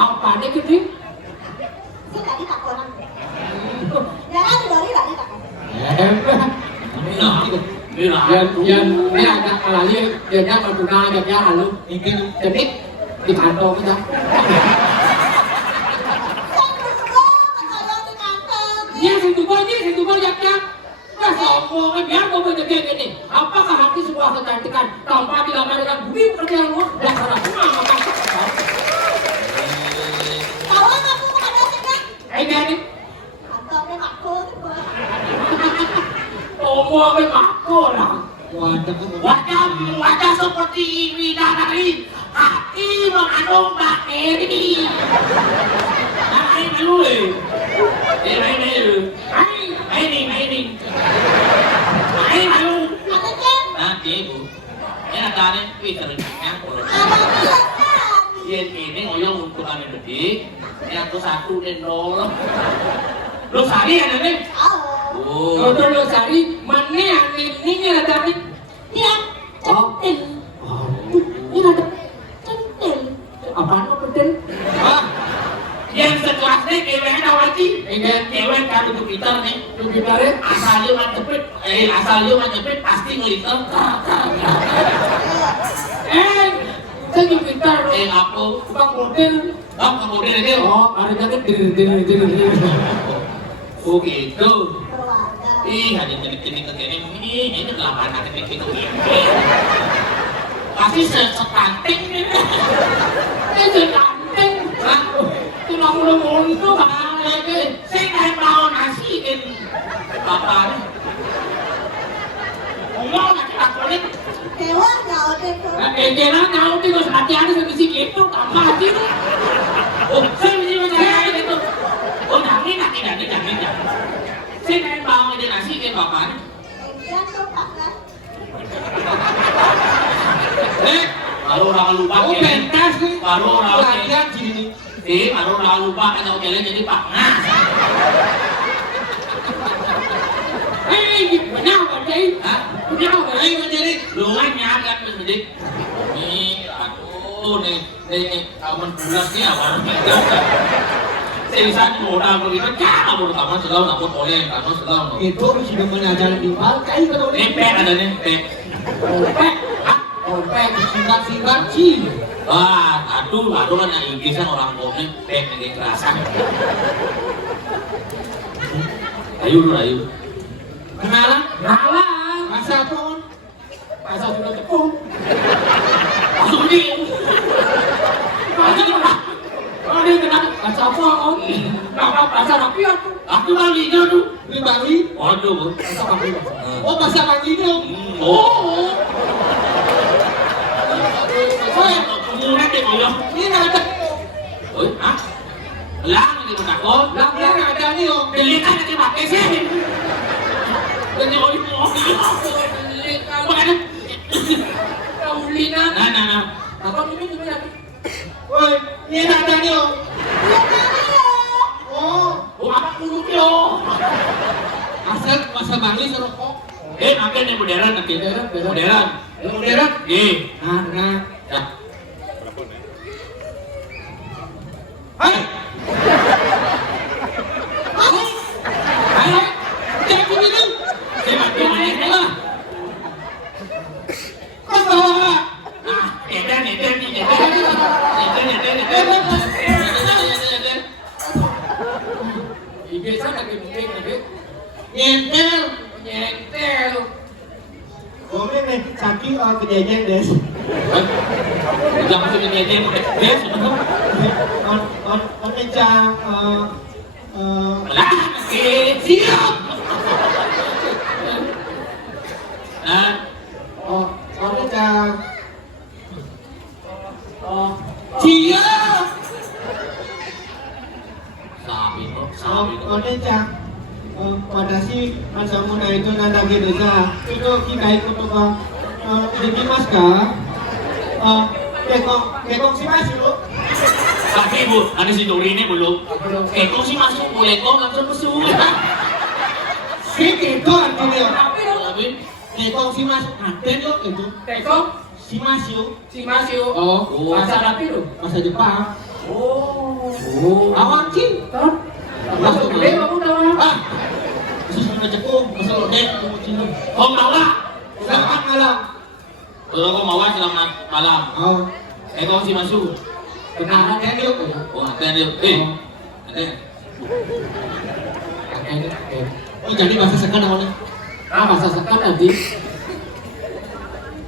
Apa nih gitu? Sih tadi takonan. Jangan didori tadi takon. Yan, may agak alali, yan na magpunang agad yan, halo. Jadi, di kanto kita. Dia sentuh yak-yak. Masa omongan biar kau berjaga ini. Apakah hati sebuah kecantikan tanpa dilamar dengan bumi percaya lu dan salah semua maka. Kawan aku makan nasi kan? Ini. Kantornya aku tuh. Omongin aku lah. Wajah seperti bidadari, hati mengandung bakteri. Hai malu Hai malu. Ada kan? Nanti bu, ini tadi Twitter yang boleh. Abang kan? Ini ngoyong untuk kami berdiri. Yang tuh 1 dan 0. Lu sari ada nih? Oh. Kalau sari mana yang ini ada tadi? Dia centil. Ini ada centil. Apaan lo betul? Yang sekelasnya kewek awati. Ini Kewek kan untuk Twitter nih. lu gitarin. Asal dia menjepit pasti ngeliter. Saya di gitar. Apa? Bang model. Oh, kemudian itu. Oh, ada jatuh dir. Oh gitu. Keluarga. Ih, hanya jenik-jenik ke gini. Ini kelamaan jenik gitu. Pasti sekanting gitu. Sekanting. Hah? Tulang lu muntuk. Saya nggak mau nasi kan. Apa nih? Ngomong nanti akulit. Dewa nggak ada tuh. Kira kau tuh harus hati-hati sama si gitu. Tambah hati tuh. Oh, saya mesti percaya gitu. Oh, jangan. Saya nggak mau ada nasi kan apa nih? Dia tuh pakai. Baru orang lupa Oh, pentas nih. Baru orang Latihan sini. baru orang lupa atau kalian jadi pak nah. Benar kan Jai? Hah? Benar kan? Ayo jadi luangnya kan menjadi. Nih, aduh nih kawan bulat nih awal. Seriusan modal begitu, jangan baru kamu selalu nggak boleh, kamu selalu. Itu sudah mengajar di Balkai kalau Nempel ada nempel. Opek singkat sih. Wah, aduh kan yang Inggrisnya orang boleh, pek yang kerasan. Ayo. Kenalan? Malah. Masa pun. Masa sudah tepung. Masuk di. Oh, dia kena bahasa apa om? Nama bahasa rapi aku. Aku balik tuh. Di Bali. Waduh. Bahasa rapi. Oh bahasa Bali dong. Oh. Kemudian deh goyang. Ini ada. Oh, hah? Lang di takut. Lah dia ada nih om. Delikan nanti pakai sih. Dan yang oli. Bukan. Kaulina. Nah. Apa ini gimana? Woi, ini ada nih om. Oh, Oh, apa kudu yo? asal bahasa Bali serokok. Makan yang modern nanti. Modern. Modern. Nah. Ya. Hai. Hai. Jangan begitu. Saya mati mana lah. Kau bawa. Edan. Biasa lagi mungkin lagi. Nyentel. Boleh nih, saking kejadian des. Jangan masuk ke dia sebetulnya. On mencang Lah, siap. on mencang Siap. Sabi on mencang pada si masa muna itu nanda desa itu kita ikut ke di mas ka kekong si mas yuk. Tapi bu, ada si Dori ini belum. Kekong sih masuk, boleh kong langsung masuk. Si kekong artinya Tapi, kekong si mas ada yuk itu Tekong si mas yuk si Masio. Oh. Bahasa rapi loh. masa Jepang. Oh. Awang sih. Kan? Masuk gede kamu tahu apa? cekung, masuk dek. Om Laura, Selamat malam. kalau kau mau selamat malam. Oh, Kau si masuk. kenalan ya yuk. Oh, ada dia. Ada. Oh, jadi bahasa sekan namanya. Bahasa sekat tadi.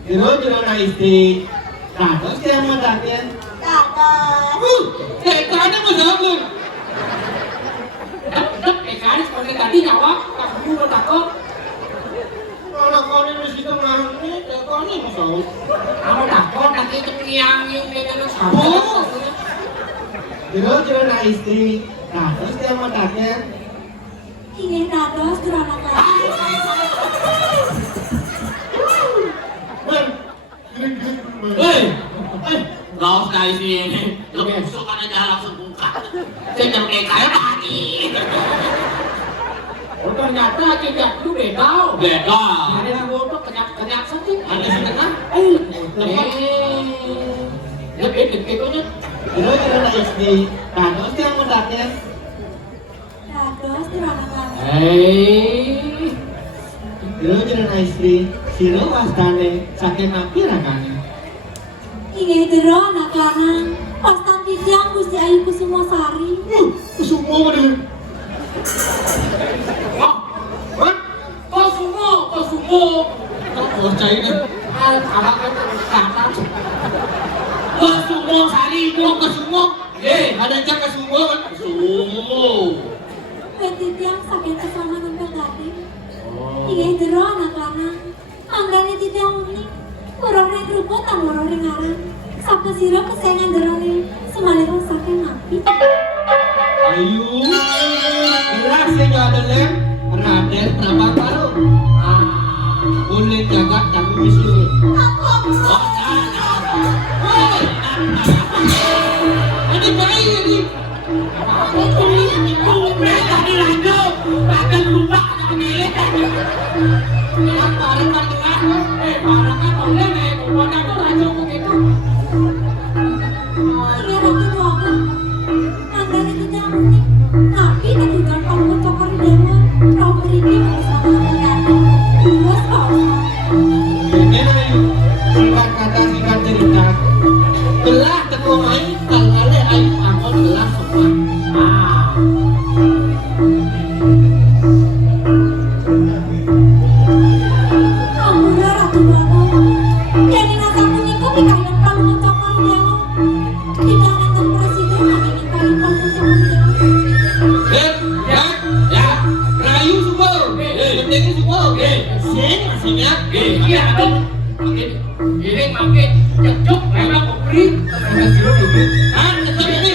Jero na istri. Terus dia mau datang. Kayaknya mau jawab lu. Kayaknya seperti tadi jawab, kamu mau takut. Kalau kau ini mesti tenang nih, kau ini masalah. Kamu takut nanti itu yang dengan kamu. Jero na istri. Terus dia mau datang. Ingin dados anak lagi. Gaus guys ini, lebih suka aja langsung buka. Jangan kayak kayak tadi. Oh, ternyata tidak lu beda. Beda. Ada yang bodoh kenyak saja. Ada di tengah. Lebih dikitnya. Jero na istri. Terus dia mau datang. Dados anak lagi. Jero na istri. Siro wastane sakit napi rakane. Ingin jero anak lanang. Pastan titiang Gusti Ayu Kusumasari. Semua dulu. Kau semua. Percaya deh. Abang kan kata. Kau semua sari, kau semua. Ada yang ke semua kan? Semua. Titiang sakit kesana sampai tadi. Ingin jero anak lanang. Mangrane titiang unik. Orang yang keruputan, orang yang ngarang. Sabda siro kesayangan jerone. Semalero sakit napi. Ayu. Gerak saya ada lem. Raden berapa karung? Boleh jaga kamu misi. Ini bayi ini. Mereka dilanjut, bahkan lupa ada milik. Para kan boleh nih, keluarga tuh raja begitu. Ingin ratu doakan. Mangrane titiang unik. Napi ketujuan panggung cokori dewa. Rau beriki mengesahkan dati. Terus kau. Pengen ayu. Singkat kata singkat cerita. Gelah teko main kali ayu angkot gelah semua. Ampura ratu doakan. Jadi ngasa punika dikayang panggung cokori dewa. Tidak nonton presiden lagi dikayang panggung cokori dewa. Ya, rayu semua. Penting semua. Sing masihnya. Iya, ada. Ini makin cocok, memang beri. Memang siro dulu. Tetap ini.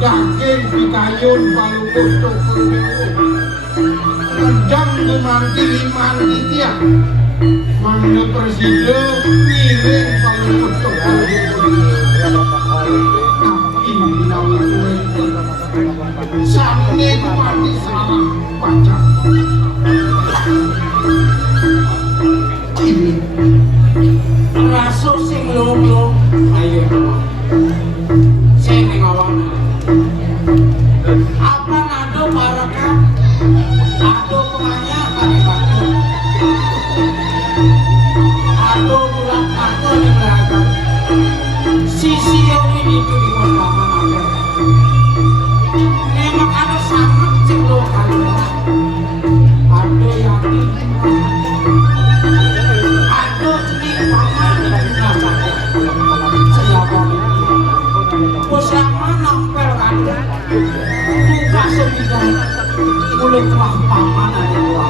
Yakin pikayun palu kutuk kendang dimanti tiang Mana presiden ngiring paling betul kali ini nawi kue sampai mati salah baca ini Rasul sing lung-lung ayo sing ning awana apa nado baraka ado penganya kali batu ado bulan kartu yang beragam sisi ini itu di pasaman ada memang ada sangat sing lung kali ado yakin ado jenis paman dan rasanya siapa Pusama nampel ada buka sembilan mulai telah paman ada dua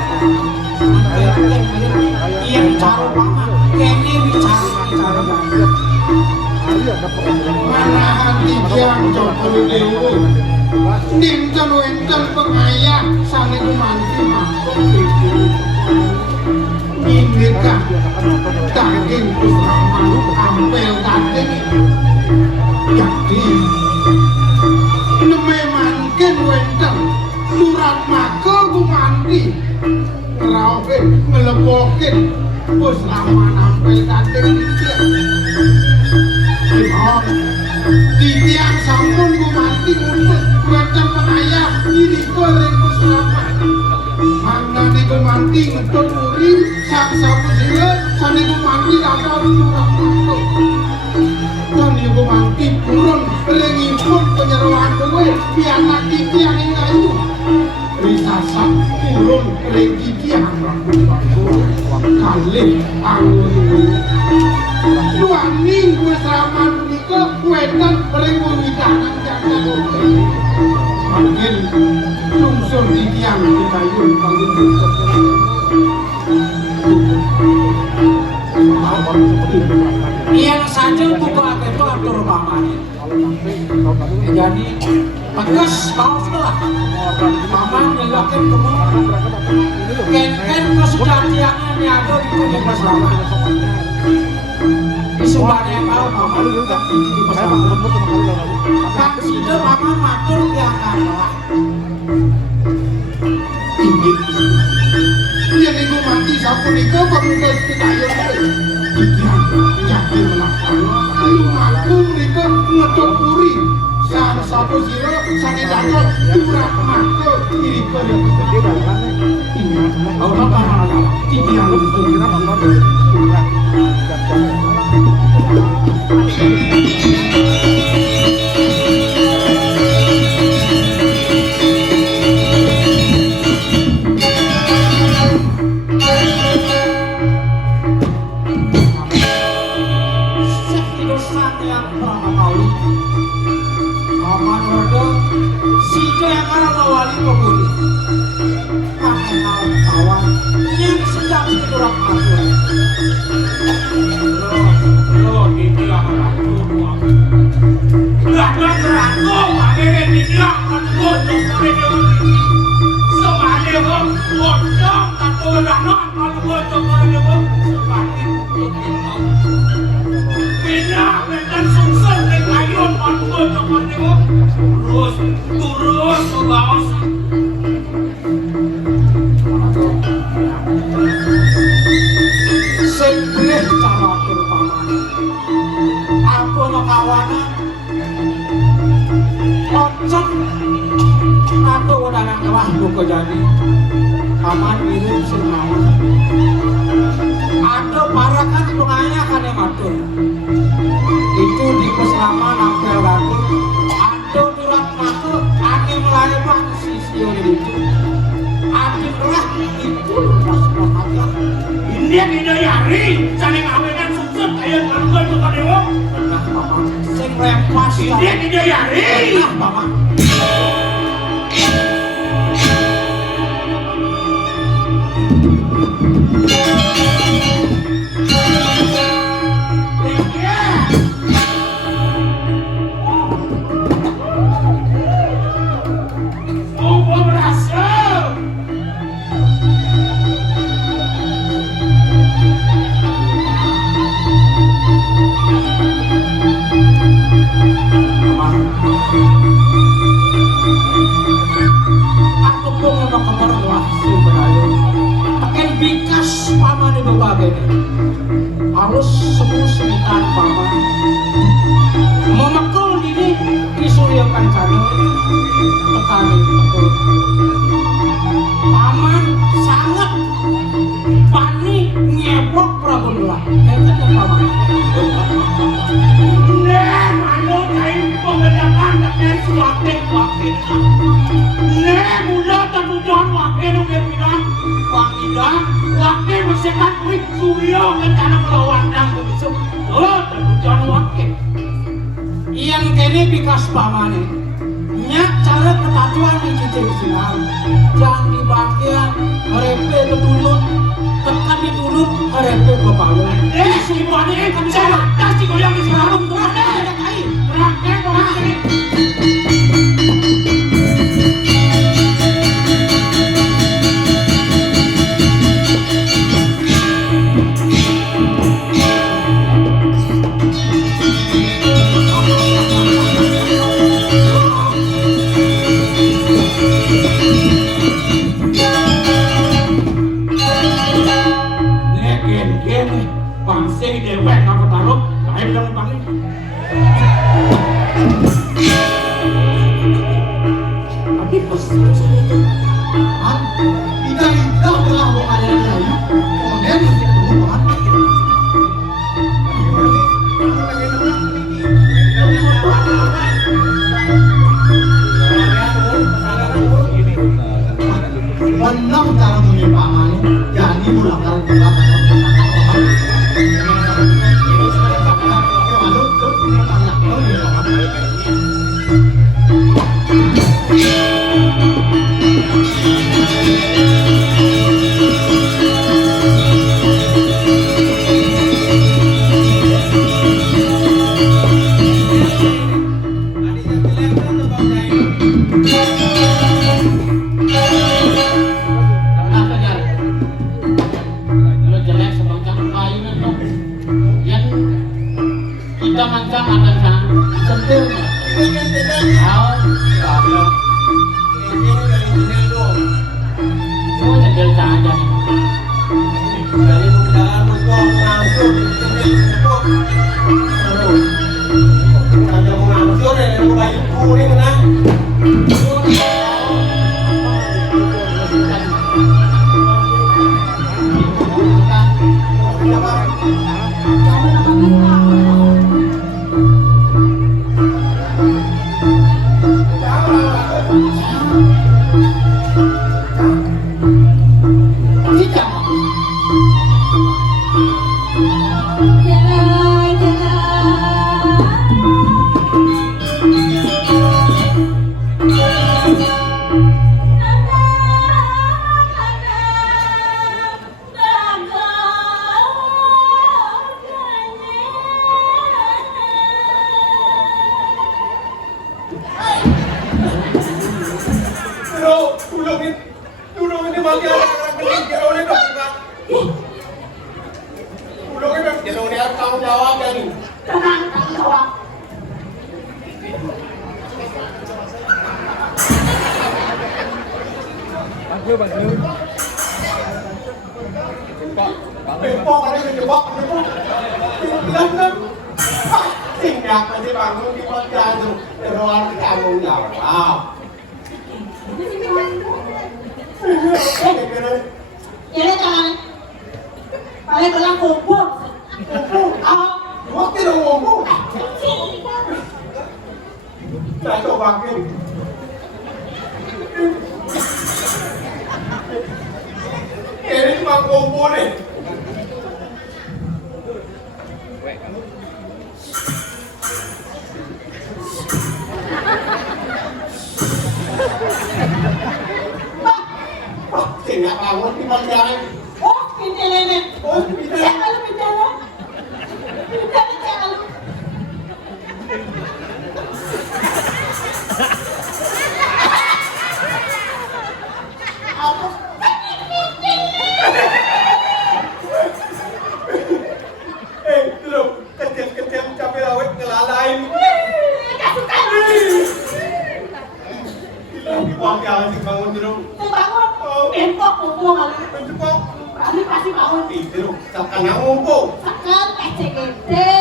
iya bicara paman kini bicara mana hati yang cokol dewa ninten wenten pengayah sana kumanti masuk ini kan daging pusama ampel daging jadi memangkin wenten surat maka kumanti rauke ngelepokin pusama ampel daging di tiang sampun kumanti untuk wenten pengayah ini goreng pusama mana di kumanti ngetut uri sang sapu sila sani kumanti rasa surat maka dan ibu manti turun rengipun penyeruan kowe pianak iki yang kayu risasak turun reng iki yang kalih anggur dua minggu selamat nikah wetan reng widanan jaga kowe mungkin lungsur iki yang kayu yang saja buka itu atur pamannya jadi tegas kaos lah paman ngelakuin kemana ken kesujatiannya ini ada itu di pasaman di semuanya kalau paman juga di pasaman kan situ paman matur yang kalah tinggi yang ibu mati sampun nikah pemuda sekitayon yakin melaksanakan aku mereka ngetok puri sang sapu siro sangi dapat curah maka iri pada ingat apa tinggi yang jadi aman ini semua ada para kan pengayah kan yang atur itu di peselama nampel lagi ada turat maka ada melayakan sisi itu ada belah itu India Hidayari saling awenan sukses kayak manusia itu kan dewa nah paman sing lepas India Hidayari nah paman bagainya halus semua sekitar paman memekul ini di Surya Kancana tekani tekul paman sangat panik ngeblok Prabowo enten ya paman Nek manut kain pengedakan nek suwake-wake. Nek muda tetujuan wake nu pirang pangidang wake mesekat kuwi Surya kencana melawan dang besok. Oh, tetujuan wake. yang kene bikas pamane nyak cara ketatuan di cicing sinar jangan dibagian harepe ketulun tekan ditulun harepe kepaluan Si Bani kan bisa atas di goyang di sarung tuh ada kain. Rakyat orang ini. Pangsing dewek apa taruh, kain dalam paling. tapi pesan itu Kan, kita telah mengalami layu, kemudian mesti berubah. Menang cara menyimpangan, jadi mulangkan kita Ini jangan. Paling kelang kumpul. Waktu itu ngomong, saya coba ini cuma kompo nih. Tidak bangun di panjang. Oh, ini nenek. Oh, tidak. Jangan lu bicara. Bicara jangan lu. Belum kecil-kecil cabai rawit ngelalain. Di panjang sih bangun dulu. Bangun. Empok kumpul kali. Mencepok. Berarti pasti bangun. Itu sakan yang ngumpul. Sekel kece gede.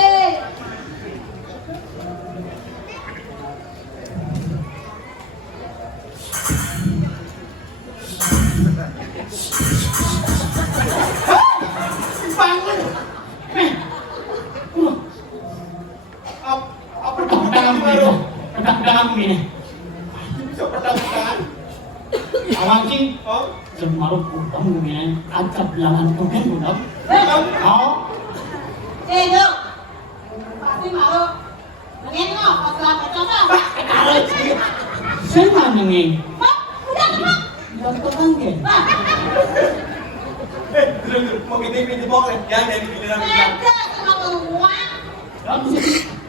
Bangun. Apa Pedang ini. Pedang ini. bisa pedang-pedangan? Awang sih. Oh, Semaruh kudang ini. Acap lawan kudang kudang. Oh. Itu pasti malu. Nengok, masalah kecil Ketarik sih. Saya nggak nengeng. Mak, udah mak. Udah ketang ya. dulu mau pindah bok ya dari giliran bilang. Ada sama keluar.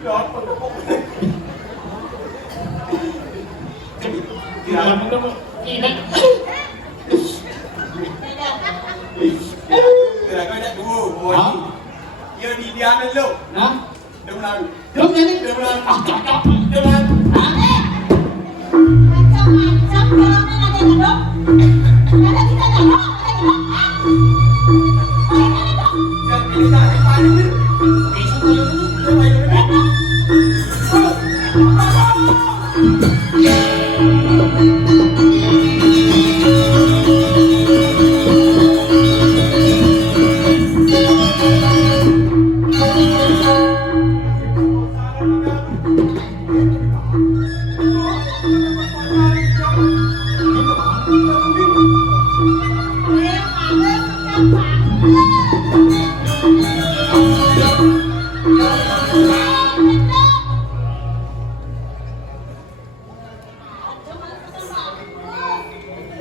Ya, pokok. Tidak tidak. Tidak ada dulu. Ya di dia lu. Nah, Dengan belum jadi. dengan Cakap. dengan Macam-macam filmnya ada yang gedok. Ada kita gedok, ada gedok. yang kita paling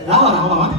Lawan apa mah?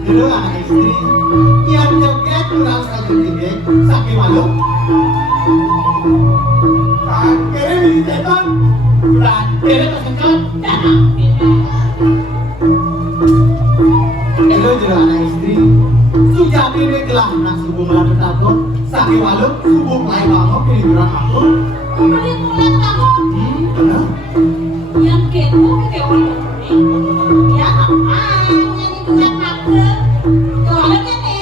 Dulu anak istri yang joget kurang satu tiga saking malu. Akhirnya di setan, akhirnya ke setan. Dulu juga anak istri sudah pilih gelah nak subuh melatih takut saking malu subuh mulai bangun pilih kurang aku. Kenapa? Yang kepo kayak orang ini. Ya, yang itu yang mager. Kalau ini,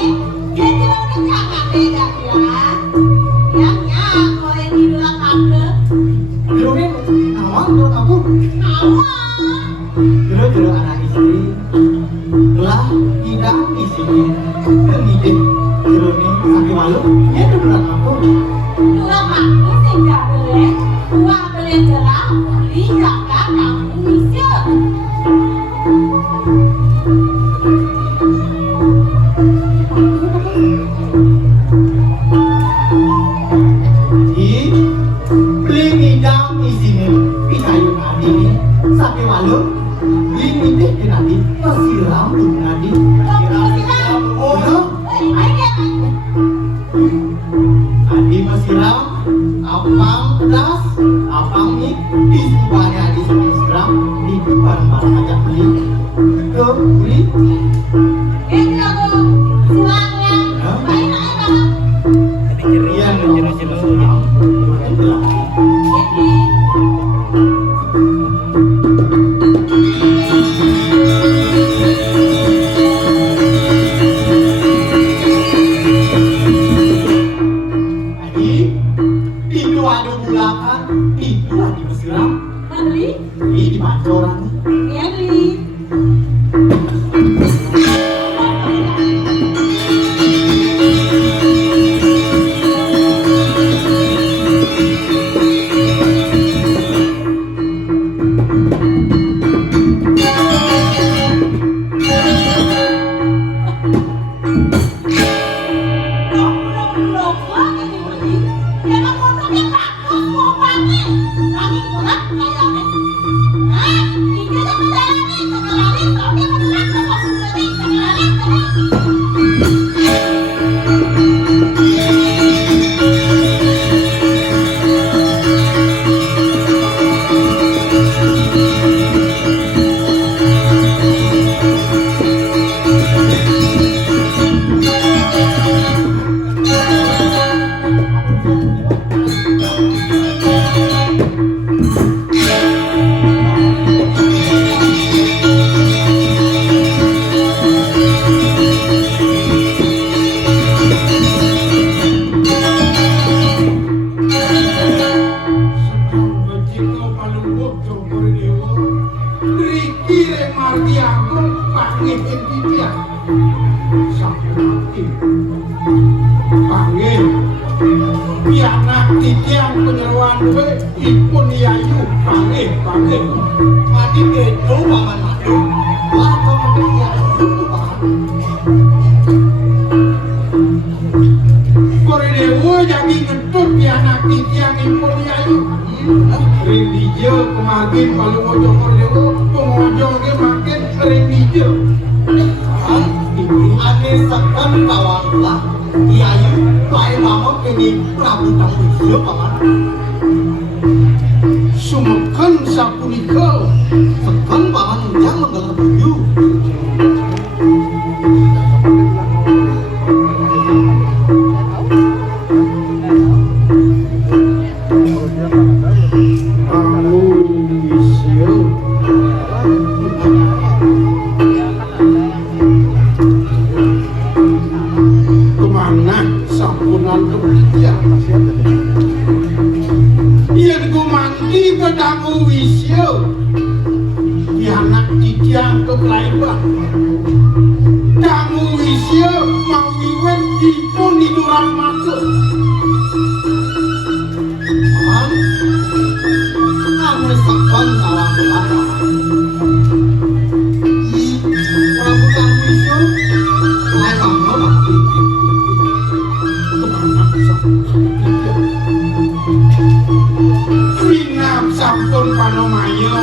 dia tidak jangan beda ya. Yang kalau yang itu yang mager, Dulu ini awal menurut aku. awal. Dulu anak istri telah tidak di sini dan ide. Dulu ini saking malu dia itu berat aku. Dua mager sehingga boleh. Uang beli jelas, beli jaga kamu bisa. Di beli ngidam di sini pikayu nadi saking malu beli ngidam di nadi kesiram di nadi. Oh, Adi masiram, apang pedas, makin. Panggil pianak titiang penyeruan duwe ipun yayu panggil. Mati itu paman madu. Lah kamu kerja dulu paman. Kore dewa jadi ngentut pianak titiang ipun yayu. Rendijo kemarin kalau mojo kore dewa pengojo ke makin rendijo. Ane sekan kawang lah. Iya bae mama kini Prabu Tangguh paman. Sumekan sapunika Sekan paman yang menggelar buyu. kamu isyo kemana sampunan kemudian yang kumanti kedamu isyo di anak titiang ke Kelaiban kamu isyo mau iwen dipun dituran maka Paman. Ane sekan kawang lah paman. I Prabu Tangguh itu lain mama mati. Minam sampun panomaya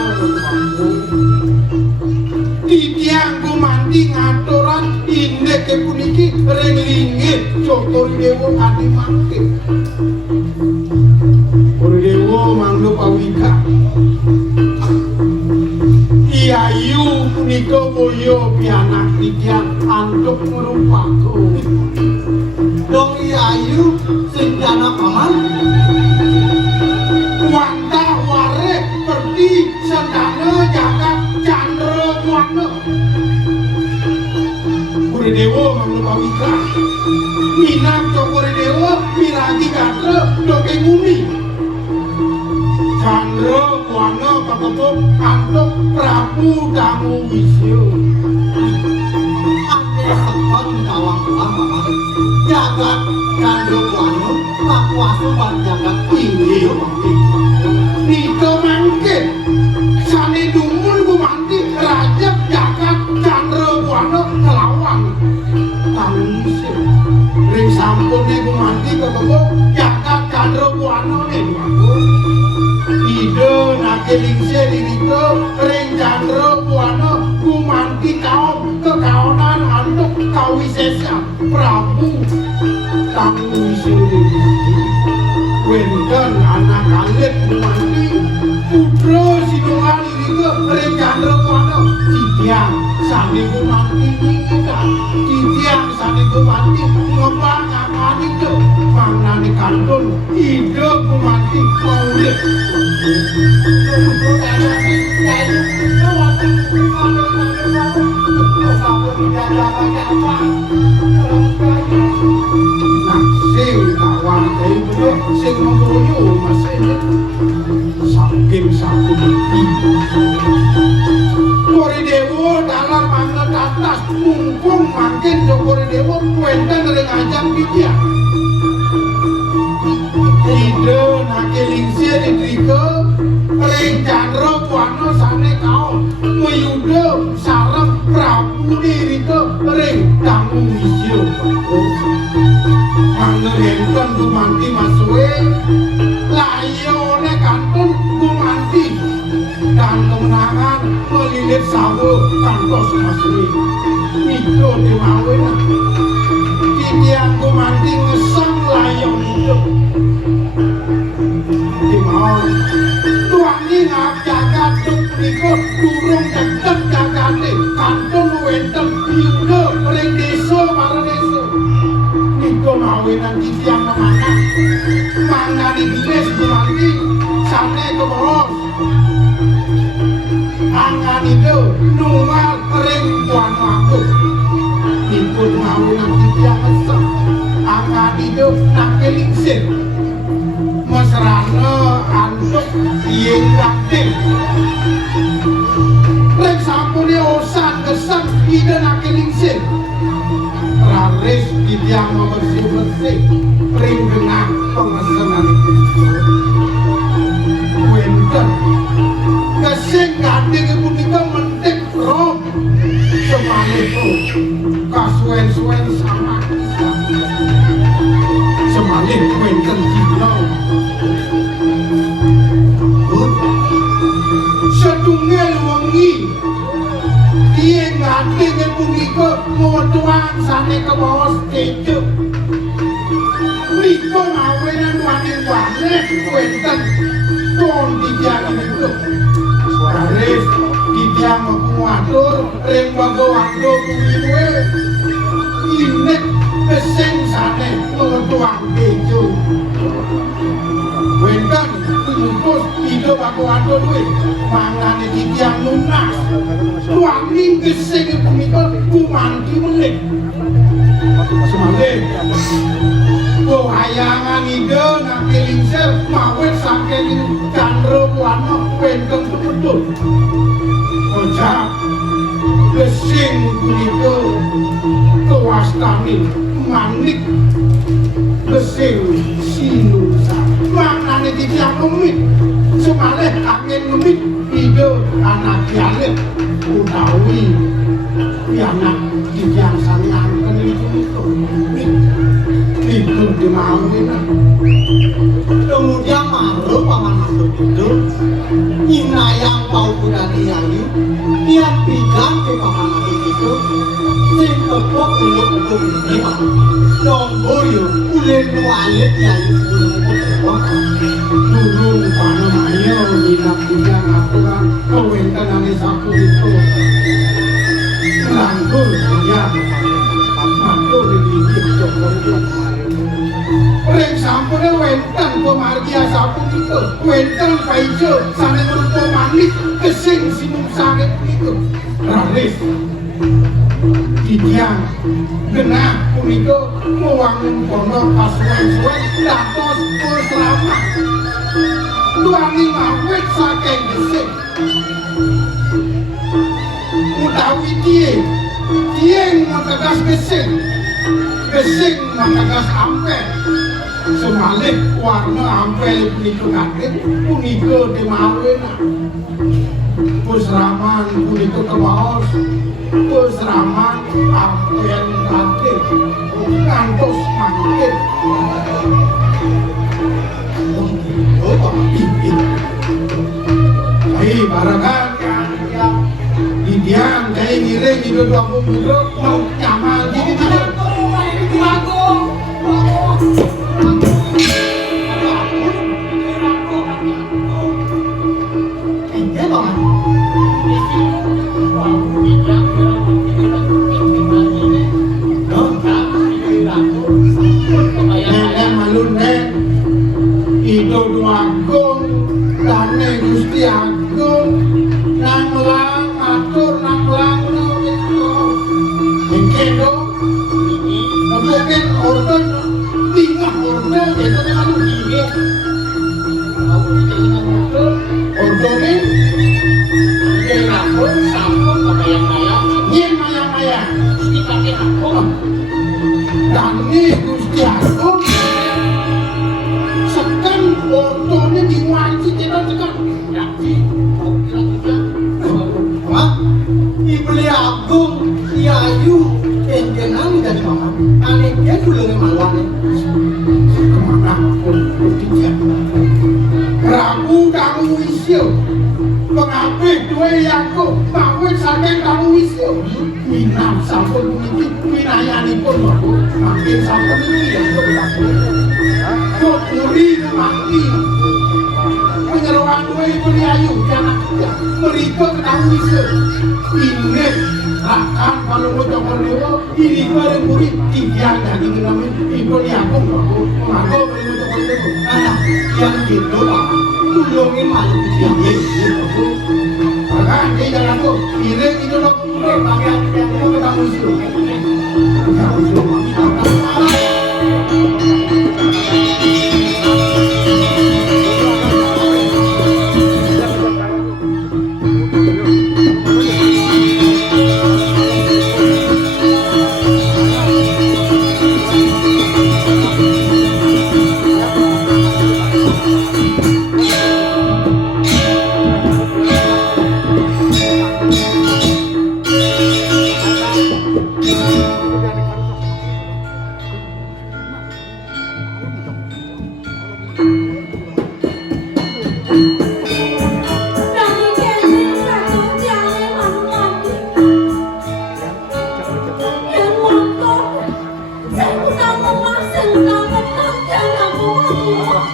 titiang gumanti ngaturan indek ke puniki ring linggit Joko Dewa adi mangke Dewa manglo pawika Iyayu punika boyo pianak titiang antuk merupaku Dong Iyayu sing anak paman. wantah ware perti sedana jagat candra buana Dewa manglo pawika minam Joko Dewa miragi gatra doke nguni candra buana kakepuk antuk Prabu Tangguh Wisyo Ane sekan kawang lah paman. Jagat kandung wano lakuasu ban jagat Iya, Niko mangke sane dumun gumanti raja jagat candra buana kelawan tangise ring sampune gumanti kakepuk jagat candra buana ning ide nakelingse dirito ring candra buana gumanti kaum kekaonan antuk kawisesa Prabu Tangguh Wisyo wenten anak alit gumanti putra sidongan dirito ring candra buana titiang sane gumanti ngingitan titiang sane gumanti ngembang angani itu mangnani kantun ide gumanti maulid naksir kawan dari bener sing ngoyo mas ini saking satu bukti Kore Dewa dalam manget atas mumpung makin Joko Dewa wenten ring ajang dia ide nakelingse didrike ring candra buana sane kaon meyuda sareng Prabu dirike ring Tangguh Wisyo mangerenten gumanti masuwe layone kantun gumanti dan kemenangan melilit sawo kantos masuwe niku dimawe titiang gumanti ngesang layong hidup dimawon tuangi ngap jagat juk niku durung cecep jagate kantun wenten yuda ring desa marang desa niku mawenan titiang memanah mangani gelis gumanti sane keboros angan itu nungal ring tuan aku niku mawenan titiang mesem angan itu nakelingsir mesrane antuk yen kakting rek sampune osan gesang ide nakelingsir raris Titiang mau bersih-bersih ring genah pengesenan wenten kesing gading punika mentik roh semaliku kasuen-suen sama kisah semalik wenten dino setunggal wengi dia gading punika moduan sane ke bawah stage niko ngawenan waning-waning wenten kon dijaga itu suara res didiam mengatur ring bago waktu kuwi inek peseng sane mengetuang bejo wenten kumpul hidup bago waktu duwe mangane didiam lunas tuangin geseng punika kumanti meneh semale hayangan ide nak kelingsir mawet saking candro warna penteng betul ojak gesing punika kewastani manik gesing sinusa maknane titiang ngemit semale angin ngemit ide anak yalit utawi anak titiang salianken itu itu dimauin kemudian maru paman masuk itu inayang pau kudani ayu tiap bidan ke paman masuk itu sing tepok uluk-uluk ini pak dong boyo ulen nualit ayu dulu paman ayo bidak bidan aturan kewenten ane sapu itu langgur ya matur di Jokowi Reng sampune wenten pemargia sapu itu wenten kaijo sane merupa manik kesing sinungsane itu raris didiang genah punika mewangun kono kasuwen-suwen dados purselama tuangi ngawet saking gesing utawi dieng mategas gesing mategas ampel semalik warna ampel punika kaget punika dimawena pusraman punika kebaos pusraman ampel kaget ngantos mangkit hei barakan didiam kayak ngiring hidup aku bro mau nyaman gini tidak itu agung dane Gusti Agung nang lang atur nang lang mungkin dong mungkin order tinggal order itu dengan gigi ordernya aku sampun mayang-mayang Gusti pakai aku dane Gusti Agung ordonya diwanci cekan-cekan Ibli Agung Yayu enjenang dari mama aneh dia dulu maluannya kemana pun dia Prabu kamu wisyo pengabih dua yaku mawet saking kamu wisyo minam sampun ini winayani pun aku makin sampun ini yang berlaku Kuri mati penyeruan dua itu diayu jangan mereka ketahui bisa ini akan kalau mau coba dewa ini bareng murid tiga jadi ngelamin itu diaku ngaku kalau mau coba dewa anak yang gitu lah tulungin malu yang gitu kan dia jangan tuh ini itu dok pakai yang mau ketahui sih Mas yang sangat kacau aku Mas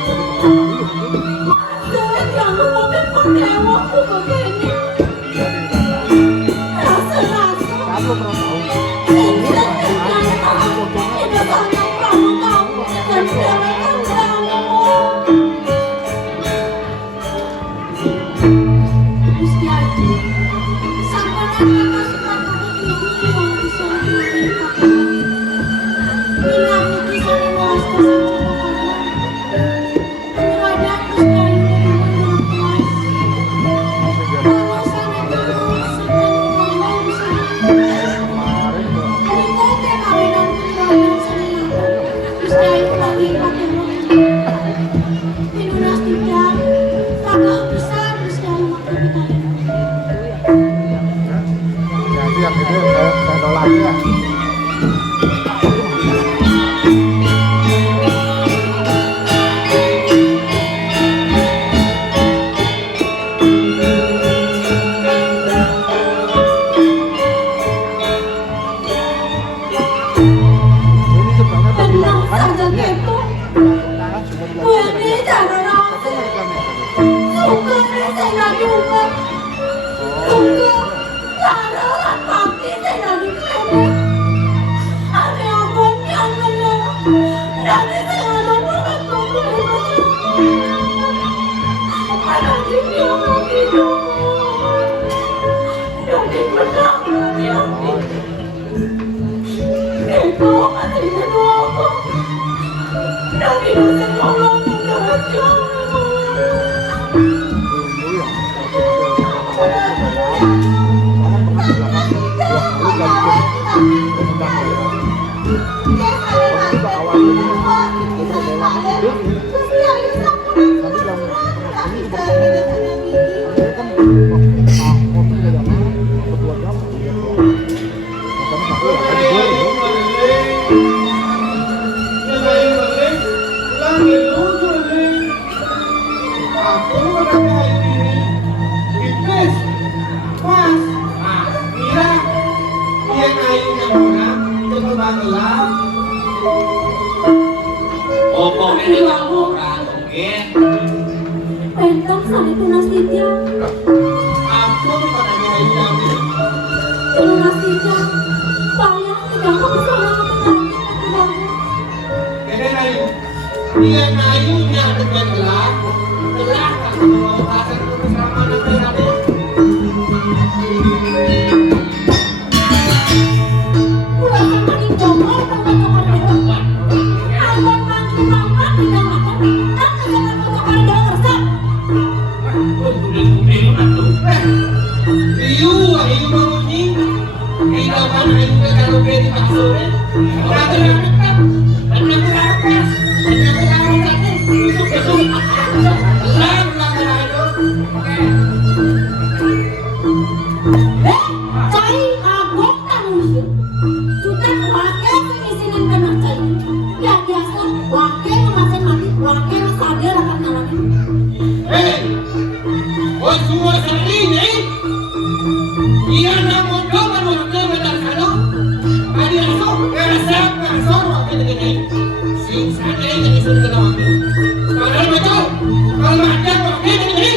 jangan pakai aku begini Rasa-rasa Itu sangat kamu dan jangan kamu Gusti Adi sampai kakak suka ini yang bisa Ingat kisah yang mas Entong sari tunas tidya Tunas tidya Payah tidak kau bisa Dia kayunya dengan gelap tak mau kasih terus sama nanti Mulai sama di bawah teman-teman itu Abang manggil mama tidak makan Dan jangan untuk ada resep Iyu mau nying Kita mana itu kalau beri maksudnya Orang terangkat Dan terangkat Cai agok manusia Sudah wakil pengisinan kena cai Ya biasa wakil ngemasin mati Wakil sadar akan nalami Oh semua sekali ni Ia nak mondok orang benar sana Ada esok Esok wakil begini Sing sana yang disuruh kena wakil Sekarang betul Kalau ada wakil begini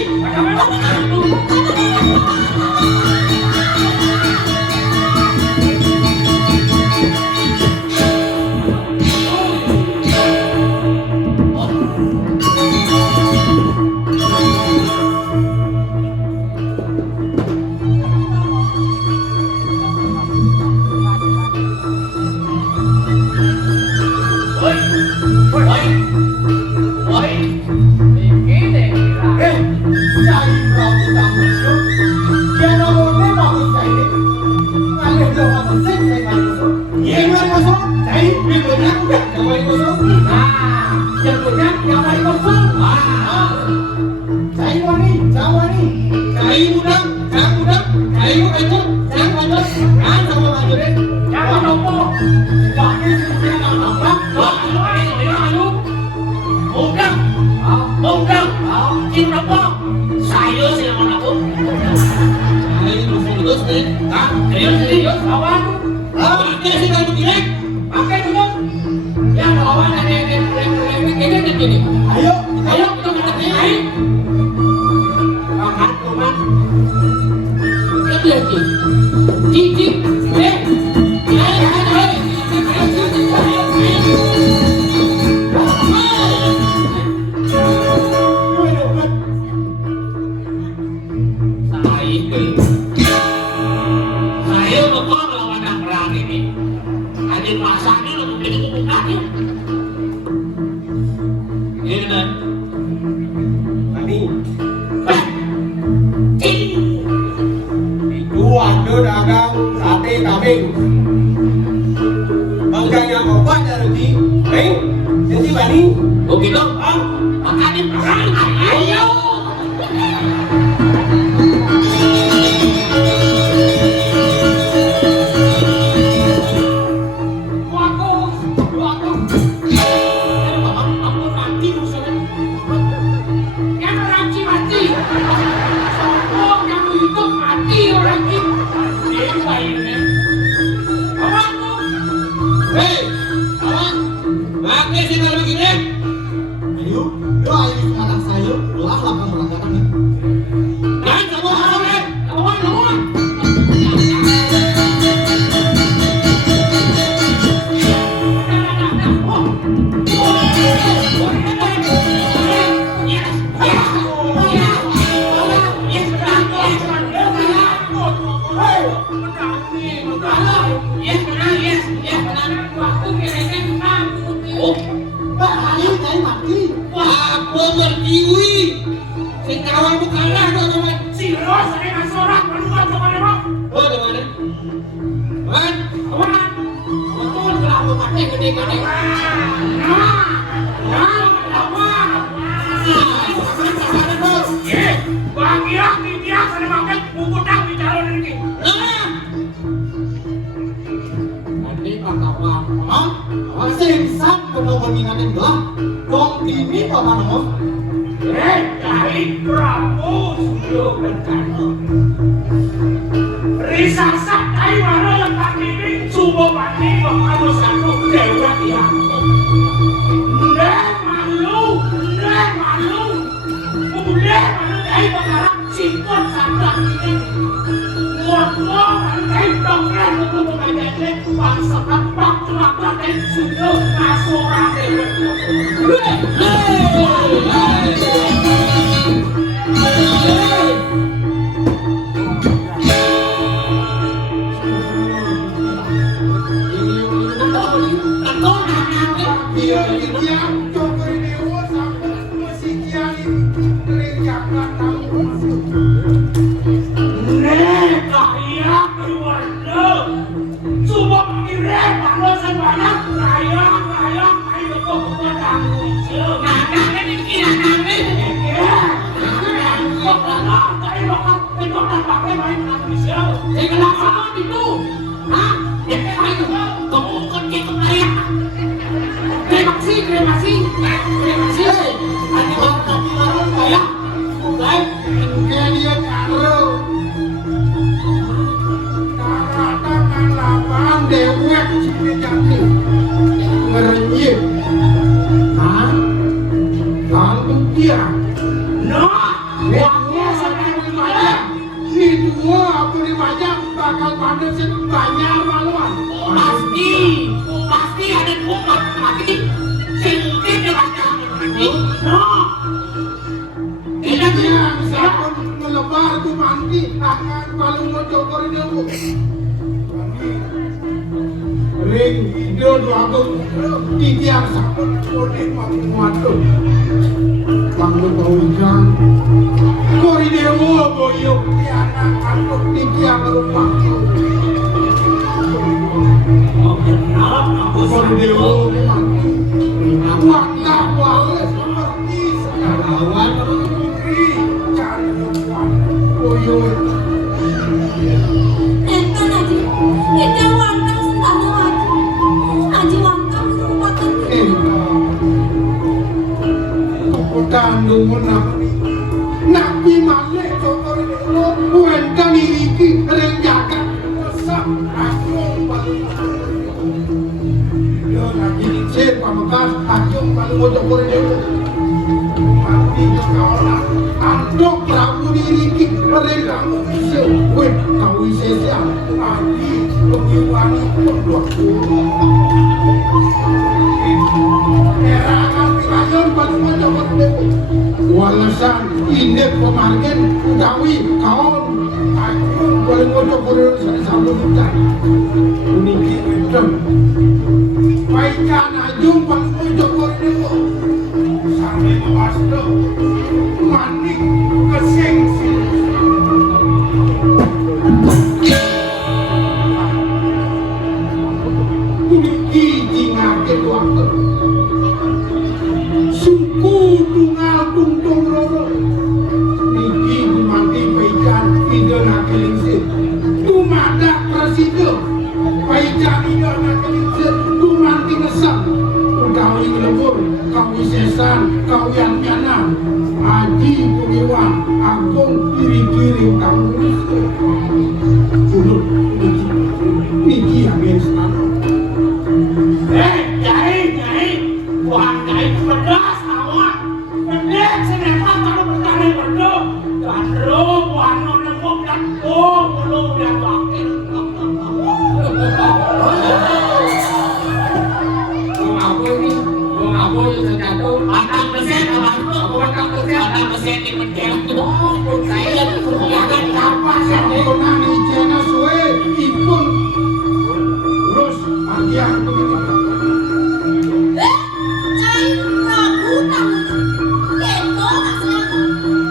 Serius, awan. Pakai dulu. Yang ini. Ayo, Ayo kita naik. paman, paman. Lihat Ci. Saya betul melawan yang perang ini. Ada masanya untuk jadi hubungannya. Ini benar. Mani. Itu ada dagang sate kambing. Bangkai yang obat dari di. Jadi Mani. Oh gitu? Makanya perang. Ayo. Hei, kawan. Pakai sih kalau begini. Ayo, doa ini anak saya. Doa lapang melanggaran. Jangan kamu hasilnya. Lawan. Pak, kali saya mati. Wah, aku berkiwi. Si kawan bukan lah, kawan. Si Ros, saya nggak sorak. Keluar kemana, Bang? Oh, di mana? Man, Kawan. Betul, kalau pakai gede-gede. Bahagia, tidak saya makan buku dah bicara lagi. nanti pak kawan. Kawan, masih insaf penuh peminatan belah. Dong ini paman om. Dari Prabu Suyo Bencana. Risasa kai mana yang tak ini Subo Pati Bangkalo Satu Dewa Tiang. Nek malu. Boleh malu dari Bangkalan Singkon Sabda ini. Morlo malu dongkran untuk mengajak bangsa Bang Celaka dan Suyo Nasora Dewa. Pasti ada umat mati. Singkir dengan mati. Melebar tu mandi tangan kalau mau jokor dia bu. Ring video dua aku tiang sakit boleh mati mati. Kamu tahu kan? Kori dia mau boyo tiang aku tiang rumah. Kori dia mau mati. Waktu awal seperti sekarang. Enten aji, enten wantang sentano aji wantang kesempatan Kandung menang Nabi Malik Contoh ini Buenkan iki Renjakan Besar Aku Dia lagi dicir Pamekan bagas tajung paling bocok dewa mati kaula andok Prabu diriki mereka sewe kau isesya adi pengiwani pendok erangan pikayon paling bocok dewa walasan indek pemargen gawi kaon ajung paling bocok dewa sabun hutan uniki wedem Paikan ajung paling bocok dewa sampai mewasdo manik keseng ini jingakin waktu suku tunggal tungtung loro niki dimanti paikan ide nakelingsir tumadak prasido paikan ide nakelingsir tumanti ngesam udawi ngelebur kau sesan, kau yang nyana Haji Pengiwang, Agung kiri-kiri kamu Dulu, niki amin sana Nyai Buang nyai pedas awak Pendek senepan kalau bertanya berdua Dan roh buang nembok dan belum dan wakil Batang mesin di penjara saya jangan apa Satu nani jena suwe ipun Terus bagian begitu Cai Prabu tahu Keto maksudnya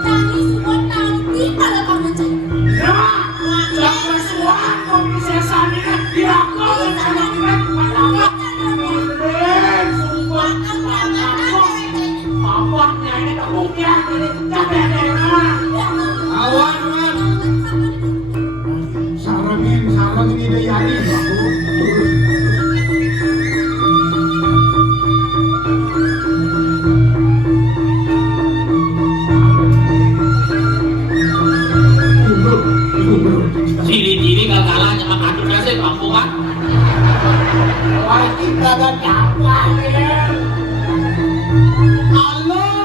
Cai semua nanti pada kamu cai Nah, jangan suatu prinsessan ini dilakukan dengan pada Bapaknya ini kebuknya ini capek Awan sarang ini dayani Ciri-ciri kegagalan sama kadurnya sih kampungan Wajib kagak capek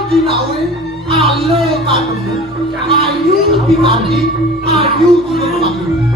Dinawe, ale kademu, ayu pikandi, ayu kudu